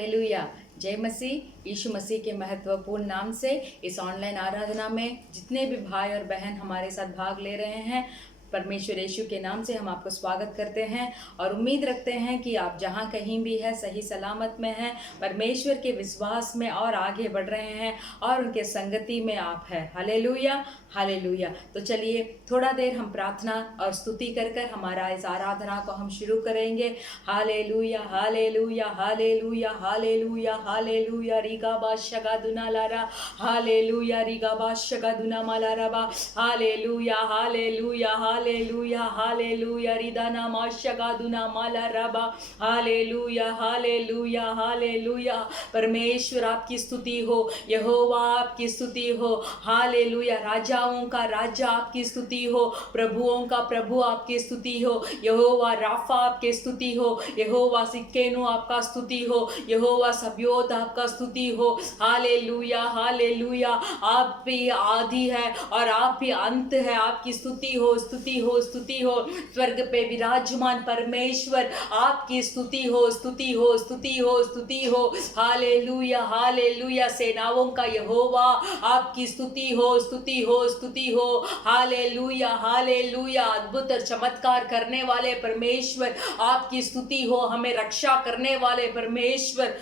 Hallelujah. जय मसीह। यीशु मसीह के महत्वपूर्ण नाम से इस ऑनलाइन आराधना में जितने भी भाई और बहन हमारे साथ भाग ले रहे हैं, परमेश्वर यीशु के नाम से हम आपको स्वागत करते हैं और उम्मीद रखते हैं कि आप जहां कहीं भी है सही सलामत में हैं, परमेश्वर के विश्वास में और आगे बढ़ रहे हैं और उनके संगति में आप हैं। Hallelujah hallelujah. तो चलिए थोड़ा देर हम प्रार्थना और स्तुति कर कर हमारा इस आराधना को हम शुरू करेंगे। Hallelujah hallelujah hallelujah hallelujah hallelujah. रिगा बाशगा दुना लारा, हालेलुया रिगा बाशगा दुना मालारा बा, हालेलुया हालेलुया हालेलुया हालेलुया। रिदाना माशगा दुना मालारा बा, हालेलुया हालेलुया हालेलुया। परमेश्वर आपकी स्तुति हो, यहोवा आपकी स्तुति हो। हालेलुया। राजाओं का राजा आपकी स्तुति हो, प्रभुओं का प्रभु आपकी स्तुति हो। यहोवा राफा आपकी स्तुति हो, यहोवा सिक्केनु आपका स्तुति हो, यहोवा सब्योत आपका स्तुति हो। Hallelujah hallelujah. आप भी आदि है और आप भी अंत है, आपकी स्तुति हो स्तुति हो स्तुति हो। स्वर्ग पे विराजमान परमेश्वर आपकी स्तुति हो स्तुति हो स्तुति हो स्तुति हो। Hallelujah hallelujah. सेनाओं का यहोवा आपकी स्तुति हो स्तुति हो स्तुति हो। Hallelujah hallelujah. अद्भुत और चमत्कार करने वाले परमेश्वर आपकी स्तुति हो। हमें रक्षा करने वाले परमेश्वर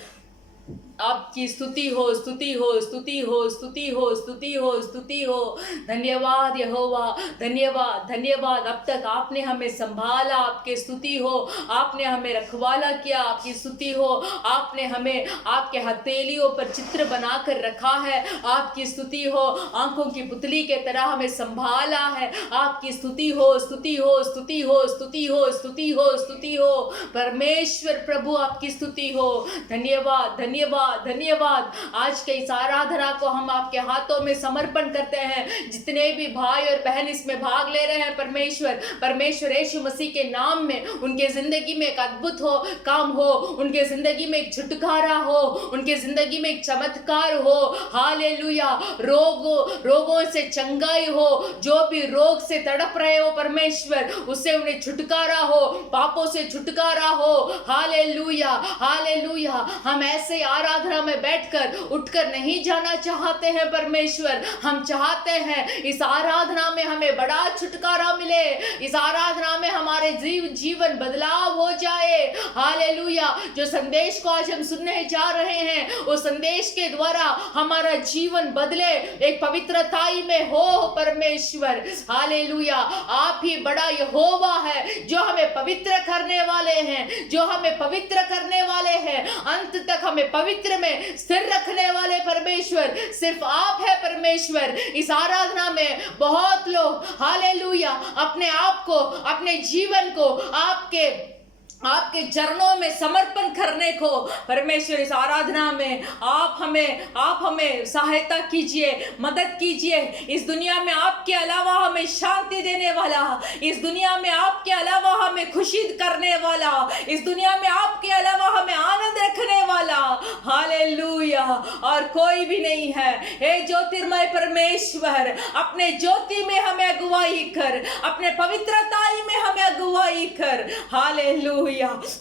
आपकी स्तुति हो स्तुति हो स्तुति हो स्तुति हो स्तुति हो स्तुति हो। धन्यवाद यहोवा, धन्यवाद धन्यवाद। अब तक आपने हमें संभाला, आपकी स्तुति हो। आपने हमें रखवाला किया, आपकी स्तुति हो। आपने हमें आपके हथेलियों पर चित्र बनाकर रखा है, आपकी स्तुति हो। आंखों की पुतली के तरह हमें संभाला है, आपकी स्तुति हो स्तुति हो स्तुति हो स्तुति हो स्तुति हो स्तुति हो। परमेश्वर प्रभु आपकी स्तुति हो। धन्यवाद धन्यवाद धन्यवाद। आज के इस आराधना को हम आपके हाथों में समर्पण करते हैं। जितने भी भाई और बहन इसमें भाग ले रहे हैं, परमेश्वर यीशु मसीह के नाम में उनके जिंदगी में एक अद्भुत हो काम हो, उनके जिंदगी में एक छुटकारा हो, उनके जिंदगी में एक चमत्कार हो। हालेलुया। रोगों से चंगाई हो, जो भी रोग से तड़प रहे हो परमेश्वर उससे उन्हें छुटकारा हो, पापों से छुटकारा हो। Hallelujah hallelujah. हम ऐसे आराधना में बैठकर उठकर नहीं जाना चाहते हैं परमेश्वर, हम चाहते हैं इस आराधना में हमें बड़ा छुटकारा मिले, इस आराधना में हमारे जीवन बदलाव हो जाए। हालेलुया। जो संदेश को आज हम सुनने जा रहे हैं, उस संदेश के द्वारा हमारा जीवन बदले, एक पवित्रताई में हो परमेश्वर। हालेलुया। आप ही बड़ा यहोवा है जो हमें पवित्र करने वाले हैं, जो हमें पवित्र करने वाले हैं, अंत तक हमें पवित्र में स्थिर रखने वाले परमेश्वर सिर्फ आप है परमेश्वर। इस आराधना में बहुत लोग हालेलुया अपने आप को, अपने जीवन को आपके चरणों में समर्पण करने को परमेश्वर इस आराधना में आप हमें सहायता कीजिए, मदद कीजिए। इस दुनिया में आपके अलावा हमें शांति देने वाला, इस दुनिया में आपके अलावा हमें खुशी करने वाला, इस दुनिया में आपके अलावा हमें आनंद रखने वाला हालेलुया और कोई भी नहीं है। हे ज्योतिर्मय परमेश्वर, अपने ज्योति में हमें अगुवाई कर, अपने पवित्रताई में हमें अगुवाई कर। Hallelujah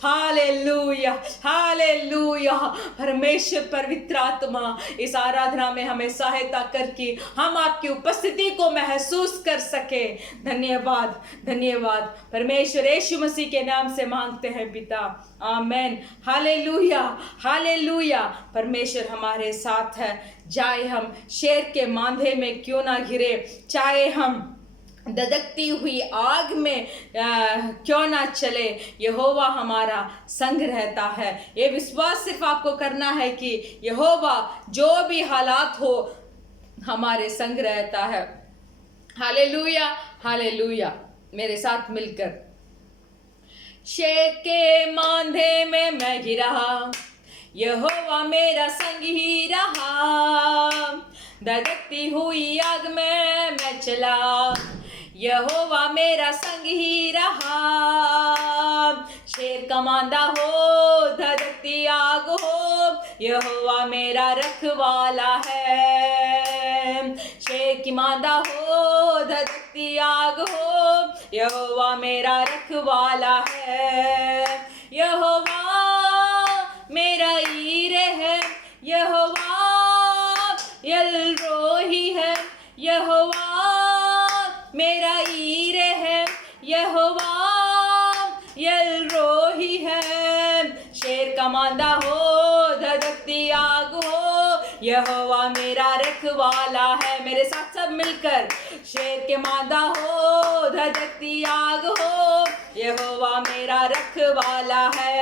hallelujah hallelujah. परमेश्वर पवित्र आत्मा इस आराधना में हमें सहायता करके हम आपकी उपस्थिति को महसूस कर सके। धन्यवाद धन्यवाद। परमेश्वर यीशु मसीह के नाम से मांगते हैं पिता, आमेन। Hallelujah hallelujah. परमेश्वर हमारे साथ है, चाहे हम शेर के मांधे में क्यों ना घिरे, चाहे हम धधकती हुई आग में क्यों ना चले, यहोवा हमारा संग रहता है। ये विश्वास सिर्फ आपको करना है कि यहोवा जो भी हालात हो हमारे संग रहता है। Hallelujah hallelujah. मेरे साथ मिलकर, शेर के मांधे में मैं गिरा, यहोवा मेरा संग ही रहा। धधकती हुई आग में मैं चला, यहोवा मेरा संग ही रहा। शेर का मांदा हो, धधकती आग हो, यहोवा मेरा रखवाला है। शेर की मांदा हो, धधकती आग हो, यहोवा मेरा रखवाला है। यहोवा मेरा ईरे कमांदा हो, धधकती आग हो, यहोवा मेरा रखवाला है। मेरे साथ सब मिलकर, शेर के मांदा हो, धधकती आग हो, यहोवा मेरा रखवाला है।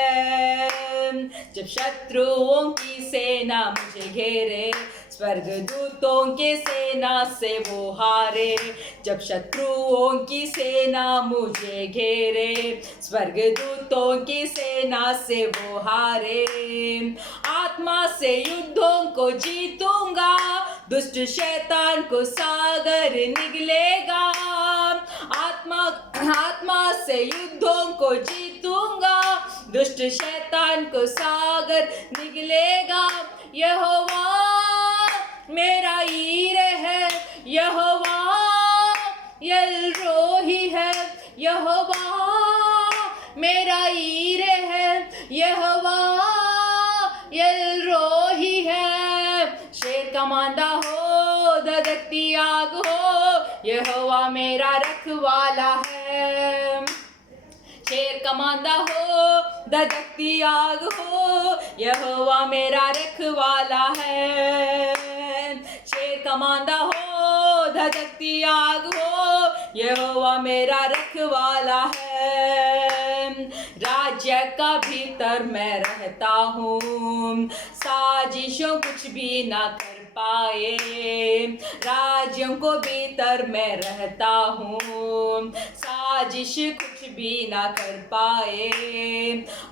जब शत्रुओं की सेना मुझे घेरे, स्वर्गदूतों के सेना से वो हारे। जब शत्रुओं की सेना मुझे घेरे, स्वर्गदूतों की सेना से वो हारे। आत्मा से युद्धों को जीतूंगा, दुष्ट शैतान को सागर निगलेगा। आत्मा से युद्धों को जीतूंगा, दुष्ट शैतान को सागर निगलेगा। यहोवा मेरा ईरे है, यहोवा यल रोही है, यहोवा मेरा ईरे है, यहोवा यल रोही है। शेर कमांदा हो, धधकती आग हो, यहोवा मेरा रखवाला है। शेर कमांदा हो, धधकती आग हो, यहोवा मेरा रखवाला है। शेर कमांदा हो, धधकती आग हो, यहोवा मेरा रखवाला है। राज्य का भीतर मैं रहता हूँ, साजिशों कुछ भी ना कर पाए। राज्यों को भीतर मैं रहता हूँ, साजिश कुछ भी ना कर पाए।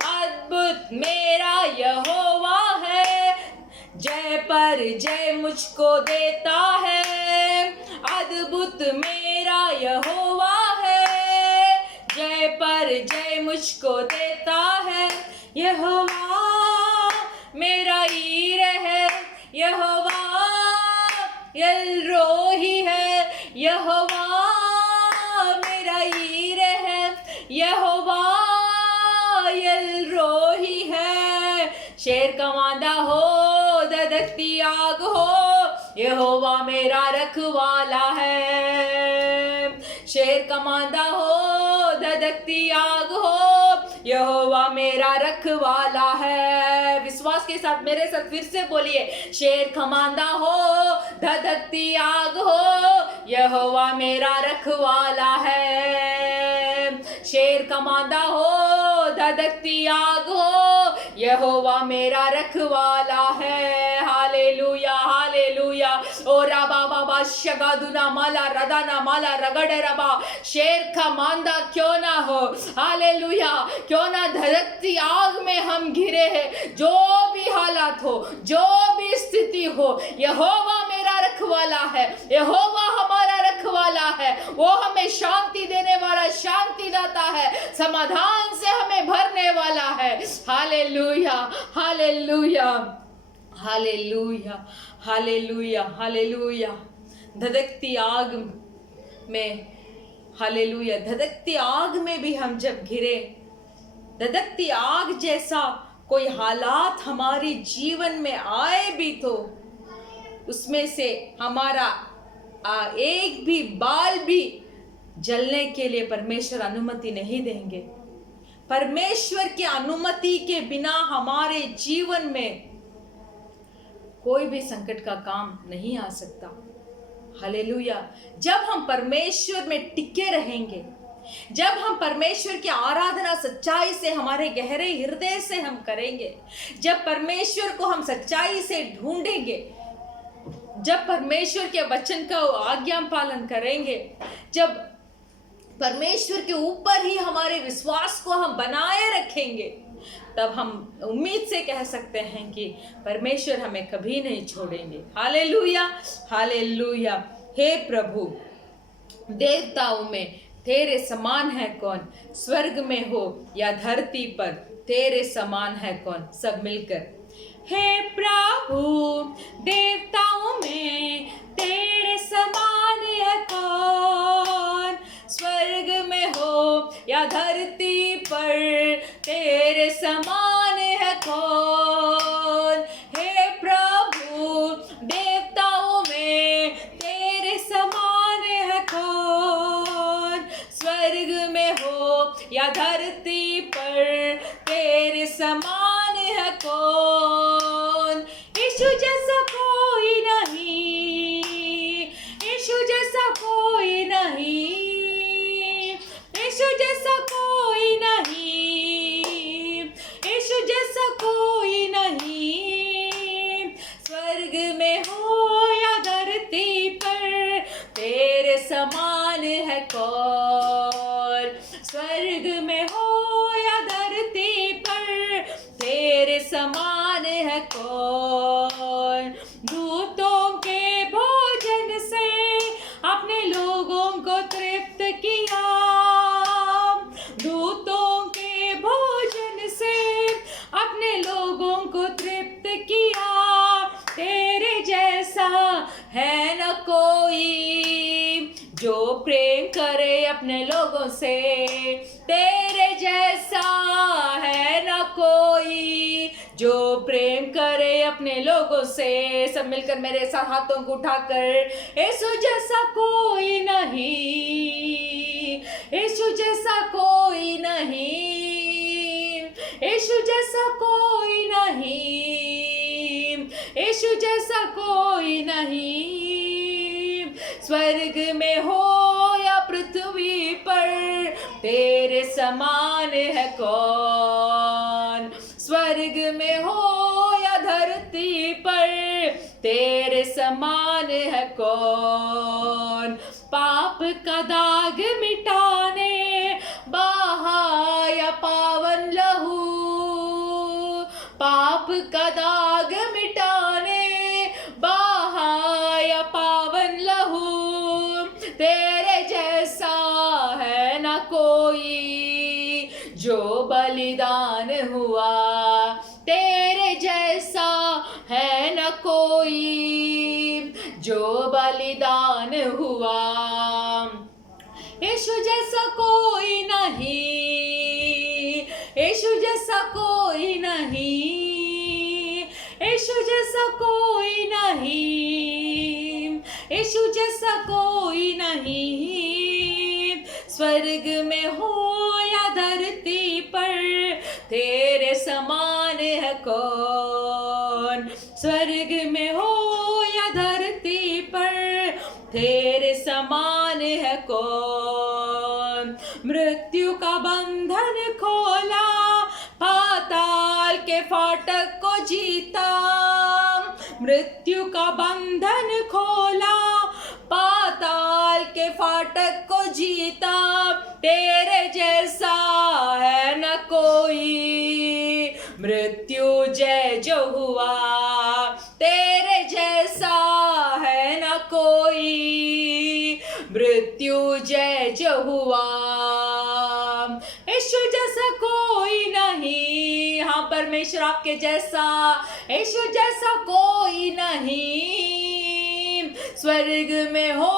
अद्भुत मेरा यहोवा है, जय पर जय मुझको देता है। अद्भुत मेरा यहोवा है, जय पर जय मुझको देता है। यहोवा मेरा ईरे है, यहोवा यल रोही है, यहोवा मेरा ईरे है, यहोवा यल रोही है। शेर कमांदा हो, धधकती आग हो, यहोवा मेरा रखवाला है। शेर कमांदा हो, धधकती आग हो, यहोवा मेरा रखवाला है। विश्वास के साथ मेरे साथ फिर से बोलिए, शेर कमांदा हो, धधकती आग हो, यहोवा मेरा रखवाला है। शेर कमांदा हो, धधकती आग हो, यहोवा मेरा रखवाला है। Hallelujah hallelujah. ओ राबा बाबा शगादुना माला रदाना माला रगड़े रबा। शेर कमांदा क्यों ना हो, हालेलुया, क्यों ना धधकती आग में हम घिरे हैं। जो भी हालात हो, जो भी स्थिति हो, यहोवा मेरा रखवाला है, यहोवा हमारा रखवाला है। वो हमें शांति देने वाला, शांति दाता है, समाधान से हमें भरने वाला है। Hallelujah hallelujah hallelujah hallelujah hallelujah. धधकती आग में, हालेलुया, धधकती आग में भी हम जब घिरे, धधकती आग जैसा कोई हालात हमारे जीवन में आए भी तो उसमें से हमारा एक भी बाल भी जलने के लिए परमेश्वर अनुमति नहीं देंगे। परमेश्वर की अनुमति के बिना हमारे जीवन में कोई भी संकट का काम नहीं आ सकता। हालेलुया। जब हम परमेश्वर में टिके रहेंगे, जब हम परमेश्वर की आराधना सच्चाई से, हमारे गहरे हृदय से हम करेंगे, जब परमेश्वर को हम सच्चाई से ढूंढेंगे, जब परमेश्वर के वचन का आज्ञा पालन करेंगे, जब परमेश्वर के ऊपर ही हमारे विश्वास को हम बनाए रखेंगे, तब हम उम्मीद से कह सकते हैं कि परमेश्वर हमें कभी नहीं छोड़ेंगे। Hallelujah hallelujah. हे प्रभु, देवताओं में तेरे समान है कौन, स्वर्ग में हो या धरती पर तेरे समान है कौन। सब मिलकर, हे प्रभु, देवताओं में तेरे समान है कौन, स्वर्ग में हो या धरती पर तेरे समान है कौन। हे प्रभु, देवताओं में तेरे समान है कौन, स्वर्ग में हो या धरती पर तेरे समान है कौन, यीशु जैसा कोई नहीं, यीशु जैसा कोई नहीं, यीशु जैसा कोई नहीं, यीशु जैसा कोई नहीं। स्वर्ग में हो या धरती पर तेरे समान है कौन, स्वर्ग में हो या धरती पर तेरे समान है कौन। दूतों के भोजन से अपने लोगों को तृप्त किया, दूतों के भोजन से अपने लोगों को तृप्त किया। तेरे जैसा है न कोई जो प्रेम करे अपने लोगों से, तेरे जैसा है न कोई जो प्रेम करे अपने लोगों से। सब मिलकर मेरे साथ हाथों को उठाकर, यीशु जैसा कोई नहीं, यीशु जैसा कोई नहीं, यीशु जैसा कोई नहीं, यीशु जैसा कोई नहीं। स्वर्ग में हो या पृथ्वी पर तेरे समान है कौन, स्वर्ग में हो या धरती पर तेरे समान है कौन। पाप का दाग मिटाने बहाया पावन लहू, पाप का दाग मिटाने बहाया पावन लहू। तेरे जैसा है न कोई जो बलिदान हुआ, तेरे जैसा है न कोई जो बलिदान हुआ। यीशु जैसा कोई नहीं, यीशु जैसा कोई नहीं, यीशु जैसा कोई नहीं, यीशु जैसा कोई नहीं। स्वर्ग में हो या धरती पर तेरे समान है कौन, स्वर्ग में हो या धरती पर तेरे समान है कौन। मृत्यु का बंधन खोला, पाताल के फाटक को जीता, मृत्यु का बंधन खोला, पाताल के फाटक को जीता। तेरे जैसा है न कोई, मृत्यु जय जो हुआ, तेरे जैसा है न कोई, मृत्यु जय जो हुआ। यीशु जैसा कोई नहीं, हाँ परमेश्वर आपके जैसा, यीशु जैसा कोई नहीं। स्वर्ग में हो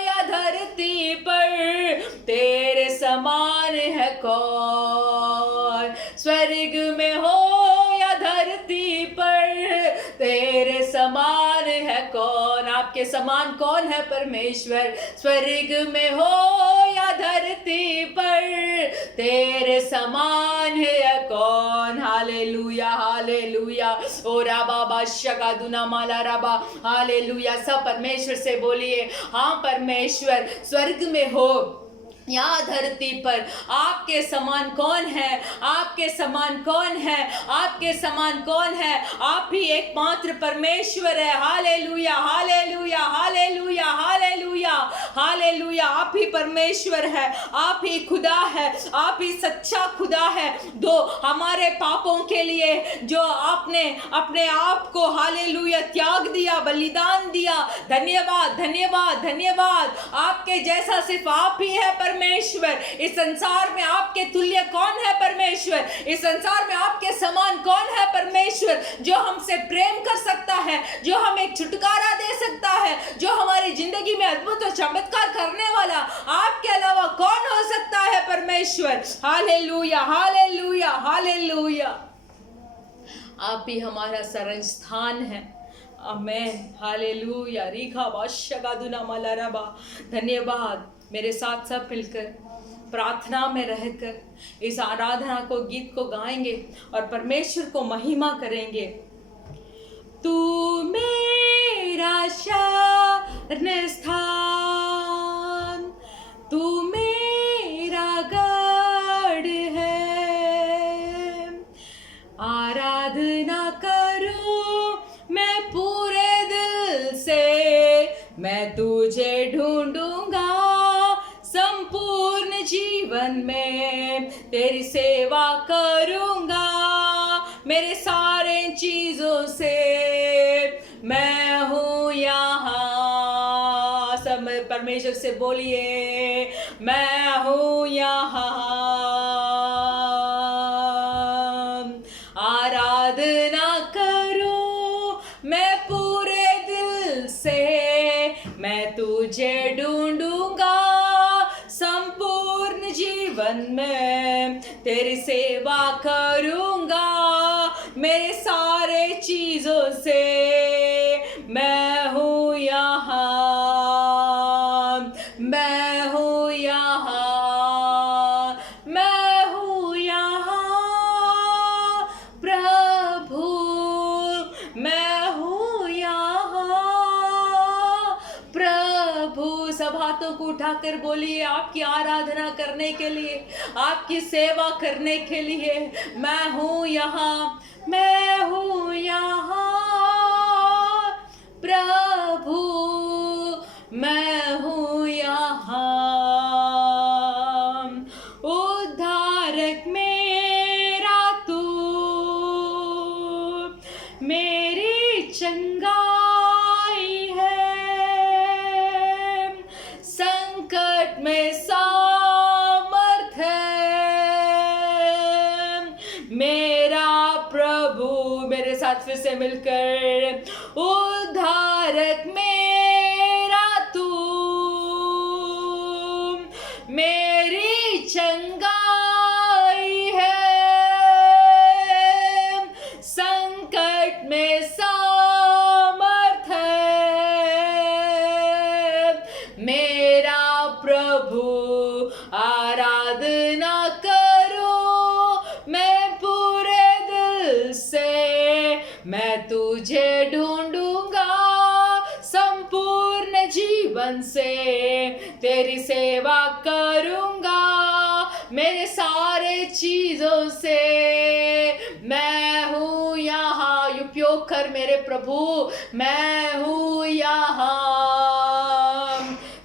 या धरती पर तेरे समान है कौन, स्वर्ग में हो या धरती पर तेरे समान है कौन। आपके समान कौन है परमेश्वर, स्वर्ग में हो या धरती पर तेरे समान है कौन। Hallelujah hallelujah. ओ राबा बादशाह का दुना माला राबा, हालेलुया। सब परमेश्वर से बोलिए, हाँ परमेश्वर स्वर्ग में हो या धरती पर आपके समान कौन है, आपके समान कौन है, आपके समान कौन है। आप ही एकमात्र परमेश्वर है। Hallelujah hallelujah hallelujah hallelujah hallelujah. आप ही परमेश्वर है, आप ही खुदा है, आप ही सच्चा खुदा है। दो हमारे पापों के लिए जो आपने अपने आप को हालेलुया त्याग दिया, बलिदान दिया। धन्यवाद धन्यवाद धन्यवाद। आपके जैसा सिर्फ आप ही है परमेश्वर। इस संसार में आपके तुल्य कौन है परमेश्वर, इस संसार में आपके समान कौन है परमेश्वर, जो हमसे प्रेम कर सकता है, जो हमें छुटकारा दे सकता है, जो हमारी जिंदगी में अद्भुत और चमत्कार करने वाला आपके अलावा कौन हो सकता है परमेश्वर। Hallelujah hallelujah hallelujah. आप ही हमारा शरण स्थान है। Amen hallelujah. रीखा वाशगा दुना मलरबा। धन्यवाद। मेरे साथ सब मिलकर प्रार्थना में रहकर इस आराधना को, गीत को गाएंगे और परमेश्वर को महिमा करेंगे। तू मेरा शरण स्थान, तू मेरा गढ़ है, आराधना करूं मैं पूरे दिल से, मैं तुझे ढूंढूंगा संपूर्ण जीवन में, तेरी सेवा करूंगा मेरे सारे चीजों से। मैं हूँ यहाँ, सब परमेश्वर से बोलिए, मैं हूँ यहाँ, आराधना करूं मैं पूरे दिल से, मैं तुझे ढूंढूंगा संपूर्ण जीवन में, तेरी सेवा करूंगा मेरे सारे चीजों से। मैं हूँ यहाँ, मैं हूँ यहाँ, मैं हूँ यहाँ प्रभु, मैं हूँ यहाँ प्रभु। सब हाथों को उठाकर बोलिए, आपकी आराधना करने के लिए, आपकी सेवा करने के लिए। मैं हूँ यहाँ, मैं हूँ यहाँ प्रभु, मैं हूँ यहाँ। उद्धारक मेरा तू, मेरी चंगाई है, संकट में सामर्थ है मेरा प्रभु। मेरे साथ फिर से मिलकर, उद्धारक मेरा तू, मेरी चंगाई है, संकट में सामर्थ है मेरा प्रभु। आराधना करो मैं पूरे दिल से, मैं तुझे ढूंढूंगा संपूर्ण जीवन से, तेरी सेवा करूंगा मेरे सारे चीजों से। मैं हूँ यहाँ, उपयोग कर मेरे प्रभु, मैं हूँ यहाँ।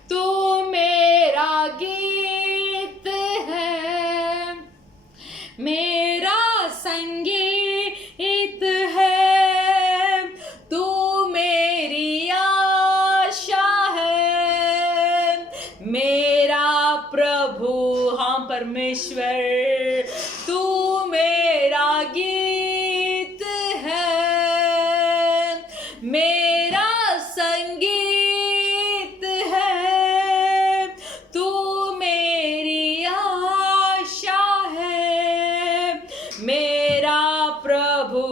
तू मेरा गीत है, मेरा संगीत है, तू मेरी आशा है मेरा प्रभु। हाँ परमेश्वर, तू मेरा गीत है, मेरा संगीत है, तू मेरी आशा है मेरा प्रभु।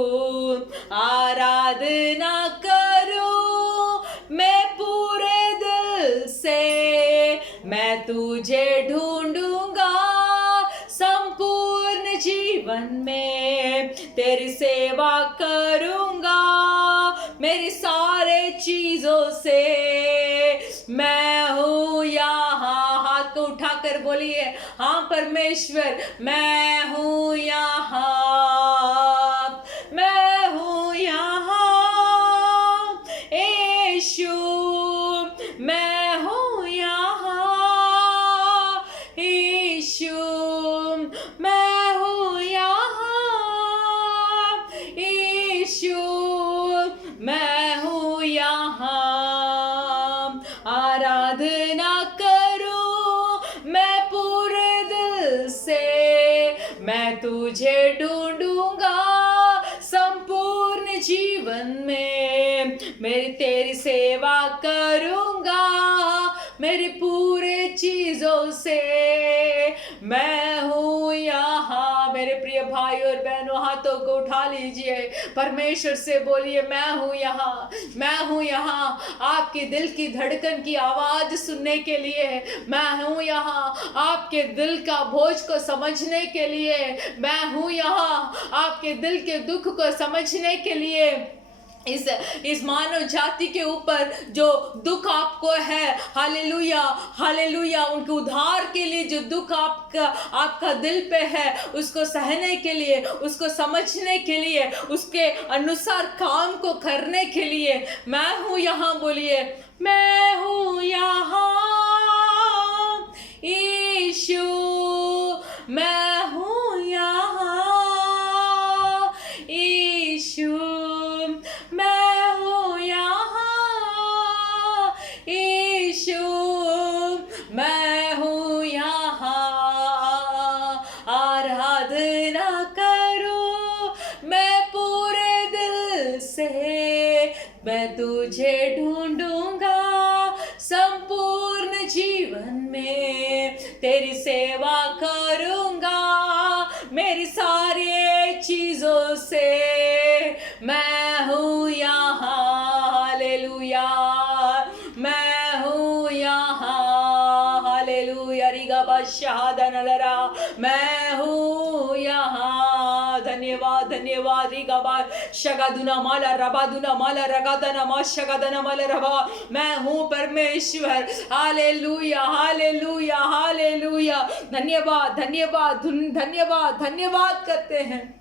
आराधना करूं मैं पूरे दिल से, मैं तुझे ढूंढूंगा संपूर्ण जीवन में, तेरी सेवा करूंगा मेरी सारे चीजों से। मैं हूँ यहाँ, हाथ को उठाकर बोलिए, हाँ परमेश्वर, मैं हूँ यहाँ, मैं हूँ यहाँ यीशु, मैं हूँ यहाँ यीशु, मैं हूँ यहाँ यीशु, मैं हूँ यहाँ। आराधना करूं मैं पूरे दिल से, मैं तुझे ढूंढूंगा संपूर्ण जीवन में, मेरी तेरी सेवा करूंगा मेरी पूरे चीजों से। मैं हूँ यहाँ, मेरे प्रिय भाई भाई और बहनों हाथों को उठा लीजिए, परमेश्वर से बोलिए मैं हूँ यहाँ, मैं हूँ यहाँ आपके दिल की धड़कन की आवाज सुनने के लिए, मैं हूँ यहाँ आपके दिल का बोझ को समझने के लिए, मैं हूँ यहाँ आपके दिल के दुख को समझने के लिए। इस मानव जाति के ऊपर जो दुख आपको है, हालेलुया हालेलुया, उनके उद्धार के लिए जो दुख आपका दिल पे है, उसको सहने के लिए, उसको समझने के लिए, उसके अनुसार काम को करने के लिए मैं हूँ यहाँ। बोलिए मैं हूँ यहाँ यीशु, मैं हूँ यहाँ यीशु, मैं हूँ यहाँ यीशु, मैं हूँ यहाँ। आराधना करूँ मैं पूरे दिल से, मैं तुझे ढूंढूंगा संपूर्ण जीवन में, तेरी सेवा करूंगा मेरी सारी चीजों से, मैं हूँ यहाँ हालेलुया, मैं हूँ यहाँ हालेलुया, रिगाबा शहादनलरा, मैं हूँ यहाँ। धन्यवाद धन्यवाद, रिगाबा शगादुना माला रबादुना माला रगादना मा शगादना माला रबा, मैं हूँ परमेश्वर, हालेलुया हालेलुया हालेलुया। धन्यवाद धन्यवाद धन्यवाद धन्यवाद करते हैं।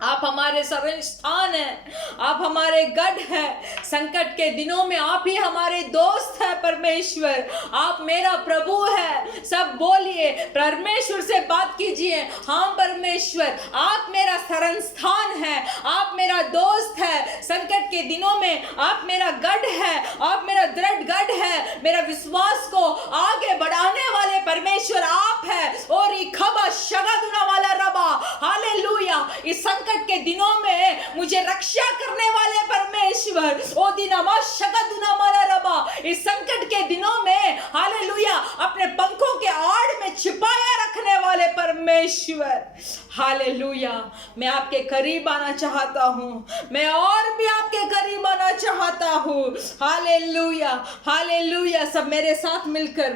आप हमारे शरण स्थान हैं, आप हमारे गढ़ हैं, संकट के दिनों में आप ही हमारे दोस्त हैं परमेश्वर, आप मेरा प्रभु है। सब बोलिए, परमेश्वर से बात कीजिए, हाँ परमेश्वर आप मेरा शरण स्थान है, आप मेरा दोस्त है, संकट के दिनों में आप मेरा गढ़ है, आप मेरा दृढ़ गढ़ है, मेरा विश्वास को आगे बढ़ाने वाले परमेश्वर आप है। और खबा शगादुना वाला रबा, हालेलुया, इस संकट के दिनों में मुझे रक्षा करने वाले परमेश्वर, ओ दिनमा शगादुना वाला रबा, इस संकट के दिनों में हालेलुया अपने पंखों के आड़ में छिपाया रखने वाले परमेश्वर, हालेलुया। मैं आपके करीब आना चाहता हूँ, मैं और भी आपके करीब आना चाहता हूँ, हालेलुया हालेलुया। सब मेरे साथ मिलकर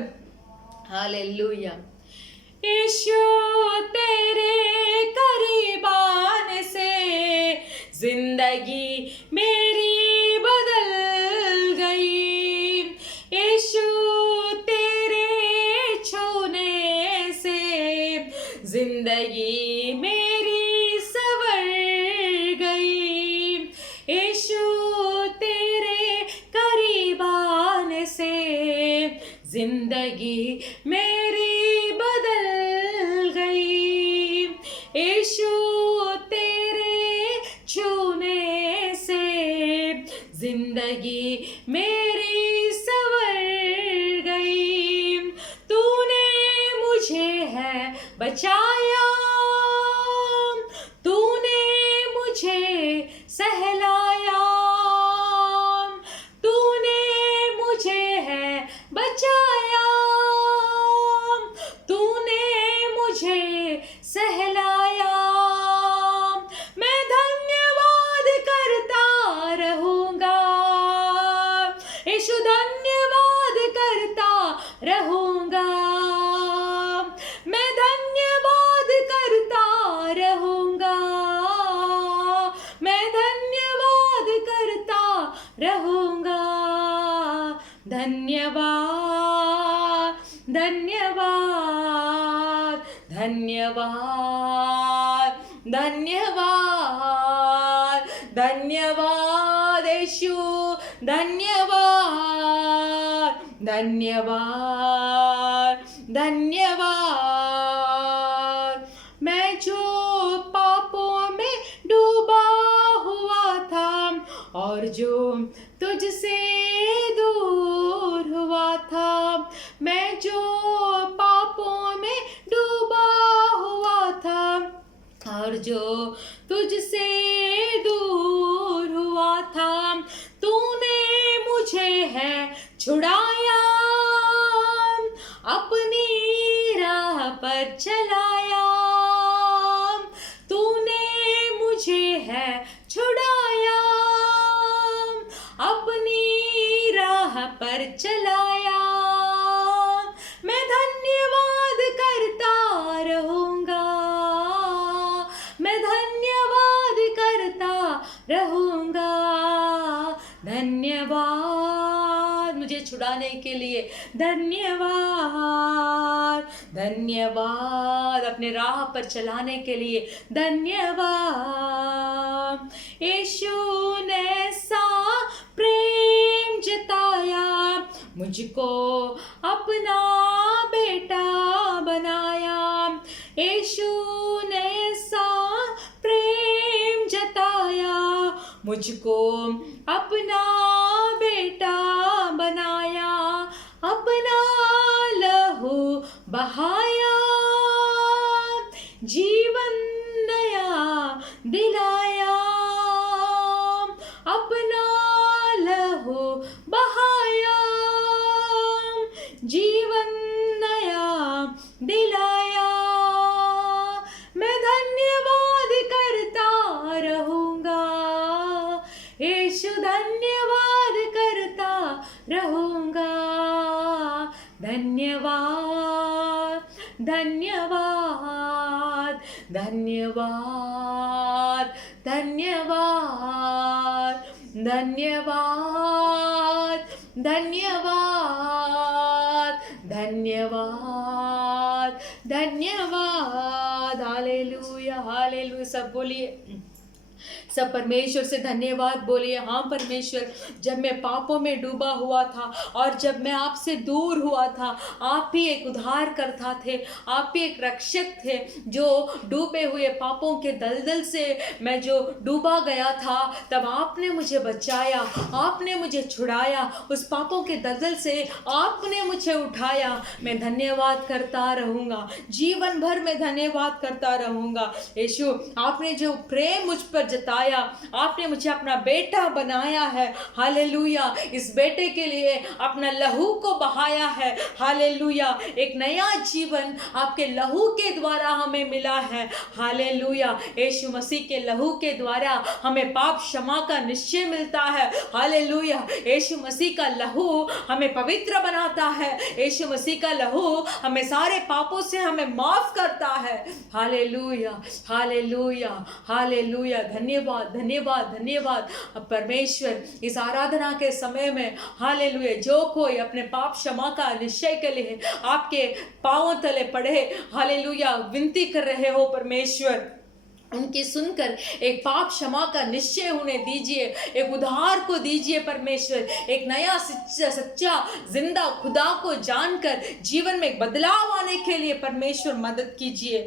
हालेलुया। यीशु तेरे करीब आने से जिंदगी मेरी बदल गई, यीशु तेरे छूने से जिंदगी मेरी संवर गई, यीशु तेरे करीब आने से जिंदगी मेरी बदल गई, यीशु तेरे छूने से जिंदगी मेरी संवर गई। तूने मुझे है बचाया, तूने मुझे सहलाया, तूने मुझे है बचाया, तूने मुझे सहलाया। मैं धन्यवाद करता रहूंगा, यीशु धन्यवाद करता रहूंगा, मैं धन्यवाद करता रहूंगा, मैं धन्यवाद करता रहूंगा। धन्यवाद धन्यवाद धन्यवाद धन्यवाद धन्यवाद यीशु, धन्यवाद धन्यवाद धन्यवाद। मैं जो पापों में डूबा हुआ था और जो तुझसे दूर हुआ था, मैं जो पापों में डूबा हुआ था और जो तुझसे दूर हुआ था, तूने मुझे है छुड़ाया, अपनी राह पर चलाया, तूने रहूँगा। धन्यवाद मुझे छुड़ाने के लिए, धन्यवाद धन्यवाद अपने राह पर चलाने के लिए, धन्यवाद। यीशु ने सा प्रेम जताया, मुझको अपना बेटा बनाया। यीशु ने सा प्रेम जताया, मुझको अपना बेटा बनाया। अपना लहू बहाया, जीवन नया दिलाया। अपना लहू बहाया, जीवन नया दिलाया। मैं धन्यवाद करता रहूँगा, यीशु धन्यवाद करता रहूँगा। धन्यवाद धन्यवाद धन्यवाद धन्यवाद धन्यवाद धन्यवाद धन्यवाद धन्यवाद। Hallelujah hallelujah. सब बोलिए, सब परमेश्वर से धन्यवाद बोलिए। हाँ परमेश्वर, जब मैं पापों में डूबा हुआ था और जब मैं आपसे दूर हुआ था, आप ही एक उद्धार करता थे, आप ही एक रक्षक थे। जो डूबे हुए पापों के दलदल से मैं जो डूबा गया था, तब आपने मुझे बचाया, आपने मुझे छुड़ाया। उस पापों के दलदल से आपने मुझे उठाया। मैं धन्यवाद करता रहूँगा, जीवन भर में धन्यवाद करता रहूँगा। यीशु, आपने जो प्रेम मुझ पर जताया, आपने मुझे अपना बेटा बनाया है। हालेलुया। इस बेटे के लिए अपना लहू को बहाया है। हालेलुया। एक नया जीवन आपके लहू के द्वारा हमें मिला है। हालेलुया। यीशु मसीह के लहू के द्वारा हमें पाप क्षमा का निश्चय मिलता है। हालेलुया। यीशु मसीह का लहू हमें पवित्र बनाता है। यीशु मसीह का लहू हमें सारे पापों से हमें माफ करता है। Hallelujah hallelujah hallelujah. धन्यवाद धन्यवाद धन्यवाद। अब परमेश्वर, इस आराधना के समय में हालेलुया, जो कोई अपने पाप क्षमा का निश्चय के लिए आपके पांवों तले पड़े, हालेलुया, विनती कर रहे हो परमेश्वर, उनकी सुनकर एक पाप क्षमा का निश्चय उन्हें दीजिए, एक उद्धार को दीजिए परमेश्वर। एक नया सच्चा जिंदा खुदा को जानकर जीवन में एक बदलाव आने के लिए परमेश्वर मदद कीजिए।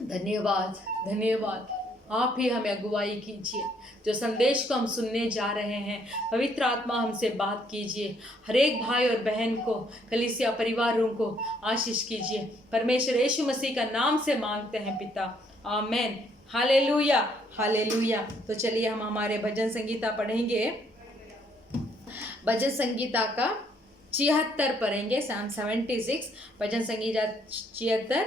धन्यवाद धन्यवाद। आप ही हमें अगुवाई कीजिए। जो संदेश को हम सुनने जा रहे हैं, पवित्र आत्मा हमसे बात कीजिए। हर एक भाई और बहन को, कलीसिया परिवारों को आशीष कीजिए। परमेश्वर यीशु मसीह का नाम से मांगते हैं पिता, आमीन। Hallelujah hallelujah. तो चलिए हम हमारे भजन संगीता पढ़ेंगे। भजन संगीता का 76 पढ़ेंगे, Psalm 76, भजन संगीता 76।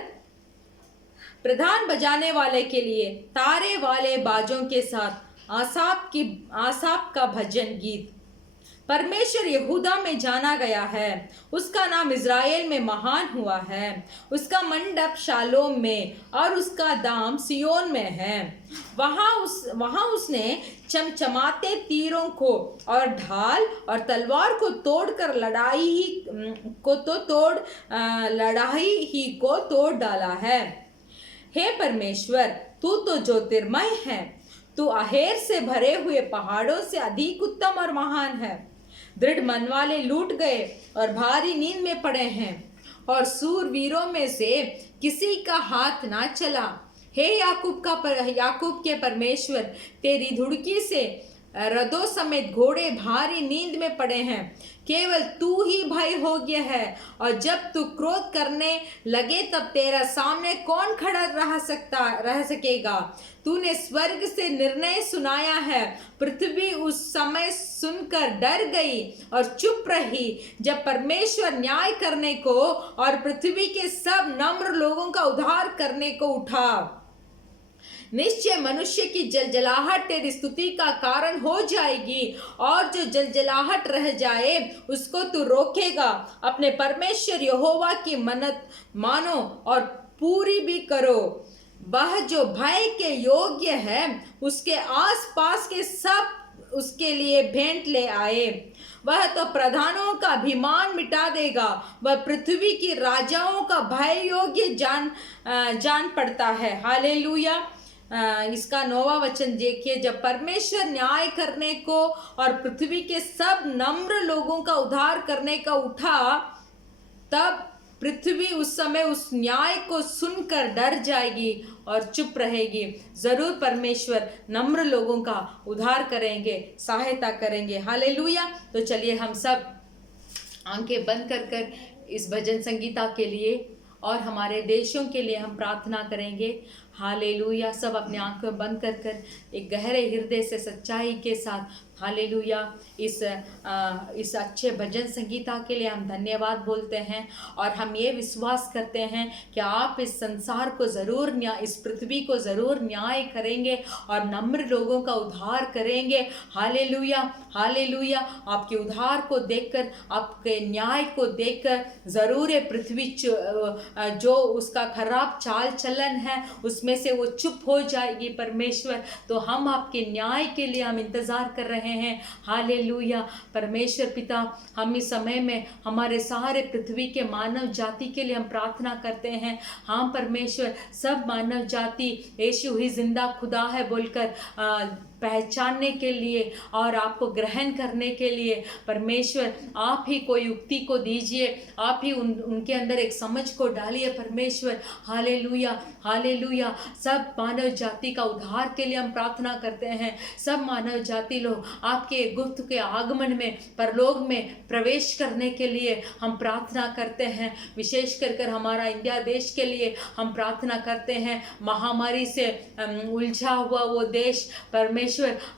प्रधान बजाने वाले के लिए तारे वाले बाजों के साथ आसाप का भजन गीत। परमेश्वर यहूदा में जाना गया है, उसका नाम इज़राइल में महान हुआ है। उसका मंडप शालोम में और उसका दाम सियोन में है। वहाँ उसने चमचमाते तीरों को और ढाल और तलवार को तोड़कर लड़ाई ही को तोड़ डाला है। हे परमेश्वर, तू तो ज्योतिर्मय है, तू अहेर से भरे हुए पहाड़ों से अधिक उत्तम और महान है। दृढ़ मन वाले लूट गए और भारी नींद में पड़े हैं, और सूरवीरों में से किसी का हाथ ना चला। हे याकूब के परमेश्वर, तेरी धुड़की से रथों समेत घोड़े भारी नींद में पड़े हैं। केवल तू ही भय योग्य है, और जब तू क्रोध करने लगे तब तेरा सामने कौन खड़ा रह सकेगा। तूने स्वर्ग से निर्णय सुनाया है, पृथ्वी उस समय सुनकर डर गई और चुप रही, जब परमेश्वर न्याय करने को और पृथ्वी के सब नम्र लोगों का उद्धार करने को उठा। निश्चय मनुष्य की जलजलाहट तेरी स्तुति का कारण हो जाएगी, और जो जलजलाहट रह जाए उसको तू रोकेगा। अपने परमेश्वर यहोवा की मन्नत मानो और पूरी भी करो। वह जो भय के योग्य है उसके आसपास के सब उसके लिए भेंट ले आए। वह तो प्रधानों का अभिमान मिटा देगा, वह पृथ्वी की राजाओं का भय योग्य जान पड़ता है। हालेलुया। इसका 9वां वचन देखिए, जब परमेश्वर न्याय करने को और पृथ्वी के सब नम्र लोगों का उद्धार करने का उठा, तब पृथ्वी उस समय उस न्याय को सुनकर डर जाएगी और चुप रहेगी। जरूर परमेश्वर नम्र लोगों का उद्धार करेंगे, सहायता करेंगे। हालेलुया। तो चलिए हम सब आंखें बंद कर इस भजन संगीता के लिए और हमारे देशों के लिए हम प्रार्थना करेंगे। हालेलुया। सब अपने आंखें बंद कर एक गहरे हृदय से सच्चाई के साथ हालेलुया इस अच्छे भजन संगीता के लिए हम धन्यवाद बोलते हैं और हम ये विश्वास करते हैं कि आप इस संसार को ज़रूर इस पृथ्वी को ज़रूर न्याय करेंगे और नम्र लोगों का उद्धार करेंगे। हालेलुया। हालेलुया। आपके उद्धार को देखकर, आपके न्याय को देखकर ज़रूर ये पृथ्वी जो उसका खराब चाल चलन है उसमें से वो चुप हो जाएगी परमेश्वर। तो हम आपके न्याय के लिए हम इंतज़ार कर रहे हैं। हालेलुया। परमेश्वर पिता, हम इस समय में हमारे सारे पृथ्वी के मानव जाति के लिए हम प्रार्थना करते हैं। हाँ परमेश्वर, सब मानव जाति यीशु ही जिंदा खुदा है बोलकर पहचानने के लिए और आपको ग्रहण करने के लिए परमेश्वर आप ही कोई युक्ति को दीजिए, आप ही उनके अंदर एक समझ को डालिए परमेश्वर। हालेलुया। हालेलुया। सब मानव जाति का उद्धार के लिए हम प्रार्थना करते हैं। सब मानव जाति लोग आपके गुप्त के आगमन में परलोक में प्रवेश करने के लिए हम प्रार्थना करते हैं। विशेष कर हमारा इंडिया देश के लिए हम प्रार्थना करते हैं। महामारी से उलझा हुआ वो देश परमेश्वर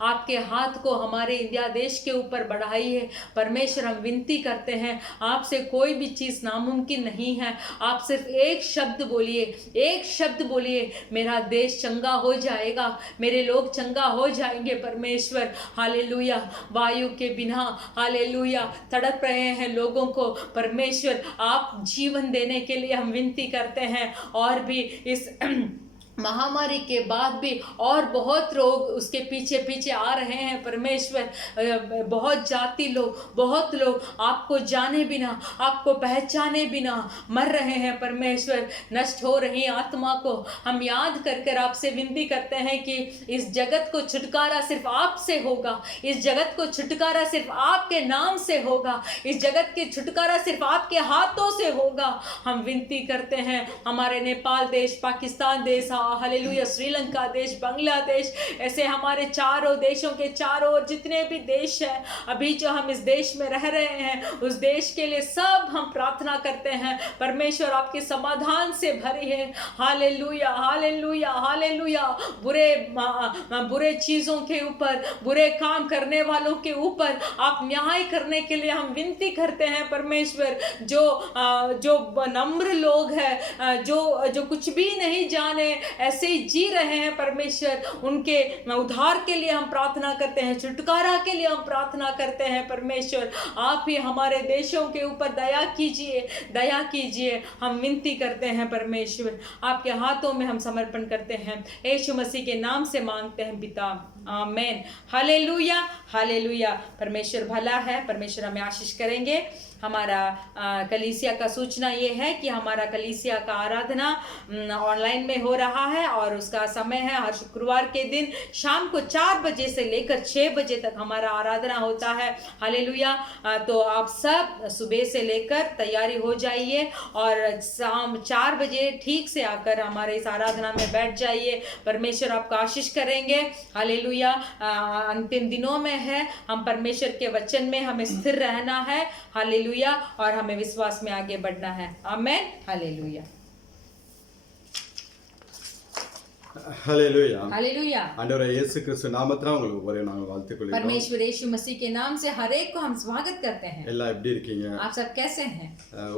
आपके हाथ को हमारे इंडिया देश के ऊपर बढ़ाइए परमेश्वर। हम विनती करते हैं, आपसे कोई भी चीज़ नामुमकिन नहीं है। आप सिर्फ एक शब्द बोलिए, एक शब्द बोलिए, मेरा देश चंगा हो जाएगा, मेरे लोग चंगा हो जाएंगे परमेश्वर। हालेलुया। वायु के बिना हालेलुया तड़प रहे हैं लोगों को परमेश्वर आप जीवन देने के लिए हम विनती करते हैं। और भी इस महामारी के बाद भी और बहुत लोग उसके पीछे पीछे आ रहे हैं परमेश्वर। बहुत जाति लोग, बहुत लोग आपको जाने बिना, आपको पहचाने बिना मर रहे हैं परमेश्वर। नष्ट हो रही आत्मा को हम याद कर आपसे विनती करते हैं कि इस जगत को छुटकारा सिर्फ आपसे होगा, इस जगत को छुटकारा सिर्फ आपके नाम से होगा, इस जगत के छुटकारा सिर्फ आपके हाथों से होगा। हम विनती करते हैं हमारे नेपाल देश, पाकिस्तान देश, हालेलुया, श्रीलंका देश, बांग्लादेश, ऐसे हमारे चारों देशों के चारों ओर जितने भी देश हैं अभी जो हम इस देश में रह रहे हैं उस देश के लिए सब हम प्रार्थना करते हैं परमेश्वर आपके समाधान से भरी है। हालेलुया। हालेलुया। हालेलुया। बुरे चीज़ों के ऊपर, बुरे काम करने वालों के ऊपर आप न्याय करने के लिए हम विनती करते हैं परमेश्वर। जो नम्र लोग हैं, जो कुछ भी नहीं जाने ऐसे ही जी रहे हैं परमेश्वर, उनके उद्धार के लिए हम प्रार्थना करते हैं, छुटकारा के लिए हम प्रार्थना करते हैं परमेश्वर। आप ही हमारे देशों के ऊपर दया कीजिए, दया कीजिए, हम विनती करते हैं परमेश्वर। आपके हाथों में हम समर्पण करते हैं, यीशु मसीह के नाम से मांगते हैं पिता, आमीन। हालेलुया। हालेलुया। परमेश्वर भला है, परमेश्वर हमें आशीष करेंगे। हमारा कलीसिया का सूचना ये है कि हमारा कलीसिया का आराधना ऑनलाइन में हो रहा है और उसका समय है हर शुक्रवार के दिन शाम को 4 बजे से लेकर 6 बजे तक हमारा आराधना होता है। हालेलुया। तो आप सब सुबह से लेकर तैयारी हो जाइए और शाम 4 बजे ठीक से आकर हमारे इस आराधना में बैठ जाइए। परमेश्वर आपको आशीष करेंगे। हालेलुया। अंतिम दिनों में है, हम परमेश्वर के वचन में हमें स्थिर रहना है। हालेलुया। और हमें विश्वास में आगे बढ़ना है। आमीन। हालेलुया। ஹல்லேலூயா. हालेलुया। ஆண்டவரே இயேசு கிறிஸ்து நாமத்தினால உங்களுக்கு ஒவ்வொரு நாங்கள் வாழ்த்துக் கொள்கிறோம். परमेश्वर यीशु मसीह के नाम से हर एक को हम स्वागत करते हैं। எல்லாம் எப்படி இருக்கீங்க? आप सब कैसे हैं?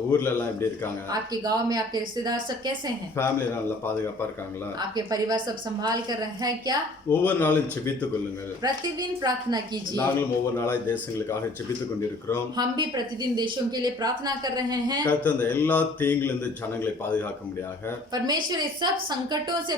ஊர்ல எல்லாம் எப்படி இருக்காங்க? आपके गांव में आपके रिश्तेदार सब कैसे हैं? ஃபேமிலி எல்லாம் நல்லா பாதுகாப்பா இருக்காங்களா? आपके परिवार सब संभाल कर रहे हैं क्या? ஒவ்வொரு நாளும் ஜெபித்துக் கொள்ளுங்கள். प्रतिदिन प्रार्थना कीजिए। நாங்களும் ஒவ்வொரு நாளாய் தேசங்களுக்காக ஜெபித்துக் கொண்டிருக்கிறோம். हम भी प्रतिदिन देशों के लिए प्रार्थना कर रहे हैं। கர்த்தர் அந்த எல்லா தீங்கிலிருந்து ஜனங்களை பாதுகாக்க முடியாக परमेश्वर इस सब संकटों से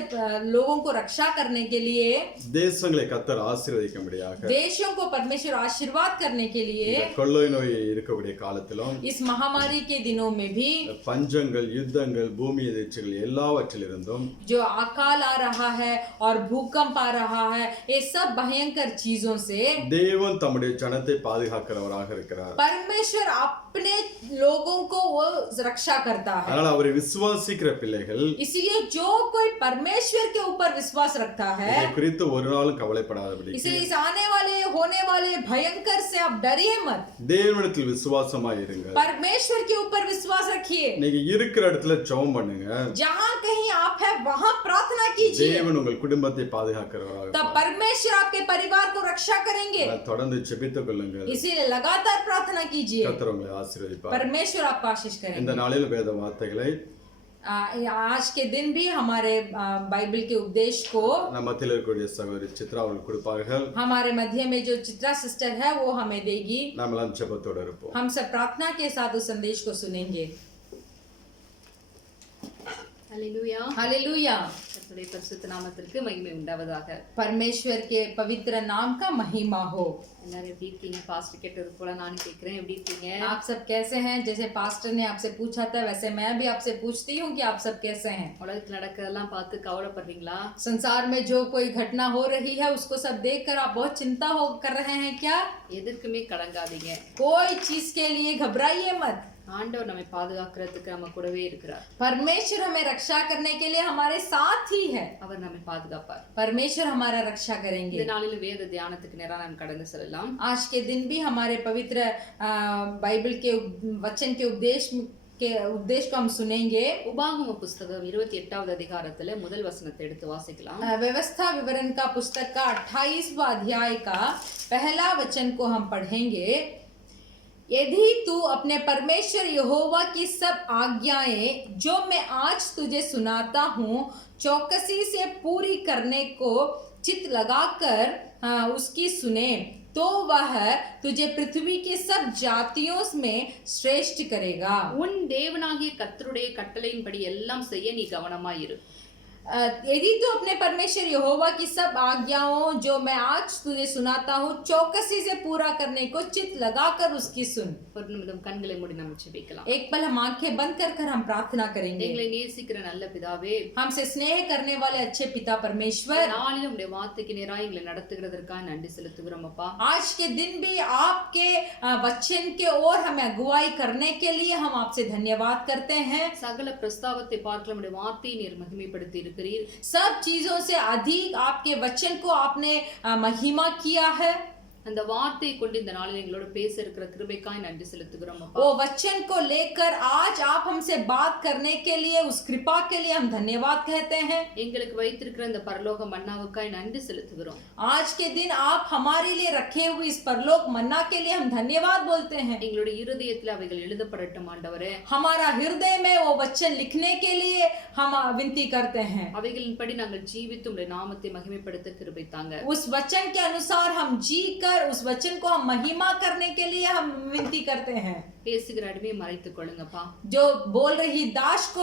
लोगों को रक्षा करने के लिए, தேசங்களை கர்த்தர் ஆசீர்வதிக்க முடியாக, देशों को परमेश्वर आशीर्वाद करने के लिए, கொள்ளை நோய் இருக்கக்கூடிய காலத்திலும் इस महामारी के दिनों में भी, பஞ்சங்கள், யுத்தங்கள், பூமி எதிர்ச்சிகள் எல்லாவற்றிலிருந்தும் जो अकाल आ रहा है और भूकंप आ रहा है, ये सब भयंकर चीजों से தேவன் தம்முடைய ஜனத்தை பாதுகாக்கிறவராக இருக்கிறார். परमेश्वर अपने लोगों को वो रक्षा करता है। அதனால அவரை விசுவாசிக்கிற பிள்ளைகள் इसलिए जो कोई परमेश्वर के ऊपर विश्वास रखता है, இதை குறித்து ஒரு நாளும் கவலைப்படாதபடி इसलिए इस आने वाले होने वाले भयंकर से आप डरिए मत, தேவனிடத்தில் விசுவாசமாய் இருங்க. परमेश्वर के ऊपर विश्वास रखिए। நீங்க இருக்கிற இடத்துல ஜெபம் பண்ணுங்க. जहाँ कहीं आप है वहाँ प्रार्थना कीजिए, தேவன் உங்கள் குடும்பத்தை பாதுகாக்கிறவராக तब परमेश्वर आपके परिवार को रक्षा करेंगे। தொடர்ந்து ஜெபித்துக் கொள்ளுங்கள். इसीलिए लगातार प्रार्थना कीजिए, கர்த்தர் உங்களை ஆசீர்வதிப்பார். परमेश्वर आपको आशीष இந்த करेंगे। நாளில் வேத வார்த்தைகளை आज के दिन भी हमारे बाइबल के उपदेश को நம்ம மத்தியில் இருக்கக்கூடிய சகோதரி சித்ரா அவர்கள் கொடுப்பார்கள். हमारे मध्य में जो चित्रा सिस्टर है वो हमें देगी। நாம் எல்லாம் ஜெபத்தோடு இருப்போம். हम सब प्रार्थना के साथ उस संदेश को सुनेंगे। हालेलुया। हालेलुया। கர்த்தருடைய பரிசுத்த நாமத்திற்கு மகிமை உண்டாவதாக। परमेश्वर के पवित्र नाम का महिमा हो। எல்லாரும் எப்படி இருக்கீங்க? பாஸ்டர் கேட்டது போல நானும் கேட்கிறேன், எப்படி இருக்கீங்க? आप सब कैसे हैं? जैसे पास्टर ने आपसे पूछा था वैसे मैं भी आपसे पूछती हूँ कि आप सब कैसे हैं। உலகத்துல நடக்கிறதெல்லாம் பார்த்து கவலைப்படுறீங்களா? संसार में जो कोई घटना हो रही है उसको सब देखकर आप बहुत चिंता हो कर रहे हैं क्या? எதற்குமே கலங்காதீங்க। कोई चीज के लिए घबराइए मत। ஆண்டவர் நம்மை பாதுகாக்கிறதுக்கு நம்ம கூடவே இருக்கிறார்। परमेश्वर हमें रक्षा करने के लिए हमारे साथ ही है। அவர் நம்மை பாதுகாப்பார்। परमेश्वर हमारा रक्षा करेंगे। இந்த நாளில் வேத தியானத்துக்கு நேரா நாம் கடந்து செல்லலாம்। आज के दिन भी हमारे पवित्र बाइबल के वचन के उपदेश को हम सुनेंगे। உபாகம புஸ்தகம் 28வது அதிகாரத்துல முதல் வசனத்தை எடுத்து வாசிக்கலாம்। व्यवस्था विवरण का पुस्तक का 28वां अध्याय का पहला वचन को हम पढ़ेंगे। यदि तू अपने परमेश्वर यहोवा की सब आज्ञाएं जो मैं आज तुझे सुनाता हूँ चौकसी से पूरी करने को चित लगाकर उसकी सुने तो वह तुझे पृथ्वी की सब जातियों में श्रेष्ठ करेगा। உன் தேவனாகிய கர்த்தருடைய கட்டளையின்படி எல்லாம் செய்ய நீ கவனமாயிரு। यदि तू अपने परमेश्वर यहोवा की सब आज्ञाओं जो मैं आज तुझे सुनाता हूँ चौकसी से पूरा करने को चित लगाकर उसकी सुन। ஒரு நிமிடம் கண்களை மூடி நாம் ஜெபிக்கலாம்। एक पल हम आंखें बंद कर हम प्रार्थना करेंगे। எங்களை நேசிக்கிற நல்ல பிதாவே, हमसे स्नेह करने वाले अच्छे पिता परमेश्वर, நாளிலும் உம்முடைய வார்த்தைக்கு நேராக எங்களை நடத்துகிறதற்காக நன்றி செலுத்துகிறோம் அப்பா। आज के दिन भी आपके वचन के ओर हमें अगुवाई करने के लिए हम आपसे धन्यवाद करते हैं। சகல பிரஸ்தாபத்தை பார்க்கலாம் உம்முடைய வார்த்தையை நீர் மகிமைப்படுத்தி இருக்கிறீர்। सब चीजों से अधिक आपके वचन को आपने महिमा किया है। அந்த வார்த்தையை கொண்டு இந்த நாளில் எங்களோட பேச இருக்கிற கிருபைக்காய் நன்றி செலுத்துகிறோம் அப்பா। वो वचन को लेकर आज आप हमसे बात करने के लिए उस कृपा के लिए हम धन्यवाद कहते हैं। எங்களுக்கு வைத்திருக்கிற இந்த பரலோக மன்னாவுக்காய் நன்றி செலுத்துகிறோம்। आज के दिन आप हमारे लिए रखे हुए इस परलोक मन्ना के लिए हम धन्यवाद बोलते हैं। எங்களுடைய இருதயத்தில் அவைகள் எழுதப்படட்டும் ஆண்டவரே। हमारा हृदय में वो वचन लिखने के लिए हम विनती करते हैं। அவைகளின்படி நாங்கள் ஜீவித்து உம்முடைய நாமத்தை மகிமைப்படுத்த கிருபை தாங்க। उस वचन के अनुसार हम जी कर उस वचन को हम महिमा करने के लिए हम विनती करते हैं। பேசுகிற அடிமையை மறைத்துக் கொள்ளுங்கப்பா। जो बोल रही दास को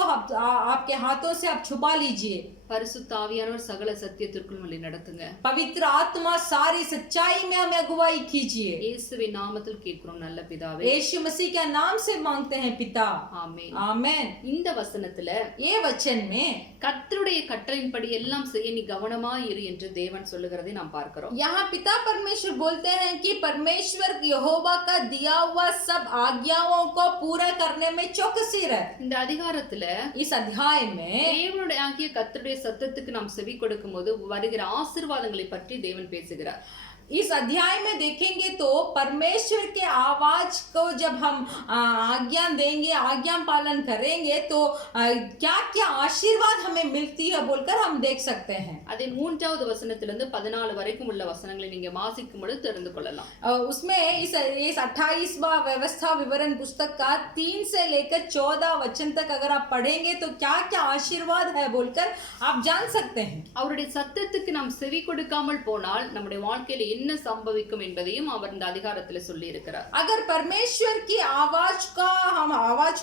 आपके हाथों से आप छुपा लीजिए। பரிசுத்த ஆவியானவர் சகல சத்தியத்திற்குள் வழி நடத்துங்க। पवित्र आत्मा सारी सच्चाई में हमें अगुवाई कीजिए। இயேசுவின் நாமத்தில் கேட்கிறோம் நல்ல பிதாவே। यीशु मसीह के नाम से मांगते हैं पिता, ஆமென்। आमेन। இந்த வசனத்துல ये वचन में கர்த்தருடைய கட்டளையின்படி எல்லாம் செய்ய நீ கவனமாய் இரு என்று தேவன் சொல்லுகிறதை நாம் பார்க்கிறோம்। यहाँ पिता परमेश्वर बोलते हैं कि परमेश्वर यहोवा का दिया हुआ सब आज्ञाओं को पूरा करने में चौकसी रहे। இந்த அதிகாரத்துல इस अध्याय में தேவனுடைய ஆகிய கர்த்தருடைய சத்தத்துக்கு நாம் செவி கொடுக்கும்போது வருகிற ஆசீர்வாதங்களை பற்றி தேவன் பேசுகிறார்। इस अध्याय में देखेंगे तो परमेश्वर के आवाज को जब हम आज्ञा देंगे, आज्ञा पालन करेंगे तो क्या क्या आशीर्वाद हमें मिलती है बोलकर हम देख सकते हैं। அதே 3வது வசனத்திலிருந்து 14 வரைக்கும் உள்ள வசனங்களை நீங்க வாசிக்கும் பொழுது தெரிந்து கொள்ளலாம்। उसमें इस 28वां व्यवस्था विवरण पुस्तक का 3 से लेकर 14 वचन तक अगर आप पढ़ेंगे तो क्या क्या आशीर्वाद है बोलकर आप जान सकते हैं। அவருடைய சத்தத்துக்கு நாம் செவி கொடுக்காமல் போனால் நம்முடைய வாழ்க்கையில என்ன சம்பவிக்கும் என்பதையும் அவர் இந்த அதிகாரத்துல சொல்லி இருக்கிறார்। अगर परमेश्वर की आवाज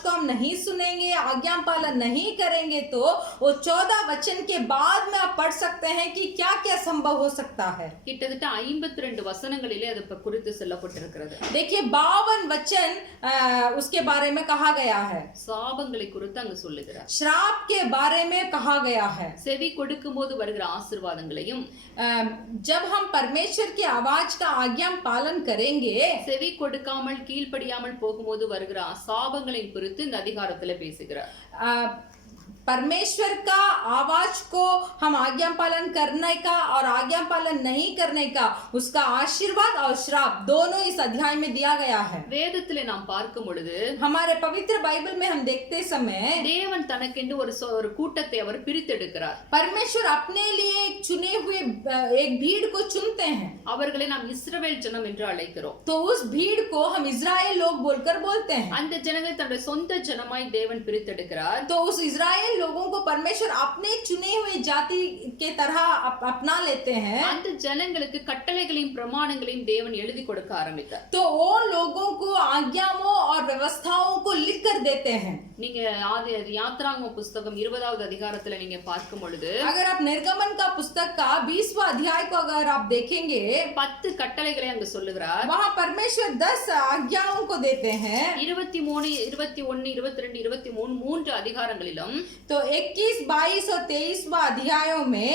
को हम नहीं सुनेंगे, आज्ञा पालन नहीं करेंगे तो वो 14 वचन के बाद में आप पढ़ सकते हैं कि क्या क्या संभव हो सकता है। கிட்டத்தட்ட 52 வசனங்களிலே அது குறித்து சொல்லப்பட்டிருக்கிறது। देखिए 52 वचन उसके बारे में कहा गया है। சாபங்களை குறித்து அங்க சொல்லுகிறார், श्राप के बारे में कहा गया है। செவி கொடுக்கும்போது வருகிற ஆசீர்வாதங்களையும், जब हम परमेश्वर की आवाज का आज्ञा पालन करेंगे, செவி கொடுக்காமல் கீழ்ப்படியாமல் போகும்போது வருகிற சாபங்களையும் குறித்து இந்த அதிகாரத்துல பேசுகிறார்। परमेश्वर का आवाज को हम आज्ञा पालन करने का और आज्ञा पालन नहीं करने का उसका आशीर्वाद और श्राप दोनों इस अध्याय में दिया गया है। வேதத்திலே நாம் பார்க்கும் பொழுது हमारे पवित्र बाइबल में हम देखते समय தேவன் தனக்கென்று ஒரு கூட்டத்தை அவர் பிரித்தெடுக்கிறார்। परमेश्वर अपने लिए एक चुने हुए एक भीड़ को चुनते हैं। அவர்களை நாம் இஸ்ரவேல் ஜனம் என்று அழைக்கிறோம்। तो उस भीड़ को हम इजराइल लोग बोलकर बोलते हैं। அந்த ஜனங்களை தன்னுடைய சொந்த ஜனமாய் தேவன் பிரித்தெடுக்கிறார்। तो उस इजराइल लोगों को परमेश्वर अपने चुने हुए जाति के तरह अपना लेते हैं। அந்த ஜனங்களுக்கு கட்டளைகளையும் பிரமாணங்களையும் தேவன் எழுதி கொடுக்க ஆரம்பித்தார்। तो वो लोगों को आज्ञाओं और व्यवस्थाओं को लिख कर देते हैं। நீங்க யாத்ராகம புஸ்தகம் 20வது அதிகாரத்துல நீங்க பார்க்கும் பொழுது, अगर आप निर्गमन का पुस्तक का 20वां अध्याय को अगर आप देखेंगे 10 கட்டளைகளை அங்க சொல்லுகிறார்। वहाँ परमेश्वर 10 आज्ञाओं को देते हैं। 23, 21, 22, 23 3 அதிகாரங்களிலும் तो 21, 22 और 23वां अध्यायों में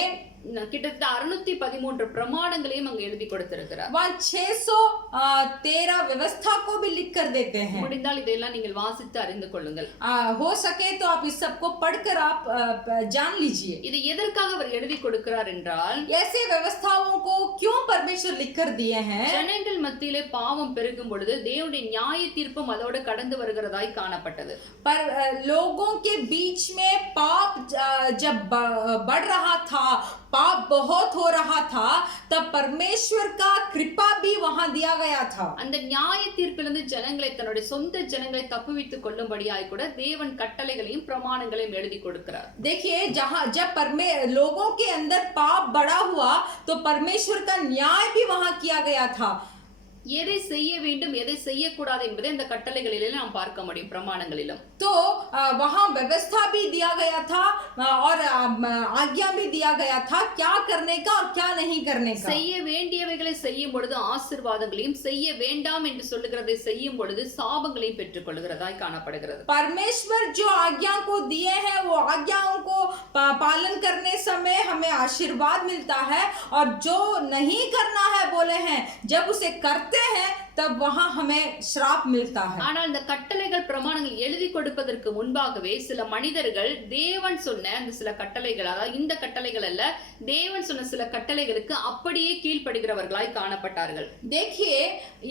கிட்டத்தட்ட 613 பிரமாணங்களையும் அங்க எழுதி கொடுத்திருக்கிறார்। वहाँ 613 व्यवस्था को भी लिख कर देते हैं। முடிந்தால் இதெல்லாம் நீங்கள் வாசித்து அறிந்து கொள்ளுங்கள்। हो सके तो आप इस सब को पढ़कर आप जान लीजिए। இது எதற்காக அவர் எழுதி கொடுக்கிறார் என்றால், ऐसे व्यवस्थाओं को क्यों परमेश्वर लिख कर दिए हैं? ஜனங்கள் மத்தியிலே பாவம் பெருகும் பொழுது தேவனுடைய நியாய தீர்ப்பும் அதோடு கடந்து வருகிறதாய் காணப்பட்டது। पर लोगों के बीच में पाप जब बढ़ रहा था, पाप बहुत हो रहा था, तब परमेश्वर का कृपा भी वहां दिया गया था। அந்த நியாய தீர்ப்பிலிருந்து ஜனங்களை தன்னுடைய சொந்த ஜனங்களை தப்புவித்துக் கொள்ளும்படியாய் கூட தேவன் கட்டளைகளையும் பிரமாணங்களையும் எழுதி கொடுக்கிறார்। देखिए जब लोगों के अंदर पाप बढ़ा हुआ तो परमेश्वर का न्याय भी वहां किया गया था। எதை செய்ய வேண்டும் எதை செய்யக்கூடாது என்பதை இந்த கட்டளைகளிலே நாம் பார்க்க முடியும், பிரமாணங்களிலும்। तो वहां व्यवस्था भी दिया गया था और आज्ञा भी दिया गया था क्या करने का और क्या नहीं करने का। செய்ய வேண்டியவைகளை செய்யும் பொழுது ஆசீர்வாதங்களையும், செய்ய வேண்டாம் என்று சொல்லுகிறதை செய்யும் பொழுது சாபங்களையும் பெற்றுக் கொள்கிறதாய் காணப்படுகிறது। परमेश्वर जो आज्ञा को दिए हैं वो आज्ञाओं को पालन करने समय हमें आशीर्वाद मिलता है, और जो नहीं करना है बोले हैं जब उसे करते हैं तब वहां हमें श्राप मिलता है। ஆனால் இந்த கட்டளைகள் பிரமாணங்கள் எழுதி கொடுப்பதற்கு முன்பாகவே சில மனிதர்கள் தேவன் சொன்ன அந்த சில கட்டளைகள், அதாவது இந்த கட்டளைகள் அல்ல, தேவன் சொன்ன சில கட்டளைகளுக்கு அப்படியே கீழ்ப்படுகிறவர்களாய் காணப்பட்டார்கள்। देखिए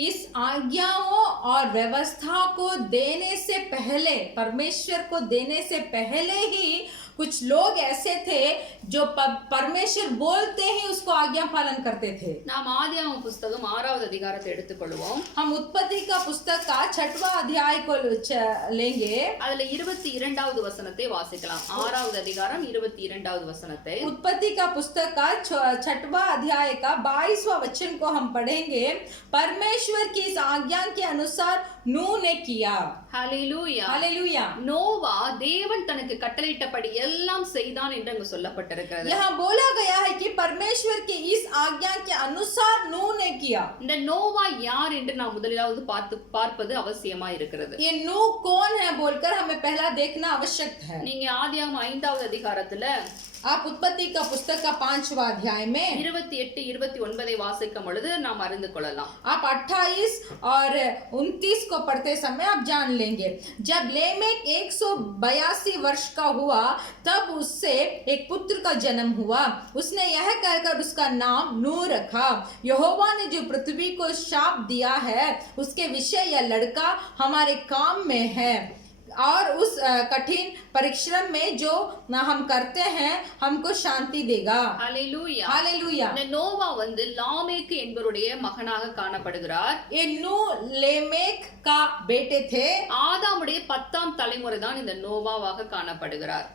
इस आज्ञाओं और व्यवस्था को देने से पहले, परमेश्वर को देने से पहले ही कुछ लोग ऐसे थे जो परमेश्वर बोलते ही उसको आज्ञा पालन करते थे। நாம் ஆதியாகம புஸ்தகம் 6வது அதிகாரத்தை எடுத்துக்கொள்வோம்। हम उत्पत्ति का पुस्तक का 6वां अध्याय को लेंगे। அதுல 22வது வசனத்தை வாசிக்கலாம்। 6வது அதிகாரம் 22வது வசனத்தை। उत्पत्ति का पुस्तक का 6वां अध्याय का 22वां वचन को हम पढ़ेंगे। परमेश्वर की इस आज्ञा के अनुसार नूह ने किया। Hallelujah, hallelujah. நோவா தேவன் தனக்கு கட்டளையிட்டபடி எல்லாம் செய்தான் என்று அங்கு சொல்லப்பட்டிருக்கிறது। यहाँ बोला गया है कि परमेश्वर की इस आज्ञा के अनुसार नूह ने किया। இந்த நோவா யார் என்று நாம் முதலிலாவது பார்ப்பது அவசியமா இருக்கிறது। ये नूह कौन है बोलकर हमें पहला देखना आवश्यक है। நீங்க ஆதியாகமம் 5வது அதிகாரத்துல आप उत्पत्ति का पुस्तक का 5वां अध्याय में 28 29 வாசிக்கும் பொழுது நாம் அறிந்து கொள்ளலாம். आप 28 और 29 को पढ़ते समय आप जान लेंगे. जब लेमेक 182 वर्ष का हुआ तब उससे एक पुत्र का जन्म हुआ. उसने यह कहकर उसका नाम नूह रखा. यहोवा ने जो पृथ्वी को शाप दिया है उसके विषय यह लड़का हमारे काम में है और उस कठिन परिश्रम में जो हम करते हैं हमको शांति देगा. ஹalleluya. हालेलुया. இந்த நோவா வந்து லாமேக்கு என்பவருடைய மகனாக காணப்படுகிறார். ये नूह लेमेक का बेटे थे. ஆதாமுடைய 10ஆம் தலைமுறை தான் இந்த நோவாவாக காணப்படுகிறார்.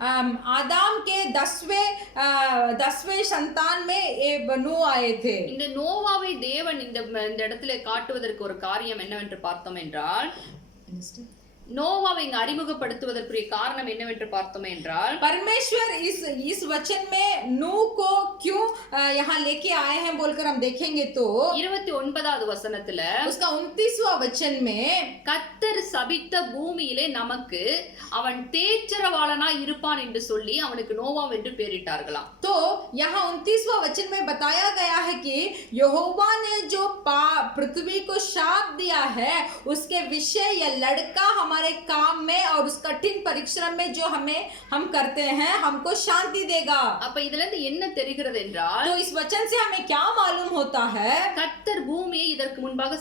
आदम के 10वें संतान में ये नूह आए थे. இந்த நோவாவை தேவன் இந்த இடத்திலே காட்டுவதற்கு ஒரு காரியம் என்னவென்று பார்த்தோம் என்றால், நோவாவை இங்கு அறிமுகப்படுத்துவதற்குரிய காரணம் என்னவென்று பார்த்தோம் என்றால், परमेश्वर इस वचन में नूह को क्यों यहाँ लेके आए हैं बोलकर हम देखेंगे तो 29வது வசனத்துல उसका 29वां वचन में கர்த்தர் சபித்த பூமியிலே நமக்கு அவன் தேற்றரவாளனாய் இருப்பான் என்று சொல்லி அவனுக்கு நோவா என்று பெயரிட்டார்களாம். तो यहाँ 29वां वचन में बताया गया है कि यहोवा ने जो पृथ्वी को शाप दिया है उसके विषय यह लड़का हमारे काम में और उस कठिन परिश्रम में जो हम करते हैं हमको शांति देगा. அப்ப இதுல இருந்து என்ன தெரிகிறது என்றால், तो इस वचन से हमें क्या मालूम होता है? கர்த்தர் பூமியை இதற்கு முன்பாக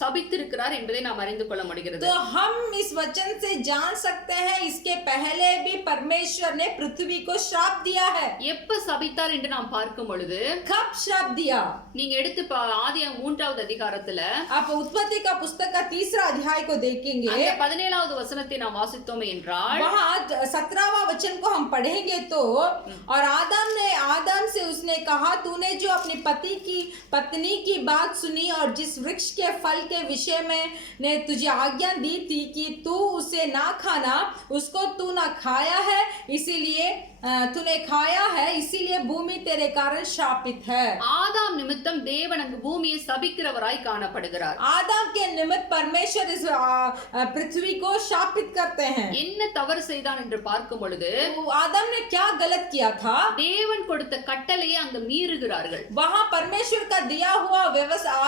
சபித்திருக்கிறார் என்பதை நாம் அறிந்து கொள்ள முடிகிறது. तो हम इस वचन से जान सकते हैं इसके पहले भी परमेश्वर ने पृथ्वी को श्राप दिया है. எப்ப சபித்தார் என்று நாம் பார்க்கும் பொழுது, कब श्राप दिया? நீங்க எடுத்து ஆதியாகமம் 3வது அதிகாரத்துல आप उत्पत्ति का पुस्तक का 3रा अध्याय को देखेंगे. அந்த 17வது वசனத்தை நாம் வாசித்தோமே என்றால், वहाँ 17वां वचन को हम पढ़ेंगे तो और आदम से उसने कहा तूने जो अपनी पत्नी की बात सुनी और जिस वृक्ष के फल के विषय में ने तुझे आज्ञा दी थी कि तू उसे ना खाना उसको तू ना खाया है इसीलिए तूने खाया है इसीलिए भूमि तेरे कारण शापित है. ஆதாம் நிமித்தம் தேவன் அங்கு பூமியை சபிக்கிறவராய் காணப்படுகிறார். आदम के निमित्त परमेश्वर इस पृथ्वी को शापित करते हैं. என்ன தவறு செய்தான் என்று பார்க்கும் பொழுது, आदम ने क्या गलत किया था? தேவன் கொடுத்த கட்டளையை அங்கு மீறுகிறார்கள். वहाँ परमेश्वर का दिया हुआ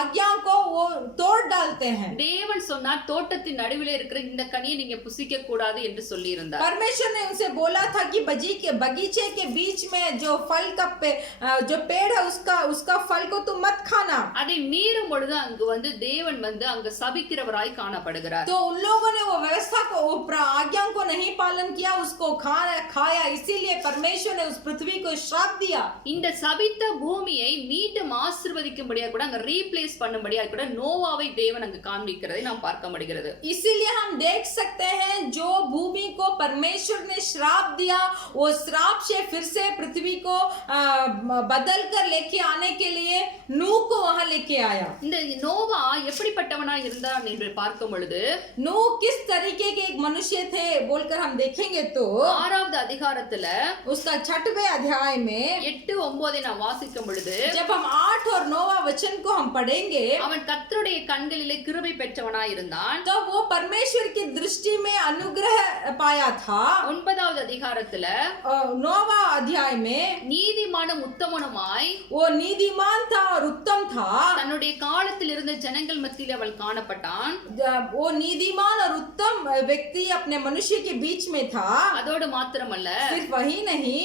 आज्ञा को वो तोड़ डालते हैं. தேவன் சொன்னார், தோட்டத்தின் நடுவிலே இருக்கிற இந்த கனியை நீங்க புசிக்க கூடாது என்று சொல்லி இருந்தார். परमेश्वर ने उनसे बोला था कि बगीचे के बीच में जो फल का जो पेड़ है उसका फल को तुम मत खाना. அதை மீறும் பொழுது அங்கு வந்து தேவன் வந்து அங்கு சபிக்கிறவராய் காணப்படுகிறார். तो उन लोगों ने वो व्यवस्था को आज्ञा को नहीं पालन किया उसको खाया इसीलिए परमेश्वर ने उस पृथ्वी को श्राप दिया. இந்த சபித்த பூமியை மீண்டும் ஆசீர்வதிக்கும்படியாக கூட அங்க ரீப்ளேஸ் பண்ணும்படியாக கூட நோவாவை தேவன் அங்கு காண்பிக்கிறதை நாம் பார்க்க முடிகிறது. इसीलिए हम देख सकते हैं जो भूमि को परमेश्वर ने श्राप दिया वो श्राप से फिर से पृथ्वी को बदल कर लेके आने के लिए नूह को वहां लेके आया. இந்த நோவா எப்படிப்பட்டவனா இருந்தான் என்று பார்க்கும் பொழுது, नूह किस तरीके के एक मनुष्य थे बोलकर हम देखेंगे तो 6வது அதிகாரத்துல उसका 6वें अध्याय में 8 9 நாம் வாசிக்கும் பொழுது, जब हम 8 और 9वां वचन को हम पढ़ेंगे அவன் கர்த்தருடைய கண்களிலே கிருபை பெற்றவனாய் இருந்தான். तो वो परमेश्वर की दृष्टि में अनुग्रह पाया था. 9வது அதிகாரத்துல 9वां अध्याय में நீதிமானும் உத்தமனுமாய் वो नीतिमान था और उत्तम था. தன்னுடைய காலத்தில் இருந்த ஜனங்கள் மத்தியில் அவள் காணப்பட்டான். वो नीतिमान और उत्तम व्यक्ति अपने मनुष्य के बीच में था. அதோடு மாத்திரமல்ல, सिर्फ वही नहीं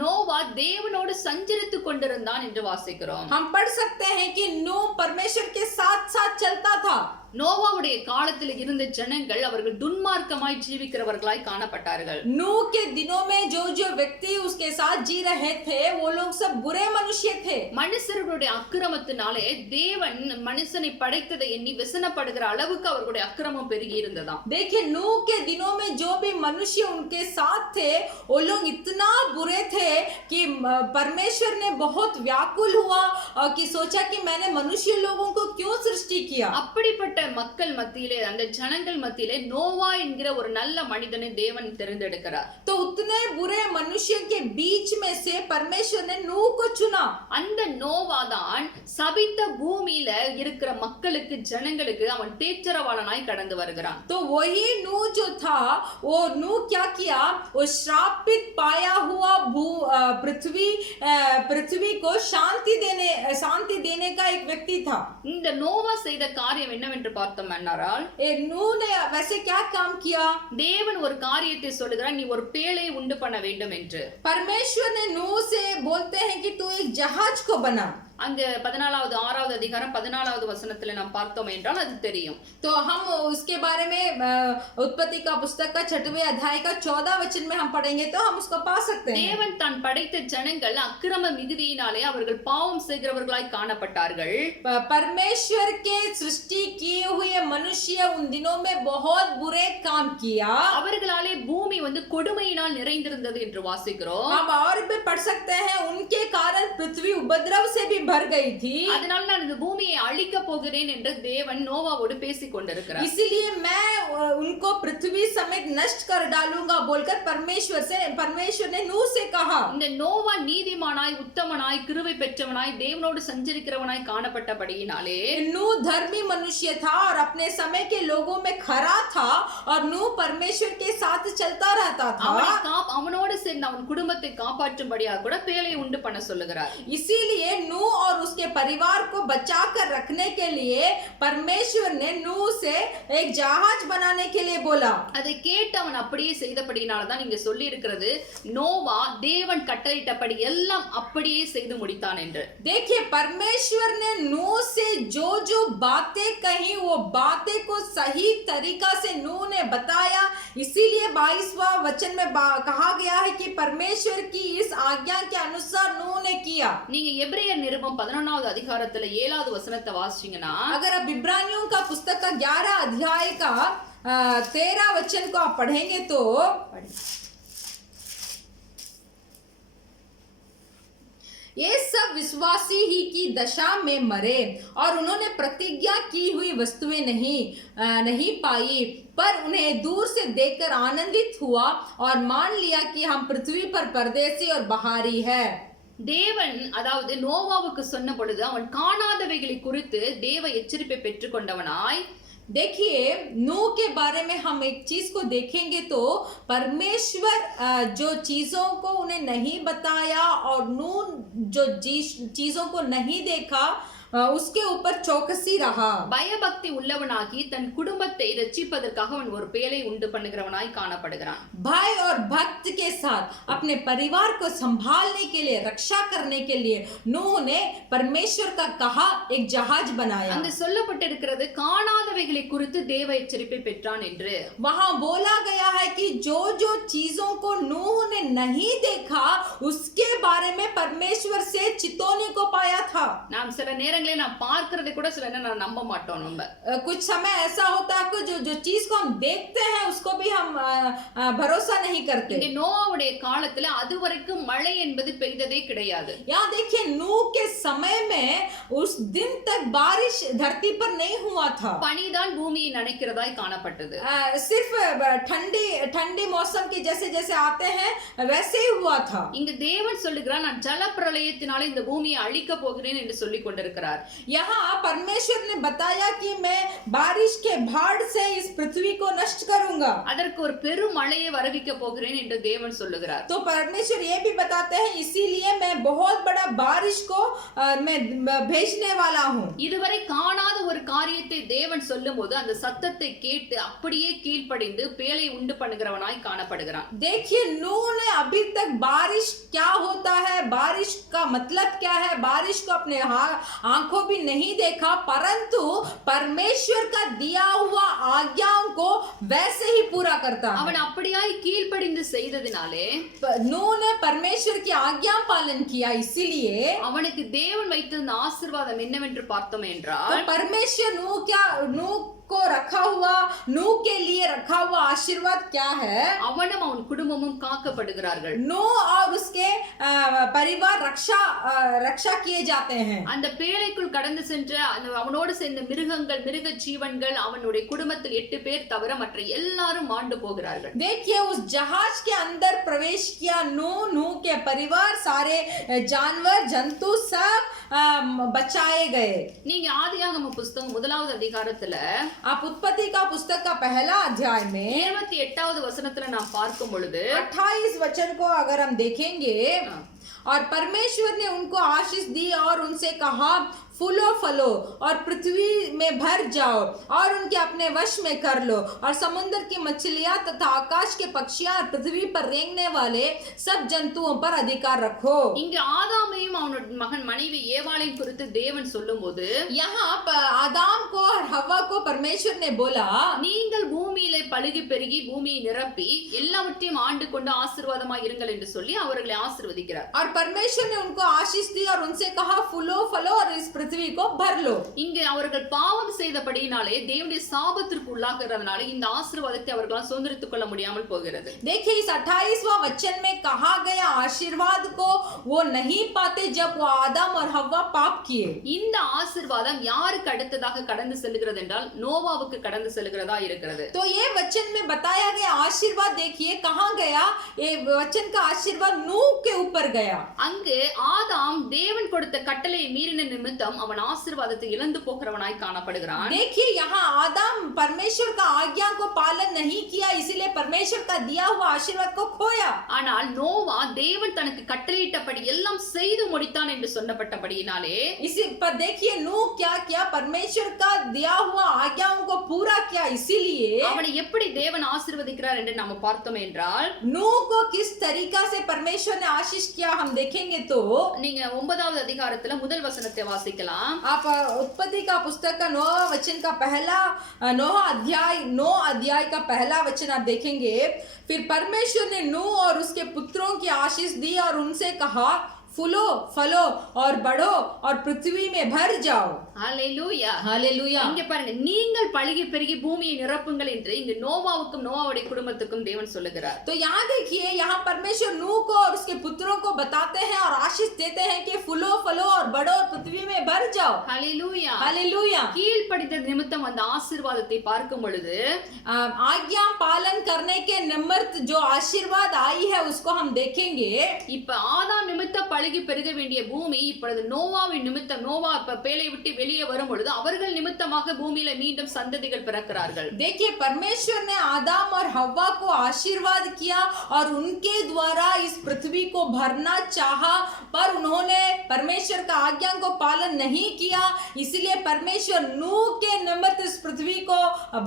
நோவா தேவனோடு சஞ்சரித்து கொண்டிருந்தான் என்று வாசிக்கிறோம். हम पढ़ सकते हैं कि नूह परमेश्वर के साथ साथ चलता था. நோவாவுடைய காலத்தில் இருந்த ஜனங்கள் அவர்கள் துன்மார்க்கமாய் ஜீவிக்கிறவர்களாய் காணப்பட்டார்கள். नूह के दिनों में जो व्यक्ति उसके साथ जी रहे थे वो लोग सब बुरे मनुष्य थे. மனுஷர்களுடைய அக்கிரமத்தினாலே தேவன் மனுஷனை படைத்ததை எண்ணி விசனப்படுகிற அளவுக்கு அவர்களுடைய அக்கிரமம் பெருகி இருந்ததாம். देखिए नूह के दिनों में जो भी मनुष्य उनके साथ थे वो लोग इतना बुरे थे कि परमेश्वर ने बहुत व्याकुल हुआ और कि सोचा कि मैंने मनुष्य लोगों को क्यों सृष्टि सृष्टि किया। அப்படிப்பட்ட மக்கள் மத்தியிலே அந்த ஜனங்கள் மத்தியிலே நோவா என்கிற ஒரு நல்ல மனிதனை தேவன் தெரிந்தெடுக்கிறார். तो उतने बुरे मनुष्य के बीच में से परमेश्वर ने नूह को चुना। அந்த நோவா தான் சபித்த பூமியில இருக்கிற மக்களுக்கு ஜனங்களுக்கு அவன் தேற்றரவாளனாய் கடந்து வருகிறான். तो वही नूह जो था, वो नूह क्या किया, वो श्रापित पाया हुआ पृथ्वी को शांति देने का एक व्यक्ति था। இந்த நோவா செய்த காரியம் என்னவென்று பார்த்தோம் என்றால், नूह ने वैसे क्या काम किया? தேவன் ஒரு காரியத்தை சொல்லுகிறார், நீ ஒரு பேழையை உண்டு பண்ண வேண்டும் என்று. परमेश्वर ने नूह से बोलते हैं कि तू एक जहाज को बना। அங்க 14வது 6வது அதிகாரம் 14வது வசனத்துல நாம் பார்த்தோம் என்றால் அது தெரியும். तो हम उसके बारे में उत्पत्ति का पुस्तक का 6वें अध्याय का 14 वचन में हम पढ़ेंगे तो हम उसको पा सकते हैं। தேவன் தான் படைத்த ஜனங்கள் அக்கிரம மிகுதியினாலே அவர்கள் பாவம் செய்கிறவர்களாய் காணப்பட்டார்கள். परमेश्वर के सृष्टि किए हुए मनुष्य उन दिनों में बहुत बुरे काम किया। அவர்களாலே பூமி கொடுமையினால் நிறைந்திருந்தது என்று வாசிக்கிறோம். हम और भी पढ़ सकते हैं, उनके कारण पृथ्वी उपद्रव से भी भर गई थी। அதனால நான் இந்த பூமியை அழிக்க போகிறேன் என்று தேவன் நோவாவோடு பேசிக் கொண்டிருக்கிறார். इसीलिए मैं उनको पृथ्वी समेत नष्ट कर डालूंगा बोलकर परमेश्वर ने नूह से कहा। இந்த நோவா நீதிமானாய் உத்தமனாய் கிருபை பெற்றவனாய் தேவனோடு சஞ்சரிக்கிறவனாய் காணப்பட்டபடியினாலே नूह धर्मी मनुष्य था और अपने समय के लोगों में खरा था और नूह परमेश्वर के साथ चलता रहता था। அவனோடு சேர்ந்து அவன் குடும்பத்தை காப்பாற்றும்படியாக கூட பேழையை உண்டு பண்ண சொல்லுகிறார். इसीलिए नूह और उसके परिवार को बचाकर रखने के लिए परमेश्वर ने नूह से एक जहाज बनाने के लिए बोला। அதை கேட்டு அவன் அப்படியே செய்தபடியினால தான் இங்க சொல்லி இருக்கிறது, நோவா தேவன் கட்டளையிட்டபடி எல்லாம் அப்படியே செய்து முடித்தான் என்று. देखिए, परमेश्वर ने नूह से जो जो बातें कही वो बातें को सही तरीका से नूह ने बताया। इसीलिए 22वां वचन में कहा गया है कि परमेश्वर की इस आज्ञा के अनुसार नूह ने किया। நீங்க எபிரேயர் நிருபம் 11வது அதிகாரத்துல 7வது வசனத்தை வாசிச்சீங்கன்னா, अगर आप इब्रानियों का पुस्तक का 11 अध्याय का 13 वचन को आप पढ़ेंगे तो ये सब विश्वासी ही की दशा में मरे और उन्होंने प्रतिज्ञा की हुई वस्तुएं नहीं पाई, पर उन्हें दूर से देखकर आनंदित हुआ और मान लिया कि हम पृथ्वी पर परदेसी और बाहरी है। தேவன் அதாவது நோவாவுக்கு சொன்ன பொழுது அவன் காணாதவைகளை குறித்து தேவ எச்சரிப்பை பெற்றுக்கொண்டவனாய், देखिए, नूह के बारे में हम एक चीज को देखेंगे तो परमेश्वर जो चीजों को उन्हें नहीं बताया और नूह जो चीजों को नहीं देखा उसके ऊपर चौकसी रहा। பயபக்தி உள்ளவனாகி தன் குடும்பத்தை ரட்சிப்பதற்காக அவன் ஒரு பேழை உண்டு பண்ணுகிறவனாய் காணப்படுகிறான். भय और भक्त के साथ अपने परिवार को संभालने के लिए, रक्षा करने के लिए नूह ने परमेश्वर का कहा एक जहाज बनाया। அங்க சொல்லப்பட்டிருக்கிறது காணாதவைகளை குறித்து தேவ எச்சரிப்பை பெற்றான் என்று. वहां बोला गया है कि जो जो चीजों को नूह ने नहीं देखा उसके बारे में परमेश्वर से चेतावनी को पाया था। நாம் சில நேரங்களில் நாம் பார்க்கிறதை கூட சில நேரம் நம்ப மாட்டோம். நம்ம कुछ समय ऐसा होता है कि जो चीज को हम देखते हैं उसको भी हम भरोसा नहीं करते। இங்க நோவாவுடைய காலத்துல அதுவரைக்கும் மழை என்பது பெய்ததே கிடையாது. यहाँ देखिए, नूह के समय में उस दिन तक बारिश धरती पर नहीं हुआ था। பனிதான் பூமியை நனைக்கிறதாய் காணப்பட்டது. सिर्फ ठंडी मौसम के जैसे जैसे आते हैं वैसे ही हुआ था। இங்க தேவன் சொல்லுகிறார், நான் ஜல பிரளயத்தினால இந்த பூமியை அழிக்க போகிறேன் என்று சொல்லிக் கொண்டிருக்கிறார். यहाँ परमेश्वर ने बताया कि मैं बारिश के बाढ़ से इस पृथ्वी को नष्ट करूंगा। அதற்கு ஒரு பெரும் மழையை வரவிக்க போகிறேன் என்று தேவன் சொல்லுகிறார். तो परमेश्वर ये भी बताते हैं, इसीलिए मैं बहुत बड़ा बारिश को मैं भेजने वाला हूँ। இதுவரை காணாத ஒரு காரியத்தை தேவன் சொல்லும்போது அந்த சத்தத்தை கேட்டு அப்படியே கீழ்ப்படிந்து பேழை உண்டு பண்ணுகிறவனாய் காணப்படுகிறான். देखिए, नूह ने अभी तक बारिश क्या होता है, बारिश का मतलब क्या है, बारिश को अपने आंखों भी नहीं देखा, परंतु परमेश्वर का दिया हुआ आज्ञाओं को वैसे ही पूरा करता है। அவன் அப்படியாய் கீழ்ப்படிந்து செய்ததினாலே नूह ने परमेश्वर की आज्ञा पालन किया, इसीलिए அவனுக்கு தேவன் வைத்திருந்த ஆசீர்வாதம் என்னவென்று பார்த்தோம் என்றால், तो परमेश्वर नूह को रखा हुआ, नूह के लिए रखा हुआ आशीर्वाद क्या है? அவனும் அவன் குடும்பமும் காக்கப்படுகிறார்கள். नूह और उसके परिवार रक्षा किए जाते हैं. அந்த பேழைக்குள் கடந்து சென்ற அவனோடு சேர்ந்த மிருகங்கள், மிருக ஜீவன்கள், அவனுடைய குடும்பத்தில் 8 பேர் தவிர மற்ற எல்லாரும் மாண்டு போகிறார்கள். देखिए उस जहाज के अंदर प्रवेश किया नूह के परिवार, सारे जानवर जंतु सब बचाए गए. நீங்க ஆதியாகம புத்தகம் 1வது அதிகாரத்துல आप उत्पत्ति का पुस्तक का पहला अध्याय में 28வது वचनத்துல நாம் பார்க்கும் பொழுது 28 वचन को अगर हम देखेंगे, और परमेश्वर ने उनको आशीष दी और उनसे कहा फूलो फलो और पृथ्वी में भर जाओ और उनके अपने वश में कर लो, और समुद्र की मछलियां तथा आकाश के पक्षियां और पृथ्वी पर रेंगने वाले सब जंतुओं पर अधिकार रखो. இங்க ஆதாமையும் அவனோட மகன் மனைவி ஏவாளையும் குறித்து தேவன் சொல்லும்போது, यहाँ आदाम को और हव्वा को परमेश्वर ने बोला, நீங்கள் பூமியிலே பலுகி பெருகி பூமியை நிரப்பி எல்லாவற்றையும் ஆண்டு கொண்டு ஆசீர்வாதமாய் இருங்கள் என்று சொல்லி அவர்களை ஆசீர்வதிக்கிறார். और परमेश्वर ने उनको आशीष दी और उनसे कहा फूलो फलो और इस पृथ्वी को भर लो. இங்கே அவர்கள் பாவம் செய்தபடியினாலே தேவனுடைய சாபத்திற்கு உள்ளாகிறதுனால இந்த ஆசீர்வாதத்தை அவர்களால் சுதந்திரித்துக் கொள்ள முடியாமல் போகிறது. देखिए इस 28वां वचन में कहा गया आशीर्वाद को वो नहीं पाते जब वो आदम और हव्वा पाप किए. இந்த ஆசீர்வாதம் யாருக்கு அடுத்ததாக கடந்து செல்கிறது என்றால் நோவாவுக்கு கடந்து செல்கிறதா இருக்கிறது. तो ये वचन में बताया गया आशीर्वाद देखिए कहाँ गया, ये वचन का आशीर्वाद नूह के ऊपर गया. அங்கு ஆதாம் தேவன் கொடுத்த கட்டளையை மீறின நிமித்தம் அவன் ஆசீர்வாதத்தை இழந்து போகிறவனாய் காணப்படுகிறான். देखिए यहाँ आदम परमेश्वर का आज्ञा को पालन नहीं किया, इसीलिए परमेश्वर का दिया हुआ आशीर्वाद को खोया. ஆனால் நோவா தேவன் தனக்கு கட்டளையிட்டபடி எல்லாம் செய்து முடித்தான் என்று சொன்னப்பட்டபடியினாலே इसी पर देखिए नूह क्या किया, परमेश्वर का दिया हुआ आज्ञाओं को पूरा किया, इसीलिए அவனை எப்படி தேவன் ஆசீர்வதிக்கிறார் என்று நாம பார்த்தோம் என்றால், नूह को किस तरीका से परमेश्वर ने आशीष किया हम देखेंगे तो நீங்க 9வது அதிகாரத்துல முதல் வசனத்தை வாசிக்கலாம். आप उत्पत्ति का पुस्तक का 9वां वचन का पहला 9 अध्याय का पहला वचन आप देखेंगे. फिर परमेश्वर ने नूह और उसके पुत्रों की आशीष दी और उनसे कहा फूलो फलो और बढ़ो और पृथ्वी में भर जाओ. ஹல்லேலூயா. हालेलुया. இங்க பாருங்க, நீங்கள் பலுகி பெருகி பூமியை நிரப்புங்கள் என்று இங்கு நோவாவுக்கும் நோவாவுடைய குடும்பத்துக்கும் தேவன் சொல்லுகிறார். तो यहाँ देखिए, यहाँ परमेश्वर नूह को और उसके पुत्रों को बताते हैं और आशीष देते हैं कि फूलो फलो और बढ़ो और पृथ्वी में भर जाओ. ஹல்லேலூயா. हालेलुया. கீழ்ப்படிந்த நிமித்தம் அந்த ஆசீர்வாதத்தை பார்க்கும் பொழுது आज्ञा पालन करने के निमित्त जो आशीर्वाद आई है उसको हम देखेंगे. இப்ப ஆதாம் நிமித்தம் பலுகி பெருக வேண்டிய பூமி இப்பொழுது நோவாவின் நிமித்தம், நோவா இப்ப பேழை விட்டு வெளியே வரும் பொழுது அவர்கள் நிமித்தமாக பூமியில மீண்டும் சந்ததிகள் பிறக்கிறார்கள். देखिए परमेश्वर ने आदम और हव्वा को आशीर्वाद किया और उनके द्वारा इस पृथ्वी को भरना चाहा, पर उन्होंने परमेश्वर का आज्ञा को पालन नहीं किया, इसलिए परमेश्वर नूह के निमित्त इस पृथ्वी को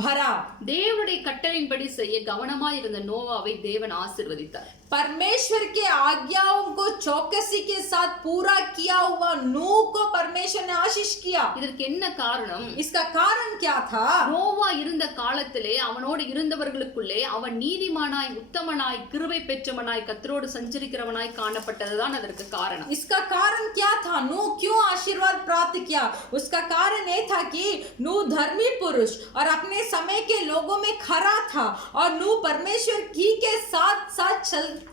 भरा. தேவனுடைய கட்டளையின்படி செய்ய கவனமாய் இருந்த நோவாவை தேவன் ஆசீர்வதித்தார். परमेश्वर के आज्ञाओं को चौकसी के साथ पूरा किया हुआ नूह को परमेश्वर ने आशीष किया. இதற்கு என்ன காரணம்? इसका कारण क्या था? நோவா இருந்த காலத்திலே அவனோடு இருந்தவர்களுக்குள்ளே அவன் நீதிமானாய், உத்தமனாய், கிருபை பெற்றவனாய், கர்த்தரோடு சஞ்சரிக்கிறவனாய் காணப்பட்டதுதான் அதற்கு காரணம். इसका कारण क्या था? नूह क्यों आशीर्वाद प्राप्त किया? उसका कारण ये था कि नूह धर्मी पुरुष और अपने समय के लोगों में खरा था और नूह परमेश्वर की के साथ साथ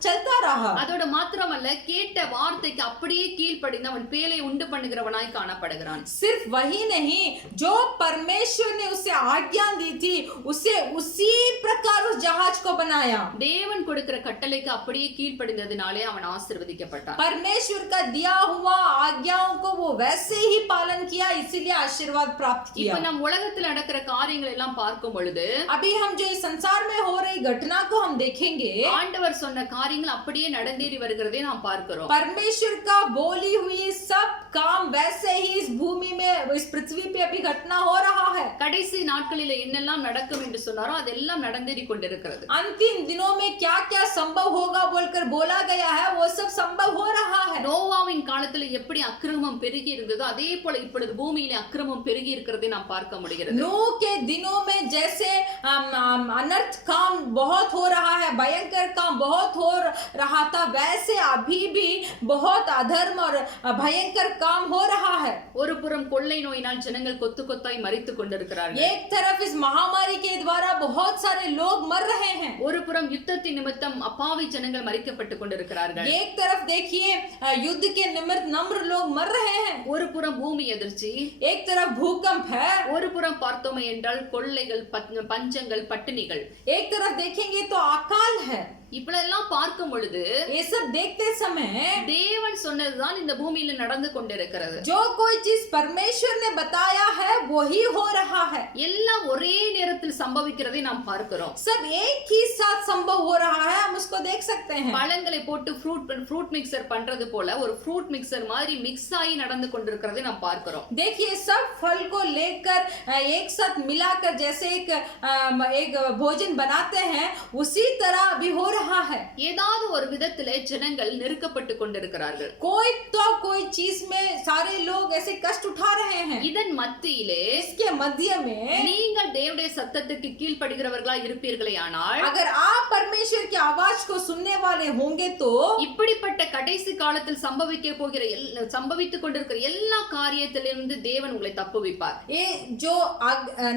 चलता रहा. அதோட மாத்திரமல்ல, கேட்ட வார்த்தைக்கு அப்படியே கீழ்ப்படிந்து அவன் பேலை உண்டு பண்ணுகிறவனாய் காணப்படுகிறான். सिर्फ वही नहीं, जो परमेश्वर ने उसे आज्ञा दी थी उसे उसी प्रकार उस जहाज को बनाया. தேவன் கொடுக்கிற கட்டளைக்கு அப்படியே கீழ்ப்படிந்ததினாலே அவன் ஆசீர்வதிக்கப்பட்டான். परमेश्वर का दिया हुआ आज्ञाओं को वो वैसे ही पालन किया, इसीलिए आशीर्वाद प्राप्त किया. இப்ப நம் உலகத்தில் நடக்கிற காரியங்கள் எல்லாம் பார்க்கும் பொழுது अभी हम जो इस संसार में हो रही घटना को हम देखेंगे, ஆண்டவர் சொன்ன காரியங்கள் அப்படியே நடந்தேறி வருகிறதை நாம் பார்க்கிறோம். परमेश्वर का बोली हुई सब काम वैसे ही इस भूमि में, इस पृथ्वी पे अभी घटना हो रहा है. கடைசி நாட்களில் என்னெல்லாம் நடக்கும் என்று சொன்னாரோ அதெல்லாம் நடந்தேறி கொண்டிருக்கிறது. अंतिम दिनों में क्या क्या संभव होगा बोलकर बोला गया है, वो सब संभव हो रहा है. நோவாவின் காலத்துல எப்படி அக்கிரமம் பெருகி இருந்ததோ அதே போல இப்பொழுது பூமியிலே அக்கிரமம் பெருகி இருக்கிறதை நாம் பார்க்க முடிகிறது. नूह के दिनों में जैसे अनर्थ काम बहुत हो रहा है, भयंकर काम बहुत हो हो रहा था, वैसे अभी भी बहुत अधर्म और भयंकर काम हो रहा है। ஒரு புறம் கொள்ளை நோயினால் ஜனங்கள் கொத்து கொத்தாய் மரித்துக் கொண்டிருக்கிறார்கள். एक तरफ इस महामारी के द्वारा बहुत सारे लोग मर रहे हैं, ஒரு புறம் யுத்தத்தின் நிமித்தம் அப்பாவி ஜனங்கள் மரிக்கப்பட்டு கொண்டிருக்கிறார்கள். एक तरफ देखिए युद्ध के निमित्त नम्र लोग मर रहे हैं, ஒரு புறம் பூமி எதிர்ச்சி, एक तरफ भूकंप है, ஒரு புறம் பார்த்தோமே என்றால் கொள்ளைகள், பஞ்சங்கள், பட்டினிகள். एक तरफ देखेंगे तो अकाल है। இப்படியெல்லாம் பார்க்கும் பொழுது ये सब देखते समय தேவன் சொன்னதுதான் இந்த பூமியில நடந்து கொண்டிருக்கிறது. जो कोई चीज परमेश्वर ने बताया है वही हो रहा है। எல்லாம் ஒரே நேரத்தில் சம்பவிக்கிறதை நாம் பார்க்கிறோம். सब एक ही साथ संभव हो रहा है, हम उसको देख सकते हैं। பழங்களை போட்டு ஃப்ரூட் மிக்சர் பண்றது போல ஒரு ஃப்ரூட் மிக்சர் மாதிரி மிக்ஸ் ஆகி நடந்து கொண்டிருக்கிறதை நாம் பார்க்கிறோம். देखिए सब फल को लेकर एक साथ मिलाकर जैसे एक भोजन बनाते हैं, उसी तरह भी हो रहा है। ஏதாவது ஒரு விதத்திலே ஜனங்கள் நெருக்கப்பட்டு கொண்டிருக்கிறார்கள். कोई चीज में सारे लोग ऐसे कष्ट उठा रहे हैं। இதன் மத்தியிலே इसके मध्य में நீங்கள் தேவனுடைய சத்தத்துக்கு கீழ்ப்படுகிறவர்களா இருப்பீர்களேயானால், अगर आप परमेश्वर की आवाज को सुनने वाले होंगे तो இப்படிப்பட்ட கடைசி காலத்தில் சம்பவித்துக் கொண்டிருக்கிற எல்லா காரியத்திலிருந்து தேவன் உங்களை தப்புவிப்பார். ये जो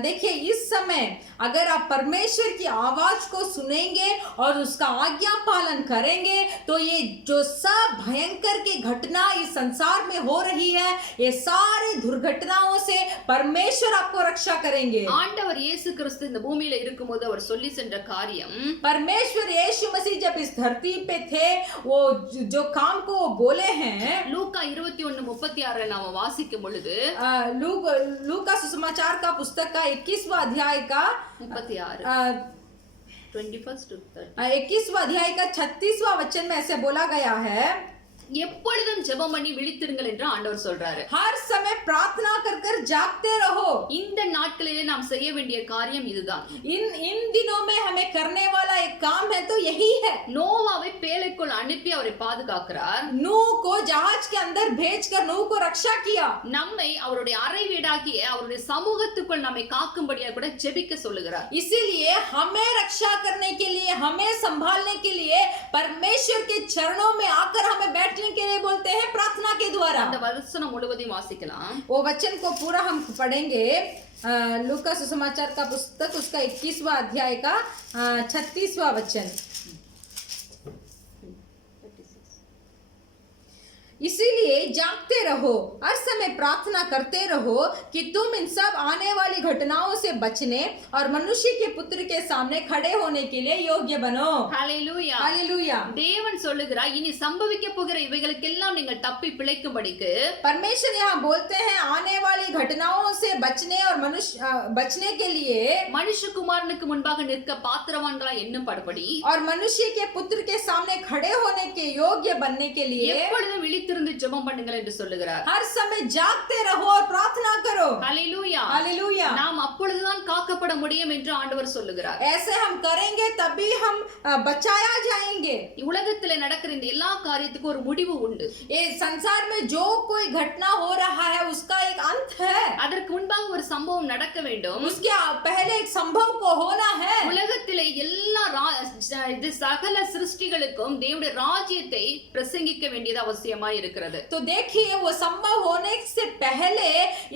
देखिए इस समय अगर आप परमेश्वर की आवाज को सुनेंगे और उसका आज्ञा पालन करेंगे तो ये जो सब भयंकर की घटना इस संसार में हो रही है, ये सारी दुर्घटनाओं से परमेश्वर आपको रक्षा करेंगे। ஆண்டவர் இயேசு கிறிஸ்து இந்த பூமியில இருக்கும்போது அவர் சொல்லி சென்ற காரியம், परमेश्वर यीशु मसीह जब इस धरती पे थे, वो जो काम को वो बोले हैं, லூக்கா 21:36 நாம வாசிக்கும் பொழுது लूका सुसमाचार का पुस्तक का 21वां अध्याय का 21वां अध्याय का 36वां वचन में ऐसे बोला गया है, எப்பொழுதும் ஜெபம் பண்ணி விழித்திருங்கள் என்று ஆண்டவர் சொல்றாரு. हर समय प्रार्थना कर कर जागते रहो। இந்த நாட்களிலே நாம் செய்ய வேண்டிய காரியம் இதுதான். इन दिनों में हमें करने वाला एक काम है तो यही है। நோவாவை பேழைக்குள் அனுப்பி அவரை பாதுகாக்கிறார். नूह को जहाज के अंदर भेजकर नूह को रक्षा किया। நம்மை அவருடைய அறை வீடாகிய அவருடைய சமூகத்துக்குள் நம்மை காக்கும்படியாக கூட ஜெபிக்க சொல்லுகிறார். इसीलिए हमें रक्षा करने के लिए, हमें संभालने के लिए परमेश्वर के चरणों में आकर हमें बैठने के लिए बोलते हैं प्रार्थना के द्वारा। அந்த வசனம் முழுவதையும் வாசிக்கலாம். वो वचन को पूरा हम पढ़ेंगे। लूका सुसमाचार का पुस्तक उसका 21वां अध्याय का 36वां वचन। इसीलिए जागते रहो, हर समय प्रार्थना करते रहो कि तुम इन सब आने वाली घटनाओं से बचने और मनुष्य के पुत्र के सामने खड़े होने के लिए योग्य बनो। ஹல்லேலூயா. हालेलुया। தேவன் சொல்லுகிறார், இனி சம்பவிக்க போகிற இவைகளுக்கெல்லாம் நீங்கள் தப்பி பிழைக்கும்படிக்கு परमेश्वर यहाँ बोलते हैं आने वाली घटनाओं से बचने और बचने के लिए மனுஷகுமாரனுக்கு முன்பாக நிற்க பாத்திரவான்களா எண்ணப்படும்படி और मनुष्य के पुत्र के सामने खड़े होने के योग्य बनने के लिए எப்பொழுதும் விழித்திருந்து ஜெபம் பண்ணுங்கள் என்று சொல்லுகிறார். हर समय जागते रहो और प्रार्थना करो। ஹல்லேலூயா. हालेलुया। நாம் அப்பொழுதுதான் காக்கப்பட முடியும் என்று ஆண்டவர் சொல்லுகிறார். ऐसे हम करेंगे तभी हम बचाया जाएंगे। உலகத்திலே நடக்கிற இந்த எல்லா காரியத்துக்கும் ஒரு முடிவு உண்டு. ये संसार में जो कोई घटना हो रहा है उसका एक अंत है। அதற்கு முன்பாக ஒரு சம்பவம் நடக்க வேண்டும். उसके पहले एक संभव को होना है। உலகத்திலே எல்லா சகல சிருஷ்டிகளுக்கும் தேவனுடைய ராஜ்யத்தை பிரசங்கிக்க வேண்டியது அவசியமாய் இருக்கிறது. तो देखिए वो संभव होने से पहले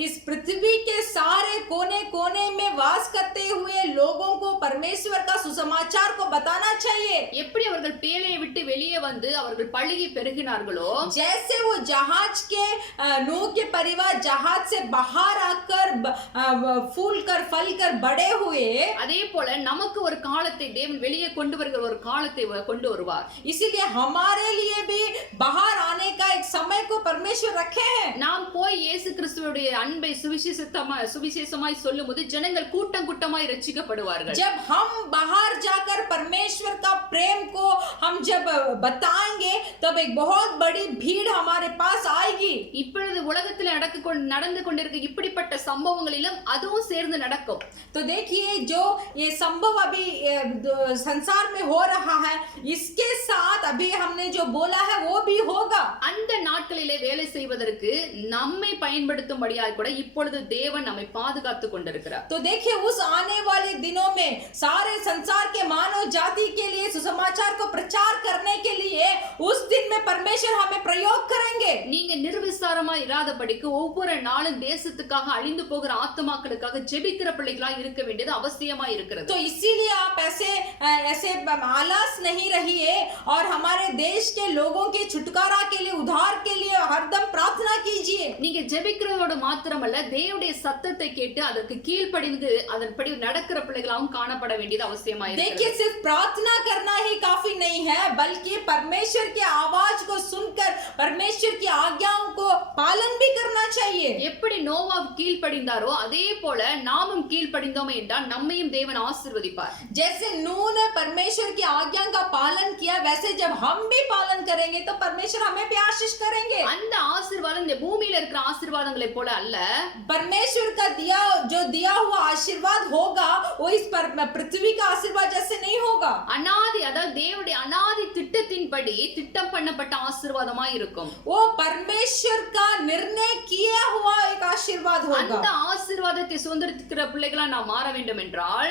इस पृथ्वी के सारे कोने कोने में वास करते हुए लोगों को परमेश्वर का सुसमाचार को बताना चाहिए। எப்படி அவர்கள் பேழையை விட்டு வெளியே வந்து அவர்கள் பழுகி பெருகினார்களோ, जैसे वो जहाज के नूह के परिवार जहाज से बाहर आकर फूल कर फल कर बड़े हुए, அதே போல நமக்கு ஒரு காலத்தை தேவன் வெளியே கொண்டு வருகிற ஒரு காலத்தை கொண்டு வருவார். इसीलिए हमारे लिए भी बाहर आने का एक समय को परमेश्वर रखे हैं। நாம் போய் இயேசு கிறிஸ்துவுடைய அன்பை சுவிசேஷமாய் சொல்லும்போது ஜனங்கள் கூட்டம் கூட்டமாய் ரட்சிக்கப்படுவார்கள். जब हम बाहर जाकर परमेश्वर का प्रेम को हम जब बताएंगे तब एक बहुत बड़ी भीड़ हमारे पास आएगी। இப்பொழுது உலகத்தில் நடந்து கொண்டிருக்க இப்படிப்பட்ட சம்பவங்களில முடியும், அதுவும் சேர்ந்து நடக்கும். तो देखिए जो ये संभव अभी संसार में हो रहा है, इसके साथ अभी हमने जो बोला है वो भी होगा. அந்த நாட்களிலே வேலை செய்வதற்கு நம்மை பயன்படுத்தும்படியாய் கூட இப்பொழுது தேவன் நம்மை பாதுகாத்துக் கொண்டிருக்கிறார். तो देखिए उस आने वाले दिनों में सारे संसार के मानव जाति के लिए सुसमाचार को प्रचार करने के लिए उस दिन में परमेश्वर हमें प्रयोग करेंगे. நீங்க நிர்விசாரமா இராதபடிக்கு ஒவ்வொரு நாளும் தேசத்துக்காக அழிந்து போகிற ஆத்துமாக்களுக்காக ஜெபிக்கிற பிள்ளைகளா இருக்க வேண்டியது அவசியமா இருக்கிறது. तो इसीलिए आप ऐसे आलस नहीं रहिए और हमारे देश के लोगों के छुटकारा के लिए, उद्धार के लिए हरदम प्रार्थना कीजिए. நீங்க ஜெபிக்கிறதோடு மாத்திரமல்ல, தேவனுடைய சத்தத்தை கேட்டு அதற்கு கீழ்ப்படிந்து அதன்படி நடக்கிற பிள்ளைகளாகவும் காணப்பட வேண்டியது அவசியமா இருக்கிறது. देखिए सिर्फ प्रार्थना करना ही काफी नहीं है, बल्कि परमेश्वर की आवाज को सुनकर परमेश्वर की आज्ञाओं को पालन भी करना चाहिए. எப்படி நோவா கீழ்ப்படிந்தாரோ அதே போல நாமும் கீழ்ப்படிந்தோம் என்றால் நம்மையும் தேவன் ஆசீர்வதிப்பார். जैसे नूह ने परमेश्वर की आज्ञा का पालन किया, वैसे जब हम भी पालन करेंगे तो परमेश्वर हमें भी आशीष करेंगे. அந்த ஆசீர்வாதம் இந்த பூமியில இருக்கிற ஆசீர்வாதங்களை போல அல்ல. परमेश्वर का दिया हुआ आशीर्वाद होगा वो इस पृथ्वी का आशीर्वाद जैसे नहीं होगा. அனாதி, அதாவது தேவனுடைய அனாதி திட்டத்தின்படி திட்டம் பண்ணப்பட்ட ஆசீர்வாதமா இருக்கும். वो परमेश्वर का निर्णय किया हुआ एक आशीर्वाद होगा. அந்த ஆசீர்வாதத்தை சுதந்திரிக்கிற பிள்ளைகளா நாம் மாற வேண்டும் என்றால்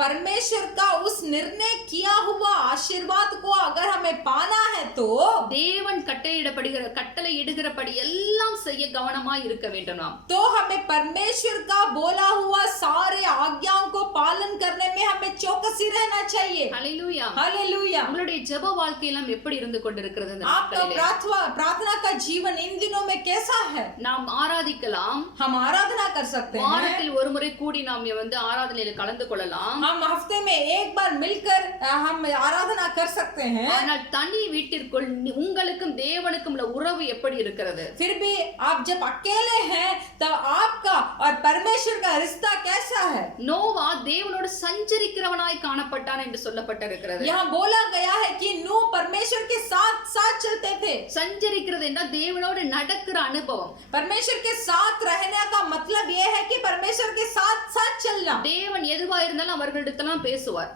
परमेश्वर का उस निर्णय किया हुआ आशीर्वाद को अगर हमें पाना है तो தேவன் கட்டளையிடுகிறபடி எல்லாம் செய்ய கவனமா இருக்க வேண்டும். நாம் तो हमें परमेश्वर का बोला हुआ सारे आज्ञाओं को पालन करने में हमें चौकसी रहना चाहिए. Hallelujah, hallelujah. உங்களுடைய ஜெப வாழ்க்கையெல்லாம் எப்படி இருந்து கொண்டிருக்கிறது இந்த आपका நாட்களிலே? प्रार्थना का जीवन इन दिनों में कैसा है? நாம் ஆராதிக்கலாம், हम आराधना कर सकते हैं. வாரத்தில் ஒரு முறை கூடி நாம் ஆராதனையில் கலந்து கொள்ளலாம். हम हफ्ते में एक बार मिलकर हम आराधना कर सकते हैं. ஆனால் தனி வீட்டிற்குள் உங்களுக்கும் தேவனுக்கும் உள்ள உறவு எப்படி இருக்கிறது? फिर भी आप जब अकेले हैं तब आपका और परमेश्वर का रिश्ता कैसा है? நோவா தேவனோடு சஞ்சரிக்கிறவனாய் காணப்பட்டான் என்று சொல்லப்பட்டிருக்கிறது. यहाँ बोला गया है कि नूह परमेश्वर के साथ साथ चलते थे. சஞ்சரிக்கிறது என்றால் தேவனோடு நடக்கிற அனுபவம். परमेश्वर के साथ रहने का मतलब यह है कि परमेश्वर के साथ साथ चलना. தேவன் எதுவா இருந்தாலும் அவர்களிடத்தெல்லாம் பேசுவார்.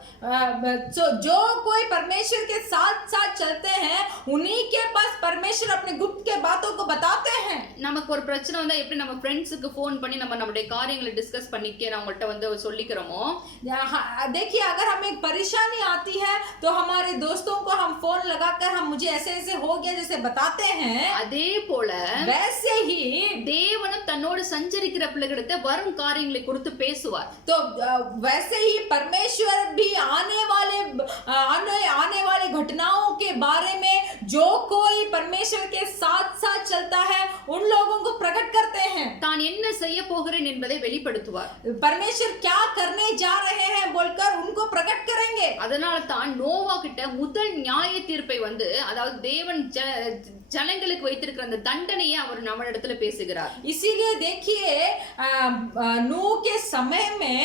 जो कोई परमेश्वर के साथ साथ चलते हैं उन्हीं के पास परमेश्वर अपने गुप्त के बातों को बताते हैं. நமக்கு ஒரு பிரச்சனை வந்தா எப்படி நம்ம ஃப்ரெண்ட்ஸுக்கு ஃபோன் பண்ணி நம்மளுடைய காரியங்களை டிஸ்கஸ் பண்ணிக்க அவங்கள்ட்ட சொல்லிக்கிறோமோ, देखिए अगर हमें एक परेशानी आती है तो हमारे दोस्तों को हम फोन लगाकर हम मुझे ऐसे ऐसे हो गया जैसे बताते हैं. அதே போல वैसे ही தேவனும் தன்னோடு சஞ்சரிக்கிற பிள்ளைகளிடத்தை வரும் காரியங்களை குறித்து பேசுவார். तो वैसे ही परमेश्वर भी आने वाले घटनाओं के बारे में जो कोई परमेश्वर के साथ साथ चलता है उन लोगों को प्रकट करते हैं. தான் என்ன செய்ய போகிறேன் என்பதை வெளிப்படுத்துவார். परमेश्वर क्या करने जा रहे हैं बोलकर उनको प्रकट करेंगे. அதனால தான் நோவா கிட்ட முதல் நியாய தீர்ப்பை அதாவது தேவன் ஜனங்களுக்கு வைத்திருக்கிற அந்த தண்டனையை அவர் நம்மளிடத்துல பேசுகிறார். इसीलिए देखिए नूह के समय में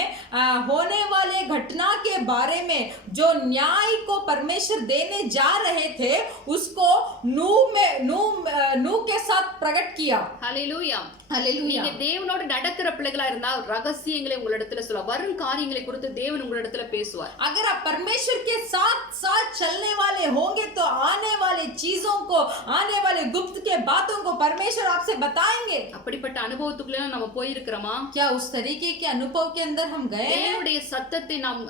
होने वाले घटना के बारे में जो न्याय को परमेश्वर देने जा रहे थे उसको नूह के साथ प्रकट किया. हालेलुया. हालेलुया. நீங்க தேவனோடு நடக்கிற பிள்ளைகளா இருந்தா ரகசியங்களை உங்களிடத்துல சொல்ல வரும் காரியங்களை குறித்து தேவன் உங்களிடத்துல பேசுவார். अगर आप परमेश्वर के साथ साथ चलने वाले होंगे तो आने वाले चीजों को, आने वाले गुप्त के बातों को परमेश्वर आपसे बताएंगे. அப்படிப்பட்ட அனுபவத்துக்குள்ள நம்ம போயிருக்கிறோமா? क्या उस तरीके के अनुभव के अंदर हम गए हैं? தேவனுடைய சத்தத்தை நாம்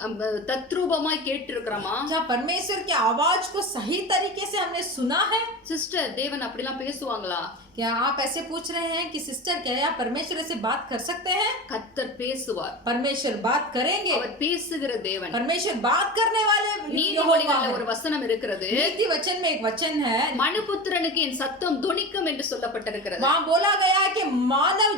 தத்ரூபமாய் கேட்டிருக்கிறோமா? क्या परमेश्वर की आवाज को सही तरीके से हमने सुना है? சிஸ்டர், தேவன் அப்படிலாம் பேசுவாங்களா? क्या आप ऐसे पूछ रहे हैं कि सिस्टर क्या आप परमेश्वर से बात कर सकते हैं? கர்த்தர் பேசுவார். परमेश्वर बात करेंगे. அவர் பேசுகிற தேவன். परमेश्वर बात करने वाले நீதிமொழிகள்ல ஒரு வசனம் இருக்கிறது. नीति वचन में एक वचन है, மனுபுத்திரனுக்கு என் சத்தம் துணிக்கும் என்று சொல்லப்பட்டிருக்கிறது. वहाँ बोला गया है कि मानव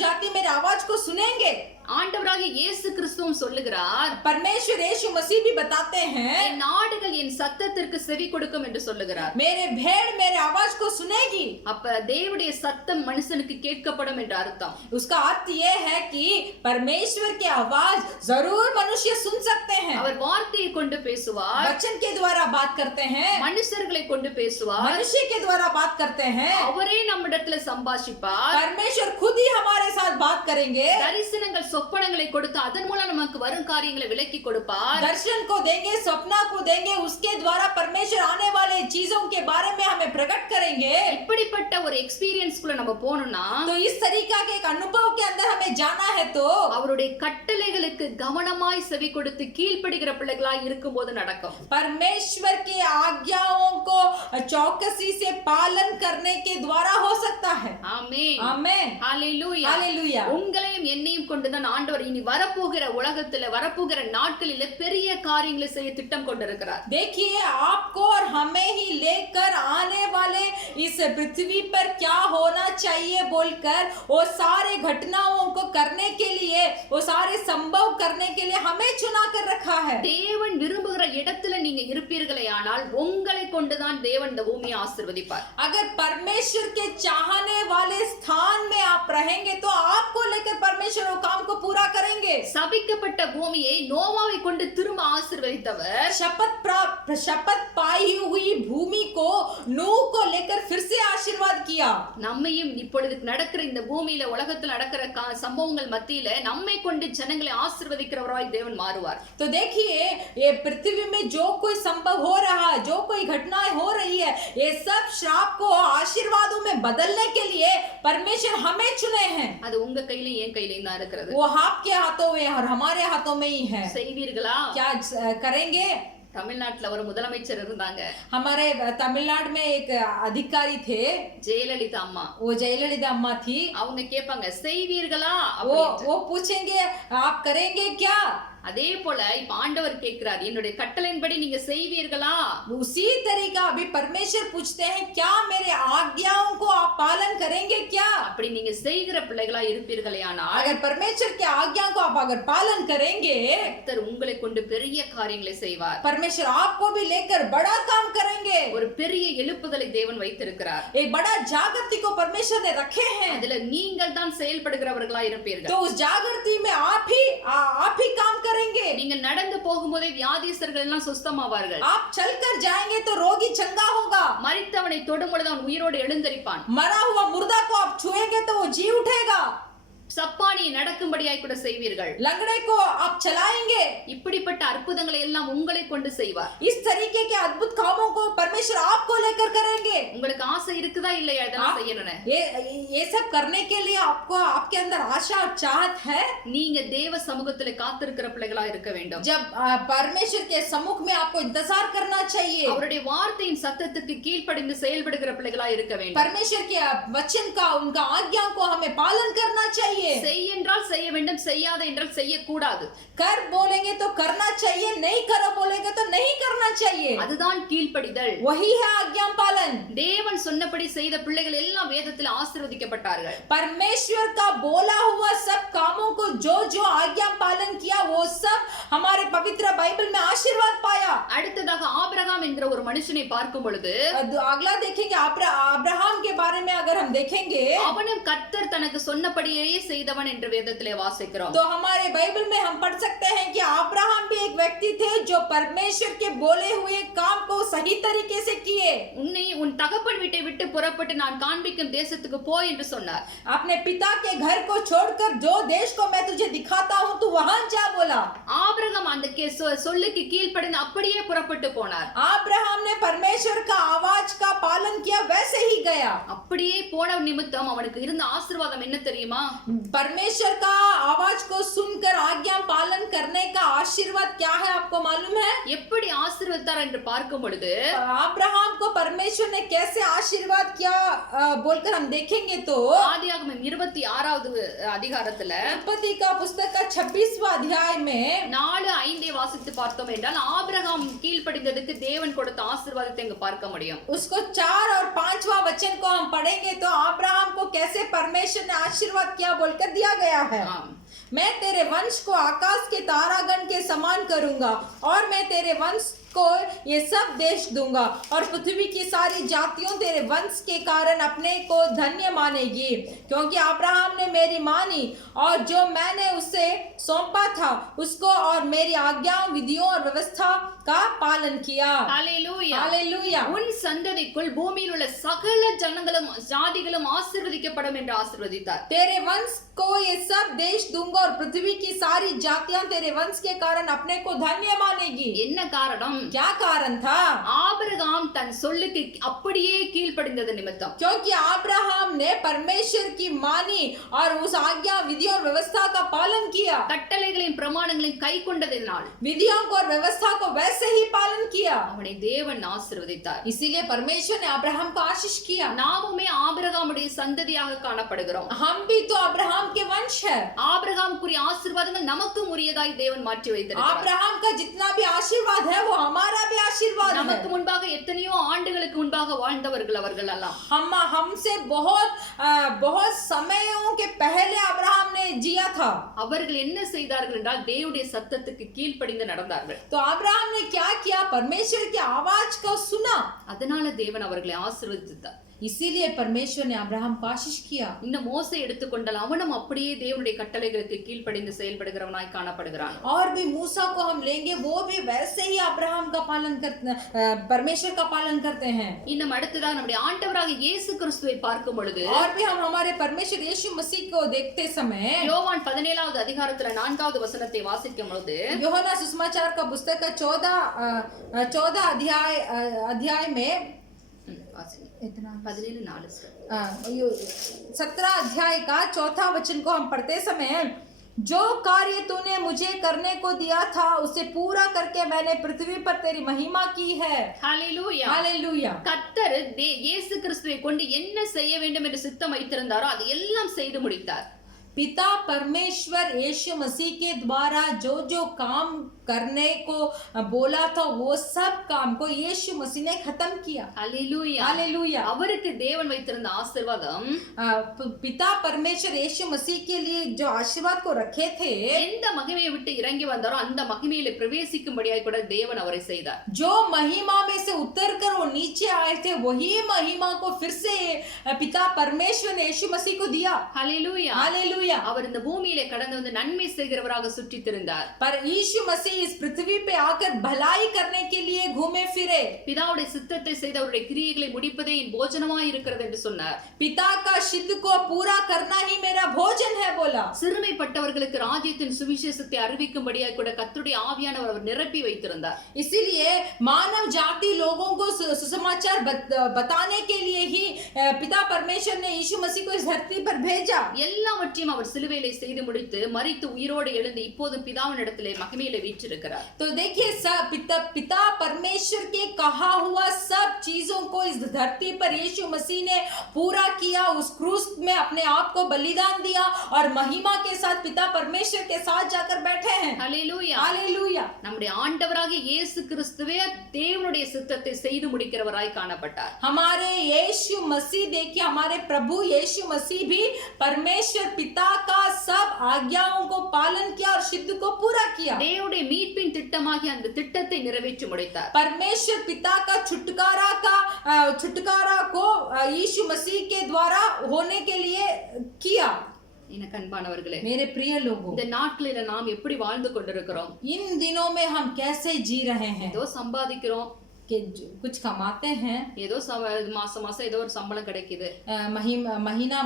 जाति मेरे आवाज को सुनेंगे. ஆண்டவராகிய இயேசு கிறிஸ்துவும் சொல்லுகிறார், परमेश्वर यीशु मसीह भी बताते हैं, என் ஆடுகள் என் சத்தத்திற்கு செவி கொடுக்கும் என்று சொல்லுகிறார். मेरे भेड़ मेरे आवाज को सुनेगी. அப்ப தேவனுடைய சத்தம் மனுஷனுக்கு கேட்கப்படும் என்று அர்த்தம். उसका अर्थ ये है कि परमेश्वर की आवाज जरूर मनुष्य सुन सकते हैं. அவர் வார்த்தையை கொண்டு பேசுவார், वचन के द्वारा बात करते हैं, மனுஷர்களை கொண்டு பேசுவார், मनुष्य के द्वारा बात करते हैं. அவரே நம்மிடத்துல சம்பாஷிப்பார், परमेश्वर खुद ही हमारे साथ बात करेंगे, தரிசனங்கள் சொப்பனங்களை கொடுத்து அதன் மூலம் நமக்கு வரும் காரியங்களை விலக்கி கொடுப்பார். दर्शन को देंगे, सपना को देंगे, उसके द्वारा परमेश्वर आने वाले चीजों के बारे में हमें प्रकट करेंगे. இப்படிப்பட்ட ஒரு எக்ஸ்பீரியன்ஸ்க்குள்ள நம்ம போகணும்னா तो इस तरीका के एक अनुभव के अंदर हमें जाना है तो அவருடைய கட்டளைகளுக்கு கவனமாய் செவி கொடுத்து கீழ்ப்படுகிற பிள்ளைகளாய் இருக்கும்போது நடக்கும். परमेश्वर की आज्ञाओं को चौकसी से पालन करने के द्वारा हो सकता है. ஆமென். आमेन. ஹalleluya. हालेलुया. உங்களையும் என்னையும் கொண்டுதான் ஆண்டவர் இனி வரப்போகிற உலகத்துல வரப்போகிற நாட்களில பெரிய காரியங்களை செய்ய திட்டம் கொண்டிருக்கிறார். देखिए, आपको और हमें ही लेकर आने वाले इस पृथ्वी पर क्या होना चाहिए बोलकर वो सारे घटनाओं को करने के लिए, वो सारे संभव करने के लिए हमें चुना कर रखा है. தேவன் விரும்புகிற இடத்துல நீங்க இருப்பீர்களே ஆனால் உங்களை கொண்டுதான் தேவன் இந்த பூமியை ஆசீர்வதிப்பார். अगर परमेश्वर के चाहने वाले स्थान में आप रहेंगे तो आपको लेकर परमेश्वर वो काम को पूरा करेंगे. சபிக்கப்பட்ட பூமியை நோவாவை கொண்டு திரும்ப ஆசீர்வதித்தவர் शपथ पाई हुई भूमि को नूह को लेकर फिर से आशीर्वाद किया. நம்மையும் இப்பொழுது நடக்கிற இந்த பூமியில உலகத்தில் நடக்கிற சம்பவங்கள் மத்தியில நம்மை கொண்டு ஜனங்களை ஆசீர்வதிக்கிறவராய் தேவன் மாறுவார். तो देखिए, ये पृथ्वी में जो कोई संभव हो रहा है, जो कोई घटनाएं हो रही है, ये सब श्राप को आशीर्वादों में बदलने के लिए परमेश्वर हमें चुने हैं. அது उங்க கையிலயும் என் கையிலயும் தான் இருக்கிறது. वो आपके हाथों में और हमारे हाथों में ही है. செய்வீர்களா? क्या करेंगे? தமிழ்நாட்டுல ஒரு முதலமைச்சர் இருந்தாங்க, हमारे तमिलनाडु में एक अधिकारी थे, ஜெயலலிதா அம்மா. वो जयललिता अम्मा थी. அவங்க கேட்பாங்க, செய்வீர்களா? वो पूछेंगे, आप करेंगे क्या? அதே போல இப்ப ஆண்டவர் கேட்கிறார், என்னுடைய கட்டளையின்படி நீங்க செய்வீர்களா? उसी तरीका अभी परमेश्वर पूछते हैं, क्या मेरे आज्ञाओं को आप पालन करेंगे क्या? அப்படி நீங்க செய்கிற பிள்ளைகளா இருப்பீர்களேயானால் अगर परमेश्वर की आज्ञा को आप अगर पालन करेंगे, கர்த்தர் உங்களை கொண்டு பெரிய காரியங்களை செய்வார். परमेश्वर आपको भी लेकर बड़ा काम करेंगे. ஒரு பெரிய எழுப்புதலை தேவன் வைத்திருக்கிறார். एक बड़ा जागृति को परमेश्वर ने रखे हैं. அதுல நீங்கள் தான் செயல்படுகிறவர்களா இருப்பீர்கள். तो उस जागृति में आप ही काम करेंगे. நீங்க நடந்து போகும்போதே வியாதிஸ்தர்கள் எல்லாம் சுஸ்தமாவார்கள். आप चलकर जाएंगे तो रोगी चंगा होगा. மரித்தவனை தொடும் பொழுது அவன் உயிரோடு எழுந்தரிப்பான். मरा हुआ मुर्दा को आप छुएंगे तो वो जी उठेगा. சப்பானியை நடக்கும்படியாய் கூட செய்வீர்கள். लंगड़े को आप चलाएंगे. இப்படிப்பட்ட அற்புதங்களை எல்லாம் உங்களை கொண்டு செய்வார். इस तरीके के अद्भुत कामों को परमेश्वर आपको लेकर करेंगे. உங்களுக்கு ஆசை இருக்குதா இல்லையா இதெல்லாம் செய்யணும்னு? ये सब करने के लिए आपको आपके अंदर आशा और चाहत है. நீங்க தேவ சமூகத்திலே காத்திருக்கிற பிள்ளைகளா இருக்க வேண்டும். जब परमेश्वर के सम्मुख में आपको इंतजार करना चाहिए. அவருடைய வார்த்தையின் சத்தத்துக்கு கீழ்ப்படிந்து செயல்படுகிற பிள்ளைகளா இருக்க வேண்டும். परमेश्वर के वचन का, उनका आज्ञा को हमें पालन करना चाहिए. செய் என்றால் செய்ய வேண்டும், செய்யாத என்றால் செய்யக்கூடாது. कर बोलेंगे तो करना चाहिए, नहीं करो बोलेंगे तो नहीं करना चाहिए. அதுதான் கீழ்ப்படிதல். वही है आज्ञा पालन. தேவன் சொன்னபடி செய்த பிள்ளைகள் எல்லாம் வேதத்தில் ஆசீர்வதிக்கப்பட்டார்கள். परमेश्वर का बोला हुआ सब कामों को जो जो आज्ञा पालन किया वो सब हमारे पवित्र बाइबल में आशीर्वाद पाया. அடுத்ததாக ஆபிரகாம் என்கிற ஒரு மனுஷனை பார்க்கும் பொழுது अगला देखेंगे, अब्राहम के बारे में अगर हम देखेंगे, அவனும் கர்த்தர் தனக்கு சொன்னபடியே செய்தவன் என்று வேதத்திலே வாசிக்கிறோம். तो हमारे बाइबल में हम पढ़ सकते हैं कि अब्राहम भी एक व्यक्ति थे जो परमेश्वर के बोले हुए काम को सही तरीके से किए. உன்னை உன் தகப்பன் வீட்டை விட்டு புறப்பட்டு நான் காண்பிக்கும் தேசத்துக்கு போ என்று சொன்னார். अपने पिता के घर को छोड़कर जो देश को मैं तुझे दिखाता हूं तू वहां जा बोला. ஆபிரகாம் அந்த சொல்லுக்கு கீழ்ப்படிந்து அப்படியே புறப்பட்டு போனார். अब्राहम ने परमेश्वर का आवाज का पालन किया, वैसे ही गया. அப்படியே போன நிமித்தம் அவனுக்கு இருந்த ஆசீர்வாதம் என்ன தெரியுமா? परमेश्वर का आवाज को सुनकर आज्ञा पालन करने का आशीर्वाद क्या है आपको मालूम है? எப்படி ஆசீர்வதித்தார் என்று பார்க்கும் பொழுது अब्राहम को परमेश्वर ने कैसे आशीर्वाद किया बोलकर हम देखेंगे तो ஆதியாகமம் 26வது அதிகாரத்துல उत्पत्ति का पुस्तक का 26वां अध्याय में 4:5 வாசித்து பார்த்தோம் என்றால் ஆபிரகாம் கீழ்ப்படிந்ததுக்கு தேவன் கொடுத்த ஆசீர்வாதத்தை இங்க பார்க்க முடியும். उसको 4 और 5वां वचन को हम पढ़ेंगे तो अब्राहम को कैसे परमेश्वर ने आशीर्वाद किया बोलकर दिया गया है. मैं तेरे वंश को आकाश के तारागण के समान करूंगा और मैं तेरे वंश को ये सब देश दूंगा और पृथ्वी की सारी जातियों तेरे वंश के कारण अपने को धन्य मानेगी, क्योंकि अब्राहम ने मेरी मानी और जो मैंने उसे सौंपा था उसको और मेरी आज्ञाओं, विधियों और व्यवस्था का पालन किया। ஹalleluya. हालेलुया। உன் சந்ததிக்குள் பூமியில் உள்ள சகல ஜனங்களும் ஜாதிகளும் ஆசீர்வதிக்கப்படும் என்று ஆசீர்வதித்தார். तेरे वंश को ये सब देश दूंगा और पृथ्वी की सारी जातियां तेरे वंश के कारण अपने को धन्य मानेगी। என்ன காரணம்? क्या कारण था? ஆபிரகாம் தன் சொல்லுக்கு அப்படியே கீழ்ப்படிந்தது நிமித்தம். क्योंकि अब्राहम ने परमेश्वर की मानी और उस आज्ञा, विधियों और व्यवस्था का पालन किया। கட்டளைகளையும் பிரமாணங்களையும் கை கொண்டதினால் विधियों को और व्यवस्था को वैसे ही पालन किया, அவனை தேவன் ஆசீர்வதித்தார். इसीलिए परमेश्वर ने अब्राहम को आशीष किया। நாமுமே ஆபிரகாமுடைய சந்ததியாக காணப்படுகிறோம். हम भी तो अब्राहम के वंश है। ஆபிரகாமுக்குரிய ஆசீர்வாதங்கள் நமக்கும் உரியதாய் தேவன் மாற்றி வைத்திருக்கிறார். अब्राहम का जितना भी आशीर्वाद है वो हमारा भी आशीर्वाद நமக்கு है। முன்பாக எத்தனையோ ஆண்டுகளுக்கு முன்பாக வாழ்ந்தவர்கள் அவர்கள் எல்லாம் हमसे बहुत समयों के पहले अब्राहम ने जिया था। அவர்கள் என்ன செய்தார்கள் என்றால் தேவனுடைய சத்தத்துக்கு கீழ்ப்படிந்து நடந்தார்கள். तो अब्राहम ने क्या किया? परमेश्वर की आवाज को सुना, அதனால தேவன் அவர்களை ஆசீர்வதித்தார். इसीलिए परमेश्वर ने अब्राहम को आशीष किया। இந்த மோசே எடுத்துக்கொண்டால் அவனும் அப்படியே தேவனுடைய கட்டளைகளுக்கு கீழ்ப்படிந்து செயல்படுகிறவனாய் காணப்படுகிறான். और भी मूसा को हम लेंगे, वो भी वैसे ही अब्राहम का पालन करते, परमेश्वर का पालन करते हैं। இன்னும் அடுத்ததாக நம்முடைய ஆண்டவராக இயேசு கிறிஸ்துவை பார்க்கும் பொழுது और भी हम हमारे परमेश्वर यीशु मसीह को देखते समय யோவான் 17வது அதிகாரத்துல 4வது வசனத்தை வாசிக்கும் பொழுது यूहन्ना सुसमाचार का पुस्तक का 14 अध्याय में 17 अध्याय का 4था वचन को हम पढ़ते समय, जो कार्य तूने मुझे करने को दिया था उसे पूरा करके मैंने पृथ्वी पर तेरी महिमा की है। ஹalleluya. हालेलुया। கர்த்தர் இயேசு கிறிஸ்துவை கொண்டு என்ன செய்ய வேண்டும் என்று சித்தம் வைத்திருந்தாரோ அது எல்லாம் செய்து முடித்தார். पिता परमेश्वर यीशु मसीह के द्वारा जो जो काम करने को बोला था वो सब काम को यीशु मसीह ने खत्म किया। ஹalleluya. हालेलुया। அவருக்கு தேவன் வைத்திருந்த ஆசீர்வாதம் पिता परमेश्वर यीशु मसीह के लिए जो आशीर्वाद को रखे थे, எந்த மகிமையை விட்டு இறங்கி வந்தாரோ அந்த மகிமையில பிரவேசிக்கும்படியாய் கூட தேவன் அவரை செய்தார். जो महिमा में से उतर कर वो नीचे आए थे वही महिमा को फिर से पिता परमेश्वर ने यीशु मसीह को दिया। ஹalleluya. हालेलुया। அவர் இந்த பூமியிலே கடந்து வந்து நன்மை செய்கிறவராக சுற்றித் திரிந்தார். पर यीशु मसीह इस पृथ्वी पे आकर भलाई करने के लिए घूमे फिरे। பிதாவுடைய சித்தத்தை செய்து அவருடைய கிரியைகளை முடிப்பதே என் போஜனமாய் இருக்கிறது என்று சொன்னார். पिता का सिद्ध को पूरा करना ही मेरा भोजन है बोला। சிறுமைப்பட்டவர்களுக்கு ராஜ்யத்தின் சுவிசேஷத்தை அறிவிக்கும்படியாய் கூட கர்த்தருடைய ஆவியானவர் அவர் நிரப்பி வைத்திருந்தார். इसीलिए मानव जाति लोगों को सुसमाचार बताने के लिए ही पिता परमेश्वर ने यीशु मसीह को इस धरती पर भेजा। எல்லாவற்றையும் அவர் சிலுவையிலே செய்து முடித்து மரித்து உயிரோடு எழுந்து இப்போது பிதாவின் இடத்திலே மகிமையிலே வீற்றிருக்கிறார். तो देखिए पिता परमेश्वर के कहा हुआ सब चीजों को इस धरती पर यीशु मसीह ने पूरा किया। उस क्रूस में अपने आप को बलिदान दिया और महिमा के साथ पिता परमेश्वर के साथ जाकर बैठे हैं। ஹalleluya. हालेलुया। நம்முடைய ஆண்டவராகிய இயேசு கிறிஸ்துவே தேவனுடைய சித்தத்தை செய்து முடிக்கிறவராய் காணப்பட்டார். हमारे यीशु मसीह देखिए, हमारे प्रभु यीशु मसीह भी परमेश्वर पिता का सब आज्ञाओं को पालन किया और सिद्ध को पूरा किया। தேவனுடைய மீட்பின் திட்டமாகிய அந்த திட்டத்தை நிறைவேற்றி முடித்தார். परमेश्वर पिता का छुटकारा को यीशु मसीह के द्वारा होने के लिए किया। எனக்கு அன்பானவர்களே, मेरे प्रिय लोगों, இந்த நாட்களில நாம் எப்படி வாழ்ந்து கொண்டிருக்கிறோம்? इन दिनों में हम कैसे जी रहे हैं? ஏதோ சம்பாதிக்கிறோம், कि कुछ कमाते हैं, ஏதோ மாசம் மாசம் ஏதோ ஒரு சம்பளம் கிடைக்குது,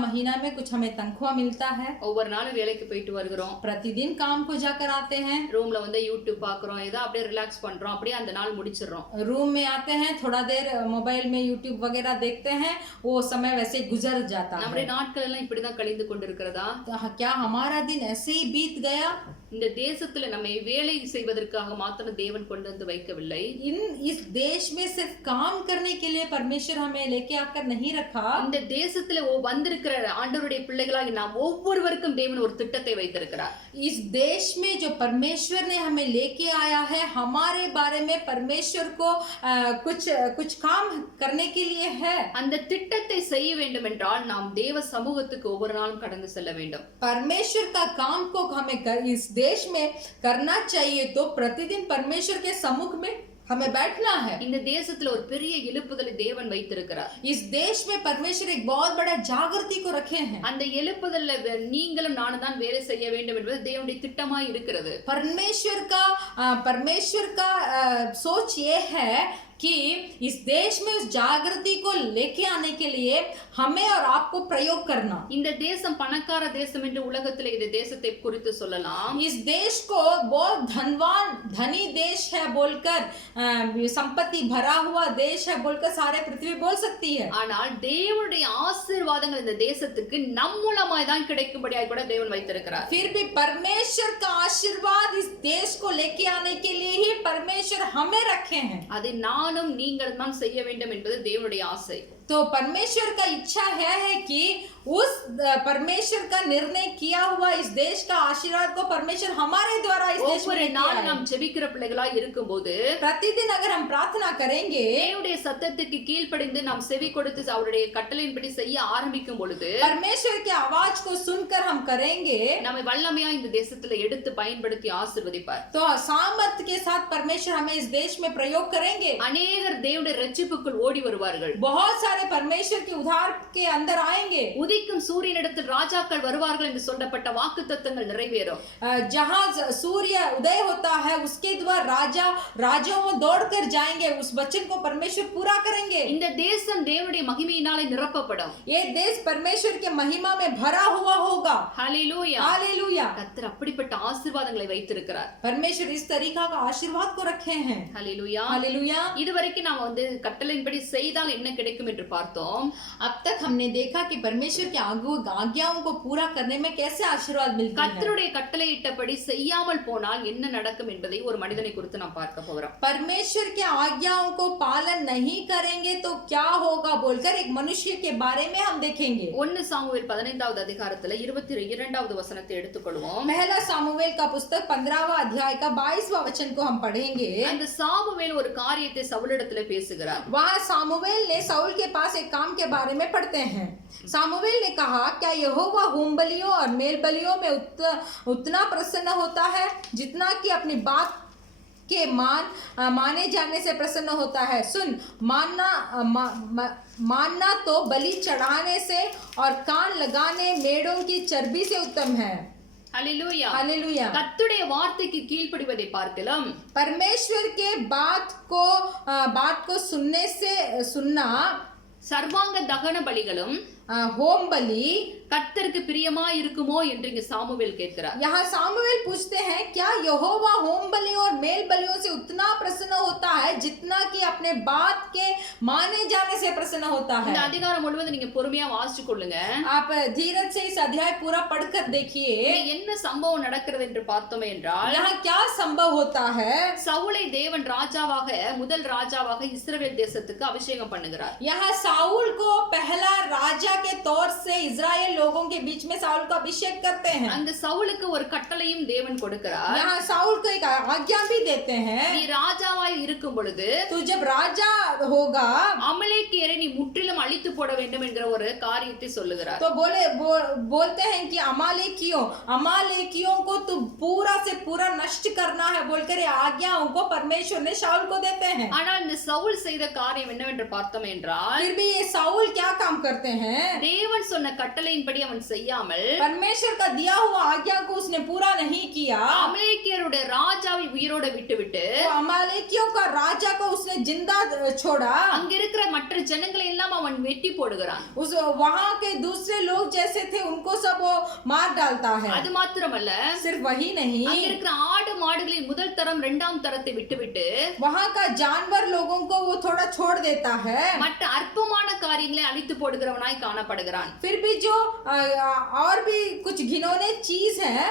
महीना में कुछ हमें तनख्वाह मिलता है, ஒவ்வொரு நாளும் வேலைக்கு போயிட்டு வருகிறோம், प्रतिदिन काम को जाकर आते हैं, ரூம்ல வந்து யூடியூப் பாக்குறோம், ஏதோ அப்படியே ரிலாக்ஸ் பண்றோம், அப்படியே அந்த நாள் முடிச்சிடுறோம். रूम में आते हैं, थोड़ा देर मोबाइल में यूट्यूब वगैरह देखते हैं, वो समय वैसे गुजर जाता है। நம்முடைய நாட்கள் எல்லாம் இப்படிதான் கழிந்து கொண்டிருக்கிறதா? क्या हमारा दिन ऐसे ही बीत गया? இந்த தேசத்துல நம்மை வேலை செய்வதற்காக மாத்திரம் தேவன் கொண்டு வந்து வைக்கவில்லை. इस देश में सिर्फ काम करने के लिए परमेश्वर हमें लेके आकर नहीं रखा. இந்த தேசத்துல வந்திருக்கிற ஆண்டவருடைய பிள்ளைகளாகி நாம் ஒவ்வொருவருக்கும் தேவன் ஒரு திட்டத்தை வைத்திருக்கிறார். इस देश में जो परमेश्वर ने हमें लेके आया है, हमारे बारे में परमेश्वर को कुछ काम करने के लिए है. அந்த திட்டத்தை செய்ய வேண்டும் என்றால் நாம் தேவ சமூகத்துக்கு ஒவ்வொரு நாளும் கடந்து செல்ல வேண்டும். परमेश्वर का काम को हमें इस देश में करना चाहिए, तो प्रतिदिन परमेश्वर के सम्मुख में हमें बैठना है. இந்த தேசத்துல ஒரு பெரிய எழுப்புதலை தேவன் வைத்திருக்கிறார். इस देश में परमेश्वर एक बहुत बड़ा जागृति को रखे हैं. அந்த எழுப்புதல்ல நீங்களும் நானும் தான் வேலை செய்ய வேண்டும் என்பது தேவனுடைய திட்டமாய் இருக்கிறது. परमेश्वर का सोच ये है कि इस देश में उस जागृति को लेके आने के लिए हमें और आपको प्रयोग करना. இந்த தேசம் பணக்கார தேசம் என்று உலகத்திலே இந்த தேசத்தை குறித்து சொல்லலாம். इस देश को बहुत धनी देश है बोलकर, संपत्ति भरा हुआ देश है बोलकर सारे पृथ्वी बोल सकती है. ஆனால் தேவனுடைய ஆசீர்வாதங்கள் இந்த தேசத்துக்கு நம் மூலமாய் தான் கிடைக்கும்படியாய் கூட தேவன் வைத்திருக்கிறார். फिर भी परमेश्वर का आशीर्वाद इस देश को लेके आने के लिए ही परमेश्वर हमें रखे हैं. அதை நானும் நீங்கள் தான் செய்ய வேண்டும் என்பது தேவனுடைய ஆசை. तो परमेश्वर का इच्छा है कि उस परमेश्वर का निर्णय किया हुआ इस देश का आशीर्वाद को परमेश्वर हमारे द्वारा इस देश में நாள் நாம் ஜெபிக்கிற பிள்ளைகளாய் இருக்கும்போது प्रतिदिन अगर हम प्रार्थना करेंगे, தேவனுடைய சத்தத்துக்கு கீழ்ப்படிந்து நாம் செவி கொடுத்து அவருடைய கட்டளையின்படி செய்ய ஆரம்பிக்கும் பொழுது, परमेश्वर की आवाज को सुनकर हम करेंगे, நம்மை வல்லமையா இந்த தேசத்துல எடுத்து பயன்படுத்தி ஆசீர்வதிப்பார். तो सामर्थ के साथ परमेश्वर हमें इस देश में प्रयोग करेंगे. अनेகர் தேவனுடைய இரட்சிப்புக்குள் ஓடி வருவார்கள். बहुत सारे परमेश्वर के उद्धार के अंदर आएंगे. உதிக்கும் சூரியனிடத்தில் ராஜாக்கள் வருவார்கள் என்று சொல்லப்பட்ட வாக்குத்தத்தங்கள் நிறைவேறும். जहां सूर्य उदय होता है उसके द्वार राजाओं दौड़कर जाएंगे. उस वचन को परमेश्वर पूरा करेंगे. இந்த தேசம் தேவனுடைய மகிமையினாலே நிரப்பப்படும். ये देश परमेश्वर के महिमा में भरा हुआ होगा. ஹalleluya, हालेलुया. கர்த்தர் அப்படிப்பட்ட ஆசீர்வாதங்களை வைத்திருக்கிறார். परमेश्वर इस तरीका का आशीर्वाद को रखे हैं. ஹalleluya, हालेलुया. இதுவரைக்கும் நாம கட்டளையின்படி செய்தால் என்ன கிடைக்கும் என்று பார்த்தோம். अब तक हमने देखा कि परमेश्वर के आज्ञाओं को पूरा करने में कैसे आशीर्वाद मिलती है. கர்த்தருடைய கட்டளையிட்டபடி செய்யாமல் போனால் என்ன நடக்கும் என்பதை ஒரு மனிதனை குறித்து நாம் பார்க்க போகிறோம். परमेश्वर के आज्ञाओं को पालन नहीं करेंगे तो क्या होगा बोलकर एक मनुष्य के बारे में हम देखेंगे. 1 சாமுவேல் 15வது அதிகாரத்துல 22வது வசனத்தை எடுத்துக்கொள்வோம். पहला सामुवेल का पुस्तक 15वां अध्याय का 22वां वचन को हम पढ़ेंगे. அந்த சாமுவேல் ஒரு காரியத்தை சவுலிடத்துல பேசுகிறார். वहाँ सामुवेल ने साउल के पास एक काम के बारे में पढ़ते हैं. सामुवेल ने कहा, क्या यहोवा होम बलियों और मेल बलियों में उतना प्रसन्न होता है जितना कि अपनी बात के माने जाने से प्रसन्न होता है. सुन, मानना तो बलि चढ़ाने से और कान लगाने मेढ़ों की चर्बी से उत्तम है. ஹalleluya, हालेलुया. கர்த்தருடைய வார்த்தைக்கு கீழ்ப்படிவதை பார்க்கலாம். परमेश्वर के बात को सुनना, சர்வாங்க தகன பலிகளும் होम बलि கர்த்தருக்கு பிரியமா இருக்குமோ என்று இங்க சாமுவேல் கேட்கிறார். यहाँ सामुवेल पूछते हैं, क्या यहोवा होम बलियों और मेल बलियों से उतना प्रसन्न होता है जितना कि अपने बात के माने जाने से प्रसन्न होता है. இந்த அதிகாரம் முழுவதும் நீங்க பொறுமையா வாசிச்சு கொள்ளுங்க. आप धीरज से इस अध्याय पूरा पढ़कर देखिए. என்ன சம்பவம் நடக்கிறது என்று பார்த்தோமே என்றால், यहाँ क्या संभव होता है. சவுலை தேவன் ராஜாவாக, முதல் ராஜாவாக இஸ்ரவேல் தேசத்துக்கு அபிஷேகம் பண்ணுகிறார். यहाँ साउल को पहला राजा के तौर से इजराइल लोगों के बीच में साउल को अभिषेक करते हैं. அந்த சவுலுக்கு ஒரு கட்டளையும் தேவன் கொடுக்கிறார். यहाँ साउल को एक आज्ञा भी देते हैं. நீ ராஜாவாய் இருக்கும் பொழுது तू जब राजा होगा அமலேக்கியரை நீ முற்றிலும் அழித்து போட வேண்டும் என்கிற ஒரு காரியத்தை சொல்லுகிறார். तो बोलते हैं कि अमालेकियों को तू पूरा से पूरा नष्ट करना है बोलकर ये आज्ञाओं को परमेश्वर ने शाऊल को देते हैं. ஆனால் இந்த சவுல் செய்த காரியம் என்னவென்று பார்த்தோம் என்றால், फिर भी ये साउल क्या काम करते हैं. தேவன் சொன்ன கட்டளையின்படி அவன் செய்யாமல் परमेश्वर का दिया हुआ आज्ञा को उसने पूरा नहीं किया. அமலேக்கியருடைய ராஜாவை உயிரோட விட்டுவிட்டு तो अमालेकियों का राजा को उसने जिंदा छोड़ा. அங்க இருக்கிற மற்ற ஜனங்களை எல்லாம் அவன் வெட்டி போடுகிறான். वहाँ के दूसरे लोग जैसे थे उनको सब वो मार डालता है. அது மாத்திரமல்ல, सिर्फ वही नहीं, அங்க இருக்கிற ஆடு மாடுகளின் முதல் தரம் இரண்டாம் தரத்தை விட்டுவிட்டு वहाँ का जानवर लोगों को वो थोड़ा छोड़ देता है. மற்ற அற்பமான காரியங்களை அழித்து போடுகிறவனாய் காணப்படுகிறான். फिर भी जो और भी कुछ घिनौने चीज है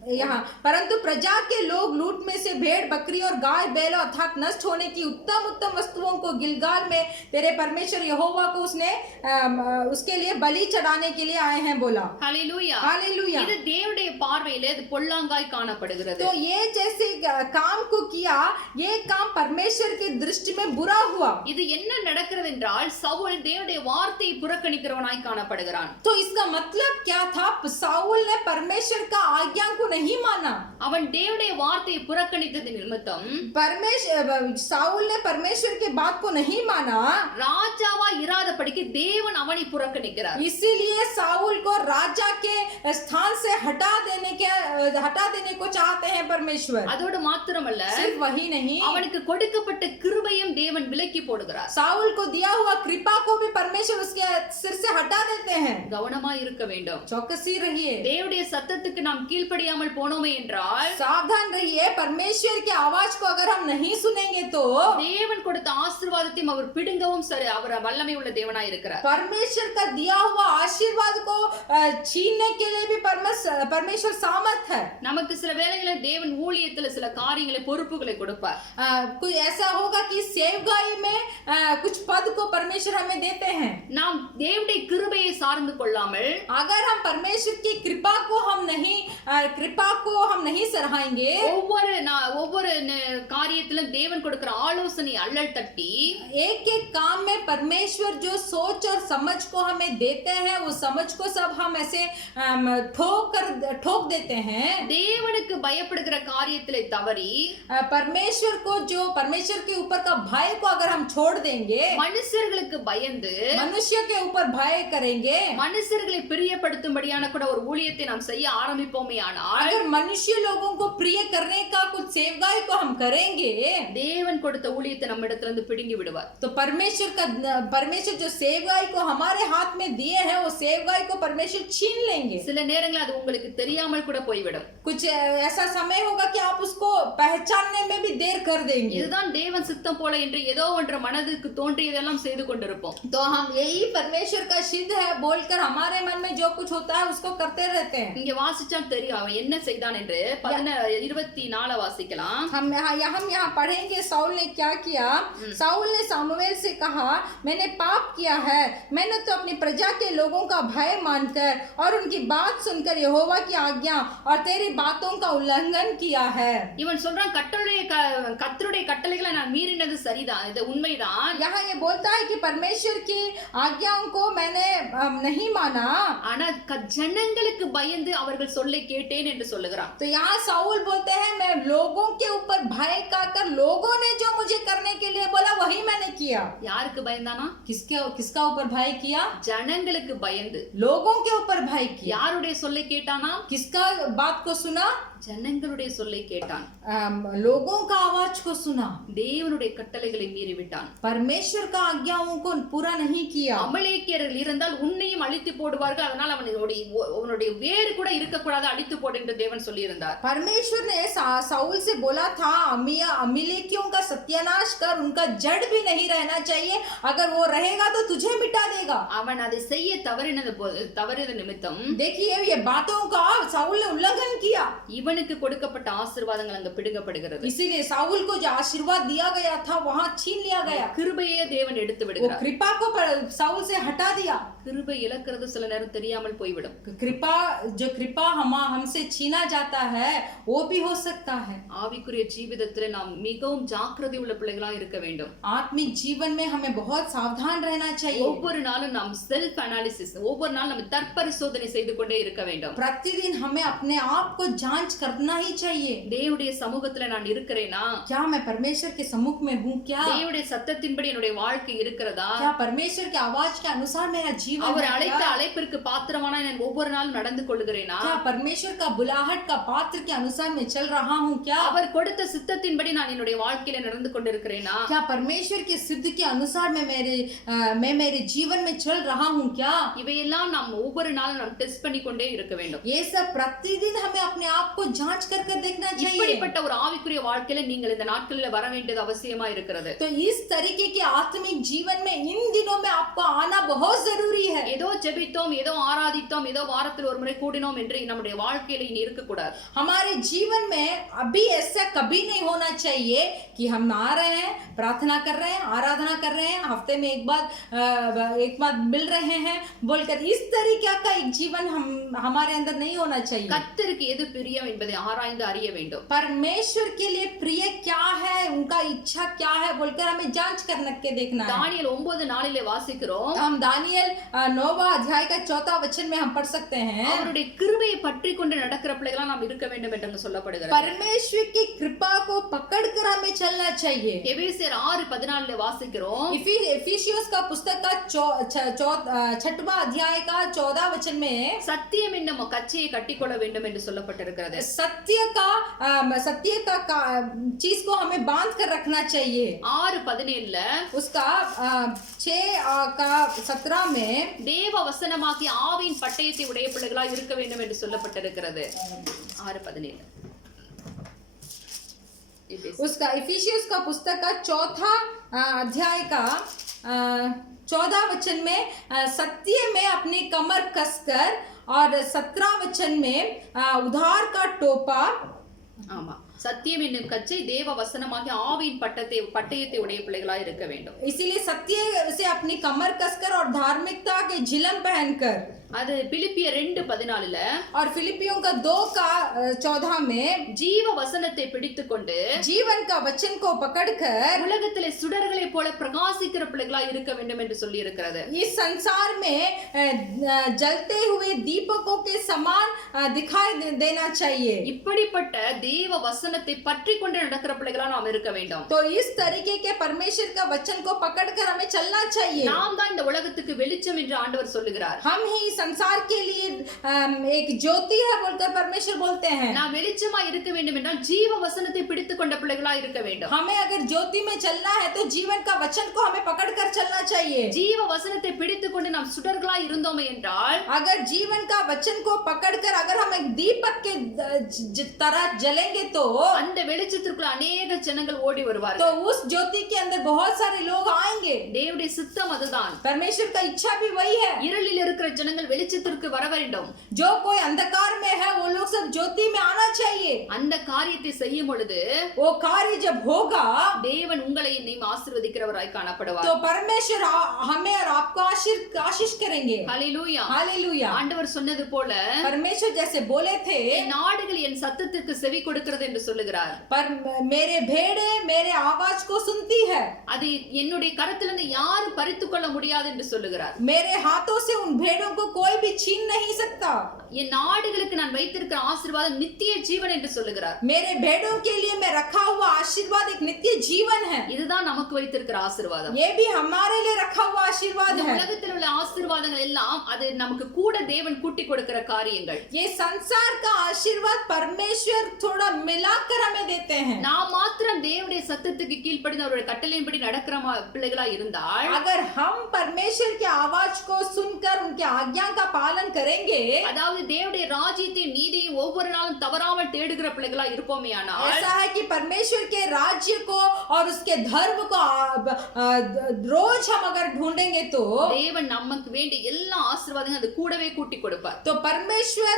यहाँ परंतु प्रजा के लोग लूट में से भेड़ बकरी और गाय बैल अर्थात नष्ट होने की उत्तम उत्तम वस्तुओं को गिलगाल में तेरे परमेश्वर यहोवा को उसके लिए बलि चढ़ाने के लिए आए हैं बोला। ஹல்லேலூயா. हालेलुया। இது தேவனுடைய பார்வையிலே அது பொல்லாங்காய் காணப்படுகிறது. तो ये जैसे काम को किया, ये काम परमेश्वर की दृष्टि में बुरा हुआ। இது என்ன நடக்கிறது என்றால் சவுல் தேவனுடைய வார்த்தையை புறக்கணிக்கிறவனாய் காணப்படுகிறான். तो इसका मतलब क्या था? साउल ने परमेश्वर का आज्ञा को नहीं माना। அவன் தேவனுடைய வார்த்தையை புறக்கணித்தது நிமித்தம் साउल ने परमेश्वर की बात को नहीं माना, ராஜாவா இராதபடிக்கு தேவன் அவனை புறக்கணிக்கிறார். इसीलिए साउल को राजा के स्थान से हटा देने को चाहते हैं परमेश्वर। அதோடு மாத்திரமல்ல, सिर्फ वही नहीं, அவனுக்கு கொடுக்கப்பட்ட கிருபையும் தேவன் விலக்கி போடுகிறார். साउल को दिया हुआ कृपा को भी परमेश्वर उसके सिर से हटा देते हैं। கவனமா இருக்க வேண்டும். चौकसी रहिए, தேவனுடைய சத்தத்துக்கு நாம் கீழ்ப்படியாமல் போனோமே என்றால், सावधान रहिए। परमेश्वर की आवाज को अगर हम नहीं सुनेंगे तो தேவன் கொடுத்த ஆசீர்வாதத்தையும் அவர் பிடுங்கவும் அவர் வல்லமை உள்ள தேவனாய் இருக்கிறார். परमेश्वर का दिया हुआ आशीर्वाद को छीनने के लिए भी परमेश्वर सामर्थ है। நமக்கு சில வேளைகளில் தேவன் ஊழியத்துல சில காரியங்களை பொறுப்புகளை கொடுப்பார். कोई ऐसा होगा कि सेवकाई में कुछ पद को परमेश्वर हमें देते हैं। நாம் தேவனுடைய கிருபையை சார்ந்து கொள்ளாமல், अगर हम परमेश्वर की कृपा को हम नहीं सराहेंगे, ஒவ்வொரு காரியத்திலும் தேவன் கொடுக்கிற ஆலோசனை அல்லல் தட்டி, एक एक काम में परमेश्वर जो सोच और समझ को हमें देते हैं, वो समझ को सब हम ऐसे ठोक देते हैं। தேவனுக்கு பயப்படுகிற காரியத்திலே தவறி, परमेश्वर के ऊपर का भय को अगर हम छोड़ देंगे, மனுஷர்களுக்கு பயந்து मनुष्य के ऊपर भय करेंगे, மனுஷர்களை பிரியப்படுத்தும்படியான கூட ஒரு ஊழியத்தை நாம் செய்ய ஆரம்பிப்போமே ஆனால், अगर मनुष्य लोगों को प्रिय करने का कुछ सेवकाई को हम करेंगे, தேவன் கொடுத்த ஊழியத்தை நம்ம இடத்திலிருந்து பிடுங்கி விடுவார். तो परमेश्वर जो सेवकाई को हमारे हाथ में दिए हैं, वो सेवकाई को परमेश्वर छीन लेंगे। சில நேரங்களில் அது உங்களுக்கு தெரியாமல் கூட போய்விடும். कुछ ऐसा समय होगा कि आप उसको पहचानने में भी देर कर देंगे। இதுதான் தேவன் சித்தம் போல என்று ஏதோ ஒன்று மனதுக்கு தோன்றியதெல்லாம் செய்து கொண்டிருப்போம். तो हम यही परमेश्वर का सिद्ध है बोलकर हमारे मन में जो कुछ होता है उसको करते रहते हैं। இங்க வாசிச்சா தெரியும் அவன் என்ன செய்தான் என்று. 24 வாசிக்கலாம். हम यहाँ पढ़ेंगे साउल ने क्या किया। साउल ने सामुएल से कहा, मैंने पाप किया है, मैंने तो अपनी प्रजा के लोगों का भय मानकर और उनकी बात सुनकर यहोवा की आज्ञा और तेरी बातों का उल्लंघन किया है। இவன் சொல்றான், கர்த்தருடைய கட்டளைகளை நான் மீறினது சரிதான், இது உண்மைதான். यहाँ ये बोलता है कि परमेश्वर की आज्ञाओं को मैंने नहीं माना, ஆனா ஜனங்களுக்கு பயந்து அவர்கள் சொல்லை கேட்டேன் என்று சொல்லுகிறான். तो यहाँ साउल बोलते हैं, मैं लोगों के ऊपर भय खाकर लोगों ने जो मुझे करने के लिए बोला वही मैंने किया। யாருக்கு பயந்தானா? किसका ऊपर भय किया? ஜனங்களுக்கு பயந்து. लोगों के ऊपर भय किया। யாருடைய சொல்லை கேட்டானா? किसका बात को सुना? ஜனங்களுடைய சொல்லை கேட்டான். लोगों का आवाज को सुना। தேவனுடைய கட்டளைகளை மீறி விட்டான். परमेश्वर का आज्ञाओं को पूरा नहीं किया। அமலேக்கியர்கள் இருந்தால் உன்னையும் அழித்து போடுவார்கள், அதனால் அவனுடைய வேறு கூட இருக்கக்கூடாது, அழித்து போடு என்று தேவன் சொல்லியிருந்தார். परमेश्वर ने साउल से बोला था, अमीलेकियों का सत्यानाश कर, उनका जड़ भी नहीं रहना चाहिए, अगर वो रहेगा तो तुझे मिटा देगा। அவன் அதை செய்ய தவறியது நிமித்தம், देखिए ये बातों का साउल ने उल्लंघन किया। இவனுக்கு கொடுக்கப்பட்ட ஆசீர்வாதங்கள் அங்க பிடுங்கப்படுகிறது. इसीलिए साउल को जो आशीर्वाद दिया गया था वहां छीन लिया गया। கிருபையை தேவன் எடுத்து वो விடுகிறார். कृपा को साउल से हटा दिया। கிருபை இழக்கிறது சில நேரம் தெரியாமல் போய்விடும். कृपा हमसे छीना जाता है, वो भी हो सकता है। ஆவிக்குரிய ஜீவிதத்திலே நாம் மிகவும் ஜாக்கிரதை உள்ள பிள்ளைகளா இருக்க வேண்டும். आत्मिक जीवन में हमें बहुत सावधान रहना चाहिए। ஒவ்வொரு நாளும் நாம் செல்ஃப் அனாலிசிஸ், ஒவ்வொரு நாளும் நம்ம தற்பரிசோதனை செய்து கொண்டே இருக்க வேண்டும். प्रतिदिन हमें अपने आप को जांच करना ही चाहिए। தேவனுடைய சமூகத்துல நான் இருக்கிறேனா? क्या मैं परमेश्वर के सम्मुख में हूँ? क्या தேவனுடைய சத்தத்தின்படி என்னுடைய வாழ்க்கை இருக்கிறதா? क्या परमेश्वर के आवाज के अनुसार मेरा जीवन அவர் है? அழைத்த क्या அழைப்பிற்கு பாத்திரமான நான் ஒவ்வொரு நாளும் நடந்து கொள்கிறேனா? परमेश्वर का बुलाहट का पात्र के अनुसार मैं चल रहा हूँ? क्या அவர் கொடுத்த சித்தத்தின்படி நான் என்னுடைய வாழ்க்கையில நடந்து கொண்டிருக்கிறேனா? क्या परमेश्वर के सिद्ध के अनुसार मैं मेरे जीवन में चल रहा हूँ? क्या இவையெல்லாம் நாம் ஒவ்வொரு நாளும் நாம் டெஸ்ட் பண்ணி கொண்டே இருக்க வேண்டும். ये सब प्रतिदिन हमें अपने आप को जांच कर कर देखना चाहिए। இப்படிப்பட்ட ஒரு ஆவிக்குரிய வாழ்க்கையில நீங்கள் இந்த நாட்களில் வர வேண்டியது அவசியமா இருக்கிறது. तो इस तरीके के आत्मिक जीवन में इन दिनों में आपको आना बहुत जरूरी है। ஏதோ ஜெபித்தோம், ஏதோ ஆராதித்தோம், ஏதோ வாரத்தில் ஒரு முறை கூடினோம் என்று நம்முடைய வாழ்க்கையில இனி இருக்க கூடாது. हमारे जीवन में अभी ऐसा कभी नहीं होना चाहिए कि हम आ रहे हैं, प्रार्थना कर रहे हैं, आराधना कर रहे हैं, हफ्ते में एक बार मिल रहे हैं बोलकर इस तरीके का एक जीवन हमारे अंदर नहीं होना चाहिए। கர்த்தருக்கு எது பிரியம் என்பதை ஆராய்ந்து அறிய வேண்டும். परमेश्वर के लिए प्रिय क्या है, उनका इच्छा क्या है बोलकर हमें जांच करके देखना है। தானியேல் 9:4 வாசிக்கிறோம். हम दानियल 9वां अध्याय का 4वां वचन में हम पढ़ सकते हैं, அவருடைய கிருபையை பற்றி கொண்டு நடக்கிற பிள்ளைகளா நாம் இருக்க வேண்டும் என்று சொல்லப்படுகிறது. परमेश्वर की कृपा को पकड़कर हमें चलना चाहिए। எபேசியர் 6:14 வாசிக்கிறோம். इफिसियोस का पुस्तक का 6वां अध्याय का 14वां वचन में சத்தியம் என்னும் கச்சையை கட்டிக்கொள்ள வேண்டும் என்று சொல்லப்பட்டிருக்கிறது. सत्य का चीज को हमें बांध कर रखना चाहिए। 6:17 उसका 6:17 में தேவ வசனமாகிய ஆவியின் பட்டயத்தை உடைய பிள்ளைகளா இருக்க வேண்டும் என்று சொல்லப்பட்டிருக்கிறது. 6:17 उसका इफिसियस का पुस्तक का 4था अध्याय का 14 वचन में सत्य में अपनी कमर कसकर, और 17 वचन में उधार का टोपा, ஆமா, சத்தியம் என்னும் கச்சை தேவ வசனமாகிய ஆவியின் பட்டயத்தை உடைய பிள்ளைகளா இருக்க வேண்டும். इसीलिए सत्य से अपनी कमर कसकर और धार्मिकता के झिलम पहनकर, அது பிலிப்பியர் 2:14 और फिलिपियों का 2:14 में ஜீவ வசனத்தை பிடித்துக்கொண்டு जीवन का वचन को पकड़कर உலகத்திலே சுடர்களை போல பிரகாசிக்கிற பிள்ளைகளா இருக்க வேண்டும் என்று சொல்லி இருக்கிறது. इस संसार में जलते हुए दीपकों के समान दिखाई देना चाहिए। இப்படிப்பட்ட தேவ வசனத்தை பற்றி கொண்டு நடக்கிற பிள்ளைகளா நாம் இருக்க வேண்டும். तो इस तरीके के परमेश्वर का वचन को पकड़कर हमें चलना चाहिए। நாம் தான் இந்த உலகத்துக்கு வெளிச்சம் என்று ஆண்டவர் சொல்லுகிறார். हम ही संसार के लिए एक ज्योति है बोलकर परमेश्वर बोलते हैं। நாம் வெளிச்சமா இருக்க வேண்டும் என்றால் ஜீவ வசனத்தை பிடித்துக்கொண்ட பிள்ளைகளா இருக்க வேண்டும். हमें अगर ज्योति में चलना है तो जीवन का वचन को हमें पकड़कर चलना चाहिए। ஜீவ வசனத்தை பிடித்துக்கொண்டு நாம் சுடர்களா இருந்தோமே என்றால், अगर जीवन का वचन को पकड़कर अगर हम एक दीपक के तरह जलेंगे तो அந்த வெளிச்சத்திற்குள்ள अनेक ஜனங்கள் ஓடி வருவார்கள். तो उस ज्योति के अंदर बहुत सारे लोग आएंगे। தேவனுடைய சித்தம் அதுதான். परमेश्वर का इच्छा भी वही है। இருளில் இருக்கிற ஜனங்கள் வெளிச்சத்திற்கு வர வேண்டும். जो कोई अंधकार में है वो लोग सब ज्योति में आना चाहिए। அந்த காரியத்தை செய்யும் பொழுது वो कार्य जब होगा தேவன் உங்களை என்னையும் ஆசீர்வதிக்கிறவராய் காணப்படுவார். तो परमेश्वर हमें और आपको आशीष करेंगे। ஹல்லேலூயா. हालेलुया। ஆண்டவர் சொன்னது போல परमेश्वर जैसे बोले थे, நாடுகள் என் சத்தத்துக்கு செவி கொடுக்கிறது என்று சொல்லுகிறார். पर मेरे भेड़े मेरे आवाज को सुनती है, அது என்னுடைய கரத்திலிருந்து யாரும் பறித்துக் கொள்ள முடியாது என்று சொல்லுகிறார். मेरे हाथों से उन भेड़ों को कोई भी छीन नहीं सकता। என் நாடுகளுக்கு நான் வைத்திருக்கிற ஆசீர்வாதம் நித்திய ஜீவன் என்று சொல்லுகிறார். मेरे भेड़ों के लिए मैं रखा हुआ आशीर्वाद एक नित्य जीवन है। இதுதான் நமக்கு வைத்திருக்கிற ஆசீர்வாதம். ये भी हमारे लिए रखा हुआ आशीर्वाद இந்த है। உலகத்தில் உள்ள ஆசீர்வாதங்கள் எல்லாம் அது நமக்கு கூட தேவன் கூட்டி கொடுக்கிற காரியங்கள். ये संसार का आशीर्वाद परमेश्वर थोड़ा मिलाकर हमें देते हैं। நாம் மாத்திரம் தேவனுடைய சத்தத்துக்கு கீழ்ப்படிந்து அவருடைய கட்டளையின்படி நடக்கிற பிள்ளைகளா இருந்தால், अगर हम परमेश्वर की आवाज को सुनकर उनके आज्ञा का पालन करेंगे, அதாவது தேவனுடைய ராஜ்யத்தையும் நீதியையும் ஒவ்வொரு நாளும் தவறாமல் தேடுகிற பிள்ளைகளா இருப்போமே ஆனால், ऐसा है कि परमेश्वर के राज्य को और उसके धर्म को रोज हम अगर ढूंढेंगे तो தேவன் நமக்கு வேண்டிய எல்லா ஆசீர்வாதங்களும் அது கூடவே கூட்டி கொடுப்பார். तो परमेश्वर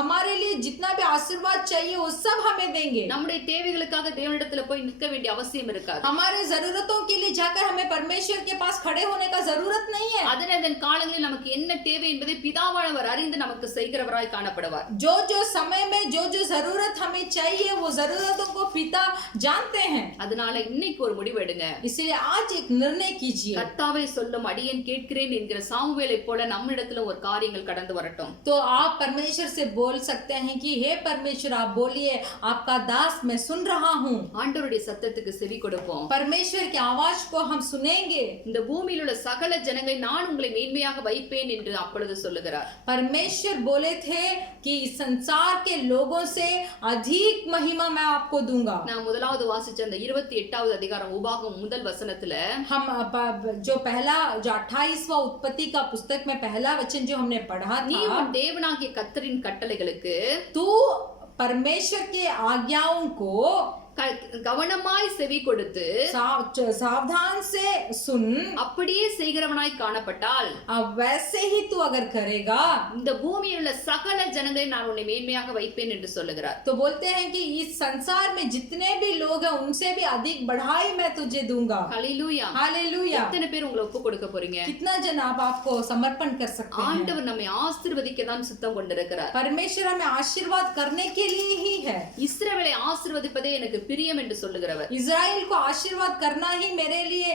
हमारे लिए जितना भी आशीर्वाद चाहिए वो सब हमें देंगे। நம்முடைய தேவைகளுக்காக தேவனிடத்துல போய் நிற்க வேண்டிய அவசியம் இருக்காது. हमारे जरूरतों के लिए जाकर हमें परमेश्वर के पास खड़े होने का जरूरत नहीं है। அதன் காலங்களில் நமக்கு என்ன தேவை என்பதை பிதாவானவர் அறிந்து நமக்கு செய்கிறவராய் காணப்படுவார். जो जो समय में जो जो जरूरत हमें चाहिए वो जरूरतों को पिता जानते हैं। அதனால இன்னைக்கு ஒரு முடிவு எடுங்க. इसलिए आज एक निर्णय कीजिए। கர்த்தாவே சொல்லும் அடியேன் கேட்கிறேன் என்கிற சாமுவேலை போல நம்மிடத்துல ஒரு காரியங்கள் கடந்து வரட்டும். तो आप परमेश्वर से बोल सकते हैं कि हे परमेश्वर आप बोलिए, आपका दास मैं सुन रहा हूँ। ஆண்டவருடைய சத்தத்துக்கு செவி கொடுப்போம். परमेश्वर की आवाज को हम सुनेंगे। இந்த பூமியில் உள்ள சகல ஜனங்களை நான் உங்களை மேன்மையாக வைப்பேன் என்று அப்பொழுது சொல்லுகிறார். परमेश्वर बोले थे कि इस संसार के लोगों से अधिक महिमा मैं आपको दूंगा। நான் முதலாவது வாசிச்ச அந்த 28வது அதிகாரம் உபாகம் முதல் வசனத்துல हम जो 28वां उत्पत्ति का पुस्तक में पहला वचन जो हमने पढ़ा நீ था, உன் தேவனாகிய கர்த்தரின் கட்டளைகளுக்கு तू परमेश्वर के आज्ञाओं को கவனமாய் செவி கொடுத்து सावधान से सुन, அப்படியே செய்கிறவனாய் காணப்பட்டால் वैसे ही तू अगर करेगा, இந்த பூமியில் உள்ள சகல ஜனங்களை நான் உன்னை மேன்மையாக வைப்பேன் என்று சொல்லுகிறார். तो बोलते हैं कि इस संसार में जितने भी लोग हैं उनसे भी अधिक बढ़ाई मैं तुझे दूंगा। ஹல்லேலூயா. हालेलुया। எத்தனை பேர் உங்களை ஒப்பு கொடுக்க போறீங்க? कितना जन आप आपको समर्पण कर सकते हैं? ஆண்டவர் நம்மை ஆசீர்வதிக்க தான் சித்தம் கொண்டிருக்கிறார். परमेश्वर हमें आशीर्वाद करने के लिए ही है। இஸ்ரவேலை ஆசீர்வதிப்பதே எனக்கு பிரியம் என்று சொல்லுகிறவர். इजराइल को आशीर्वाद करना ही मेरे लिए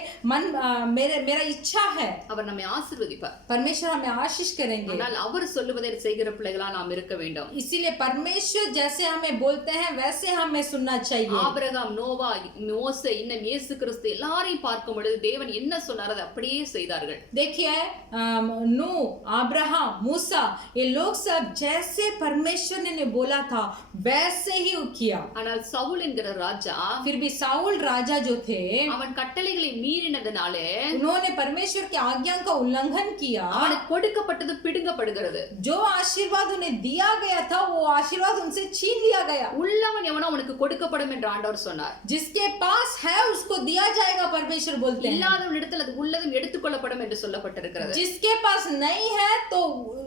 मेरा इच्छा है। அவர் நம்மை ஆசீர்வதிப்பார். परमेश्वर हमें आशीष करेंगे। ஆனால் அவர் சொல்லுவதை செய்கிற பிள்ளைகளா நாம் இருக்க வேண்டும். इसीलिए परमेश्वर जैसे हमें बोलते हैं वैसे हमें सुनना चाहिए। ஆபிரகாம், நோவா, மோசே, இன்னும் இயேசு கிறிஸ்து எல்லாரையும் பார்க்கும் பொழுது தேவன் என்ன சொன்னாரோ அதை அப்படியே செய்தார்கள். देखिए नूह, अब्राहम, मूसा, ये लोग सब जैसे परमेश्वर ने बोला था वैसे ही किया। ஆனால் சவுல் என்கிற ராஜா, फिर भी साउल राजा जो थे, அவன் கட்டளைகளை மீறினதனாலே उन्होंने परमेश्वर की आज्ञा का उल्लंघन किया। அவனுக்கு கொடுக்கப்பட்டது பிடுங்கப்படுகிறது. जो आशीर्वाद उन्हें दिया गया था वो आशीर्वाद उनसे छीन लिया गया। உள்ளவன் எவனோ அவனுக்கு கொடுக்கப்படும் என்று ஆண்டவர் சொன்னார். जिसके पास है उसको दिया जाएगा, परमेश्वर बोलते हैं। இல்லாதவன் இடத்தில் அது உள்ளதும் எடுத்துக்கொள்ளப்படும் என்று சொல்லப்பட்டிருக்கிறது. जिसके पास नहीं है तो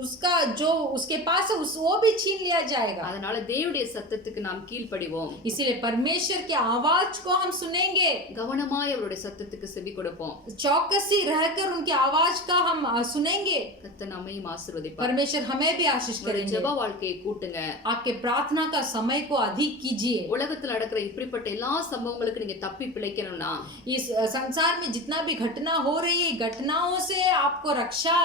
उसका जो उसके पास है वो भी छीन लिया जाएगा। அதனால தேவனுடைய சத்தத்துக்கு நாம் கீழ்ப்படிவோம். इसीलिए परमेश्वर की आवाज को हम सुनेंगे, கவனமாய் அவருடைய சத்தத்துக்கு செவி கொடுப்போம். चौकसी रहकर उनकी आवाज का हम सुनेंगे। கர்த்தர் நம்மையும் ஆசீர்வதிப்பார். परमेश्वर हमें भी आशीष உங்களுடைய करेंगे। ஜெப வாழ்க்கையை கூட்டுங்க. आपके प्रार्थना का समय को अधिक कीजिए। உலகத்தில் நடக்கிற இப்படிப்பட்ட எல்லா சம்பவங்களுக்கு நீங்க தப்பி பிழைக்கணும்னா, इस संसार में जितना भी घटना हो रही है, घटनाओं से आपको रक्षा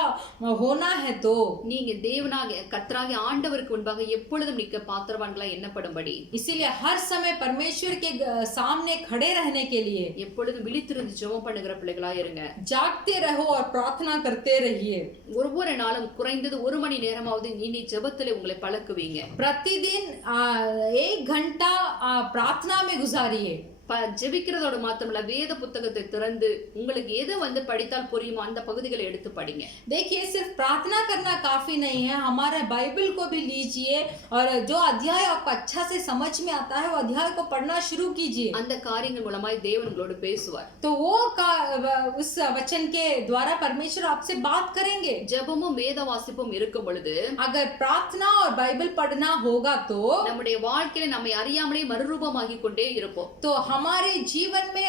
होना है तो நீங்க தேவனாகிய கர்த்தராகிய ஆண்டவருக்கு முன்பாக எப்பொழுதும் நிற்க பாத்திரவான்களா எண்ணப்படும்படி, इसीलिए हर समय परमेश्वर के सामने खड़े रहने के लिए எப்பொழுதும் விழித்திருந்து ஜெபம் பண்ணுகிற பிள்ளைகளா இருங்க. जागते रहो और प्रार्थना करते रहिए। ஒவ்வொரு நாளும் குறைந்தது 1 மணி நேரமாவது நீ ஜெபத்திலே உங்களை பழக்குவீங்க. प्रतिदिन 1 घंटा प्रार्थना में गुजारिए। ஜெபிக்கிறதோட மாத்திரமல்ல, வேத புத்தகத்தை திறந்து உங்களுக்கு எது படித்தால் புரியுமோ அந்த பகுதிகளை எடுத்து படிங்க. देखिए सिर्फ प्रार्थना करना काफी नहीं है, हमारे बाइबल को भी लीजिए और जो अध्याय आपको अच्छा से समझ में आता है वो अध्याय को पढ़ना शुरू कीजिए। அந்த காரியங்கள் மூலமாய் தேவன் உங்களோடு பேசுவார். तो वो उस वचन के द्वारा परमेश्वर आपसे बात करेंगे। ஜெபமும் வேத வாசிப்பும் இருக்கும் பொழுது, अगर प्रार्थना और बाइबल पढ़ना होगा तो நம்முடைய வாழ்க்கையில நம்மை அறியாமலே மறுரூபமாகி கொண்டே இருப்போம். तो हमारे जीवन में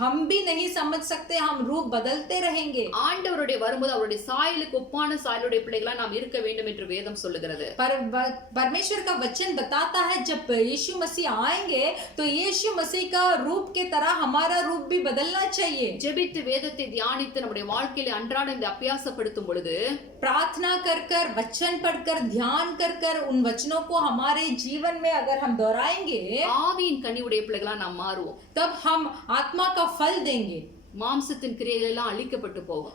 हम भी नहीं समझ सकते, हम रूप बदलते रहेंगे। ஆண்டவருடைய வரும்போது அவருடைய சாயலுக்கு ஒப்பான சாயலுடைய பிள்ளைகளா நாம் இருக்க வேண்டும் என்று வேதம் சொல்லுகிறது. परमेश्वर का वचन बताता है जब यीशु मसीह आएंगे तो यीशु मसीह का रूप के तरह हमारा रूप भी बदलना चाहिए। ஜெபித்து வேதத்தை தியானித்து நம்முடைய வாழ்க்கையில அன்றாடம் இந்த அபியாசப்படுத்தும் பொழுது, प्रार्थना कर कर, वचन पढ़कर, ध्यान कर कर उन वचनों को हमारे जीवन में अगर हम दोहराएंगे, ஆவியின் கனிவுடைய பிள்ளைகளா நாம் மாறுவோம். तब हम आत्मा का फल देंगे। மாம்சத்தின் கிரியைகள் எல்லாம் அழிக்கப்பட்டு போகும்.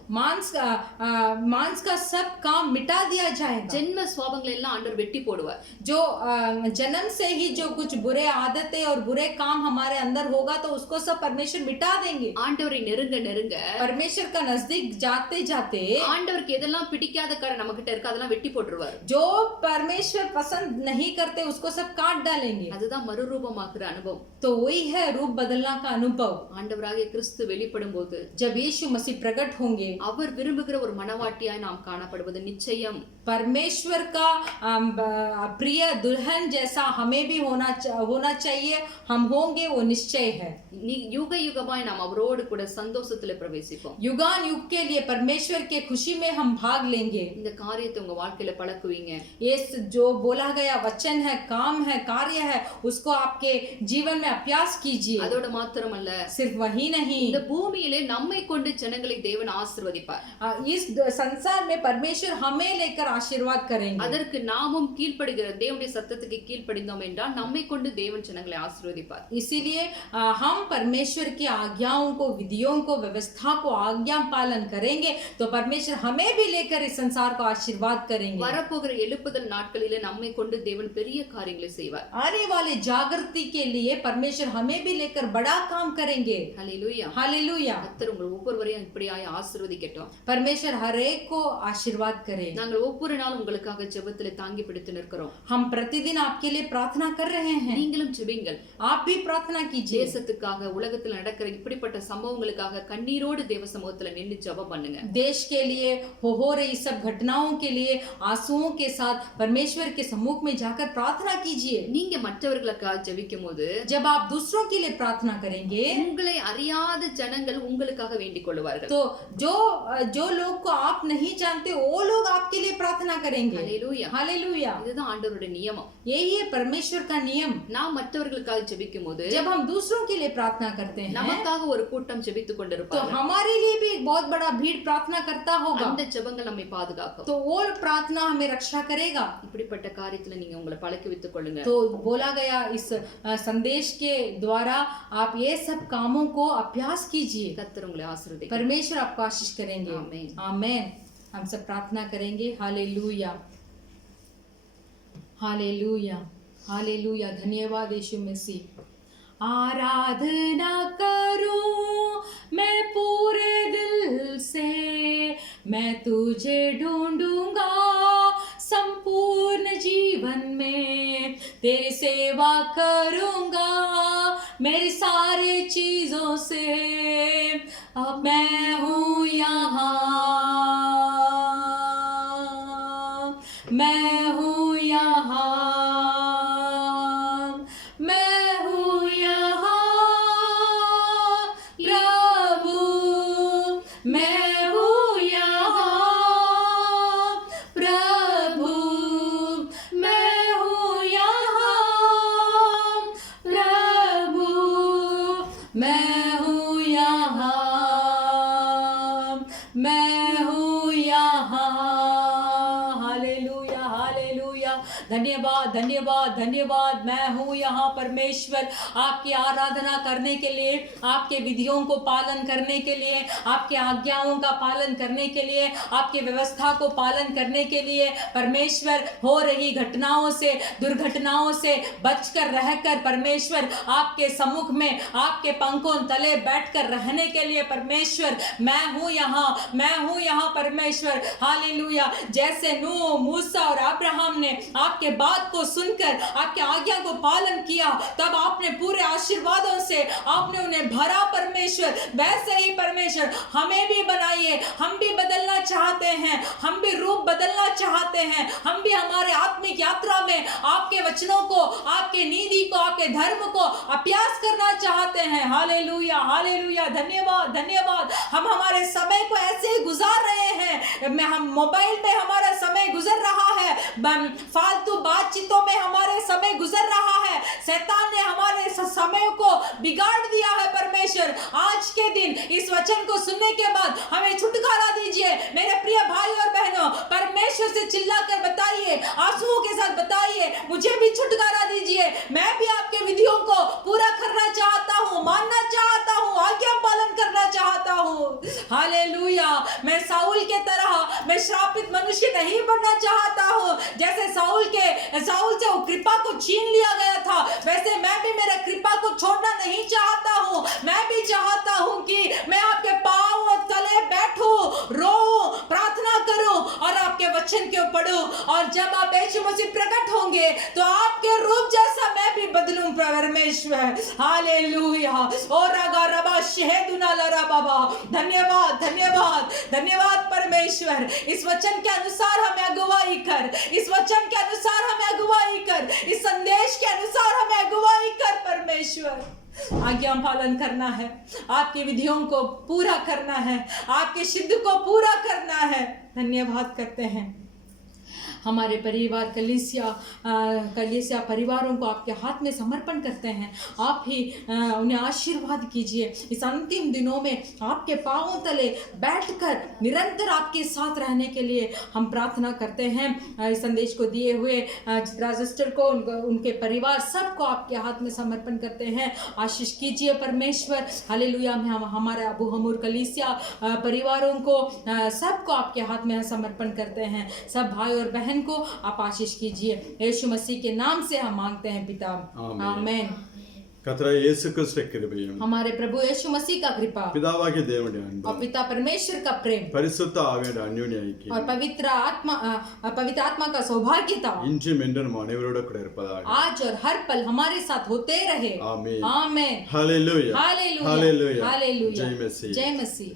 मांस का सब काम मिटा दिया जाएगा। ஜென்ம சுவாபங்களை எல்லாம் ஆண்டவர் வெட்டி போடுவார். जो जन्म से ही जो कुछ बुरे आदतें और बुरे काम हमारे अंदर होगा तो उसको सब परमेश्वर मिटा देंगे। ஆண்டவரை நெருங்க நெருங்க, परमेश्वर का नजदीक जाते जाते ஆண்டவருக்கு எதெல்லாம் பிடிக்காத காரியம் நம்ம கிட்ட இருக்கு அதெல்லாம் வெட்டி போட்டுருவார். जो परमेश्वर पसंद नहीं करते उसको सब काट डालेंगे। அதுதான் மறுரூபமாக்குற அனுபவம். तो वही है रूप बदलना का अनुभव। ஆண்டவராகிய கிறிஸ்து வெளிப்படும் போது, जब यीशु मसीह प्रकट होंगे, அவர் விரும்புகிற ஒரு மணவாட்டியாய் நாம் காணப்படுவது நிச்சயம். परमेश्वर का प्रिय दुल्हन जैसा हमें भी होना चाहिए, हम होंगे, वो निश्चय है। யுக யுகமாய் நாம் அவரோடு கூட சந்தோஷத்துல பிரவேசிப்போம். युगान युग के लिए परमेश्वर के खुशी में हम भाग लेंगे। இந்த காரியத்தை உங்க வாழ்க்கையில பழக்குவீங்க. ये जो बोला गया वचन है, काम है, कार्य है, उसको आपके जीवन में अभ्यास कीजिए। அதோட மாத்திரமல்ல, सिर्फ वही नहीं, இந்த பூமியில பூமியிலே நம்மை கொண்டு ஜனங்களை தேவன் ஆசீர்வதிப்பார். इस संसार में परमेश्वर हमें लेकर आशीर्वाद करेंगे. அதற்கு நாமும் கீழ்ப்படிகிற தேவனுடைய சத்தத்துக்கு கீழ்ப்படிந்தோம் என்றால் நம்மை கொண்டு தேவன் ஜனங்களை ஆசீர்வதிப்பார். इसीलिए हम परमेश्वर की आज्ञाओं को, विधियों को, व्यवस्था को आज्ञा पालन करेंगे तो परमेश्वर हमें भी लेकर इस संसार को आशीर्वाद करेंगे. வரப்போகிற எழுப்புதல் நாட்களிலே நம்மை கொண்டு தேவன் பெரிய காரியங்களை செய்வார். आने वाले जागृति के लिए परमेश्वर हमें भी लेकर बड़ा काम करेंगे. ஹல்லேலூயா. हालेलुया. கர்த்தர் உங்கள் ஒவ்வொருவரையும் இப்படியாய் ஆசீர்வதிக்கட்டும். परमेश्वर हर एक को आशीर्वाद करे. நாங்கள் ஒவ்வொரு நாளும் உங்களுக்காக ஜெபத்திலே தாங்கி பிடித்து நிற்கிறோம். हम प्रतिदिन आपके लिए प्रार्थना कर रहे हैं. நீங்களும் ஜெபிங்கள். आप भी प्रार्थना कीजिए. தேசத்துக்காக, உலகத்தில் நடக்கிற இப்படிப்பட்ட சம்பவங்களுக்காக கண்ணீரோடு தேவ சமூகத்துல நின்று ஜெபம் பண்ணுங்க. देश के लिए हो रही सब घटनाओं के लिए आंसुओं के साथ परमेश्वर के सम्मुख में जाकर प्रार्थना कीजिए. நீங்க மற்றவர்களுக்காக ஜெபிக்கும் போது जब आप दूसरों के लिए प्रार्थना करेंगे உங்களை அறியாத ஜனங்கள் உங்களுக்காக வேண்டிக் கொள்வார்கள். तो जो लोग को आप नहीं जानते वो लोग आपके लिए प्रार्थना करेंगे. ஹல்லேலூயா. हालेलुया. இதுதான் ஆண்டவருடைய நியமம். यही है परमेश्वर का नियम. நாம் மற்றவர்களுக்காக ஜெபிக்கும் போது जब हम दूसरों के लिए प्रार्थना करते हैं நமக்காக ஒரு கூட்டம் ஜெபித்துக் तो கொண்டிருப்பார்கள். हमारे लिए भी एक बहुत बड़ा भीड़ प्रार्थना करता होगा. அந்த ஜெபங்கள் நம்மை பாதுகாக்கும். तो वो प्रार्थना हमें रक्षा करेगा. இப்படிப்பட்ட காரியத்துல நீங்க உங்களை பழக்கிவித்துக் கொள்ளுங்க. तो बोला गया इस संदेश के द्वारा आप ये सब कामों को अभ्यास कीजिए. கர்த்தர் உங்களை ஆசீர்வதிப்பார். परमेश्वर आपको आशीष करेंगे. आमीन. आमीन. हम सब प्रार्थना करेंगे. हालेलुया. हालेलुया. हालेलुया. धन्यवाद यीशु मसीह. आराधना करूं मैं पूरे दिल से, मैं तुझे ढूंढूंगा संपूर्ण जीवन में, तेरी सेवा करूंगा मेरी सारी चीजों से. अब मैं हूँ यहाँ, मैं हूँ यहाँ, धन्यवाद धन्यवाद धन्यवाद. मैं हूँ यहाँ परमेश्वर, आपकी आराधना करने के लिए, आपके विधियों को पालन करने के लिए, आपके आज्ञाओं का पालन करने के लिए, आपके व्यवस्था को पालन करने के लिए. परमेश्वर हो रही घटनाओं से, दुर्घटनाओं से बचकर रहकर परमेश्वर आपके सम्मुख में आपके पंखों तले बैठकर रहने के लिए परमेश्वर मैं हूँ यहाँ, मैं हूँ यहाँ परमेश्वर. हालेलुया. जैसे नूह, मूसा और अब्राहम ने आपके बात को सुनकर आपके आज्ञा को पालन किया, तब आपने पूरे आशीर्वादों से आपने उन्हें भरा परमेश्वर. वैसे ही परमेश्वर हमें भी बनाइए. हम भी बदलना चाहते हैं, हम भी रूप बदलना चाहते हैं. हम भी हमारे आत्मिक यात्रा में आपके वचनों को, आपके नीति को, आपके धर्म को अभ्यास करना चाहते हैं. हालेलुया. हालेलुया. धन्यवाद धन्यवाद. हम हमारे समय को ऐसे ही गुजार रहे हैं, हम मोबाइल पे हमारा समय गुजर रहा है, फालतू बातचीतों में हमारे समय गुजर रहा है. शैतान ने हमारे समय को बिगाड़ दिया है. परमेश्वर आज के दिन इस वचन को सुनने के बाद हमें छुटकारा दीजिए. मेरे प्रिय भाई और बहनों, परमेश्वर से चिल्लाकर बताइए, आंसुओं के साथ बताइए, मुझे भी छुटकारा दीजिए. मैं भी आपके विधियों को पूरा करना चाहता हूँ, मानना चाहता हूँ, आज्ञा पालन करना चाहता हूँ. हालेलुया. मैं साउल के तरह मैं श्रापित मनुष्य नहीं बनना चाहता हूँ. जैसे साउल से वो कृपा को छीन लिया गया था, वैसे मैं भी मेरे कृपा को छोड़ना नहीं चाहता हूँ. मैं भी चाहता हूँ कि मैं आपके पांव तले बैठूं, रोऊं, प्रार्थना करूं और आपके वचन को पढ़ूं. और जब आप यीशु मसीह प्रकट होंगे तो आपके रूप जैसा मैं भी बदलूं परमेश्वर. हालेलुया. ओ रगा रबा शहेदुना लरा बाबा. धन्यवाद धन्यवाद धन्यवाद परमेश्वर. इस वचन के अनुसार हमें अगुवाई कर, इस वचन के अनुसार हमें अगुवाई कर, इस संदेश के अनुसार हमें अगुवाई कर परमेश्वर. आज्ञा पालन करना है, आपकी विधियों को पूरा करना है, आपके सिद्ध को पूरा करना है. धन्यवाद करते हैं. हमारे परिवार कलीसिया परिवारों को आपके हाथ में समर्पण करते हैं। आप ही उन्हें आशीर्वाद कीजिए। इस अंतिम दिनों में आपके पांवों तले बैठकर निरंतर आपके साथ रहने के लिए हम प्रार्थना करते हैं। इस संदेश को दिए हुए चित्रा सिस्टर को, उनके परिवार सबको आपके हाथ में समर्पण करते हैं। आशीष कीजिए परमेश्वर। हालेलुया। हम हमारे अबू हमूर कलीसिया परिवारों को सबको आपके हाथ में समर्पण करते हैं। सब भाई और बहन को आप आशीष कीजिए। यीशु मसीह के नाम से हम मांगते हैं पिता, आमीन। கர்த்தராகிய இயேசு கிறிஸ்துவின் கிருபையும் हमारे प्रभु यीशु मसीह का कृपा பிதாவாகிய தேவனுடைய और அன்பும் पिता परमेश्वर का प्रेम பரிசுத்த ஆவியுடைய அந்யோன்ய ஐக்கியம் और पवित्र आत्मा का सौभाग्यता இன்றும் என்றும் நம் அனைவரோடு கூட இருப்பதாக आज और हर पल हमारे साथ होते रहे। ஆமென் आमीन। Hallelujah hallelujah. Hallelujah hallelujah. जय मसीह जय मसीह।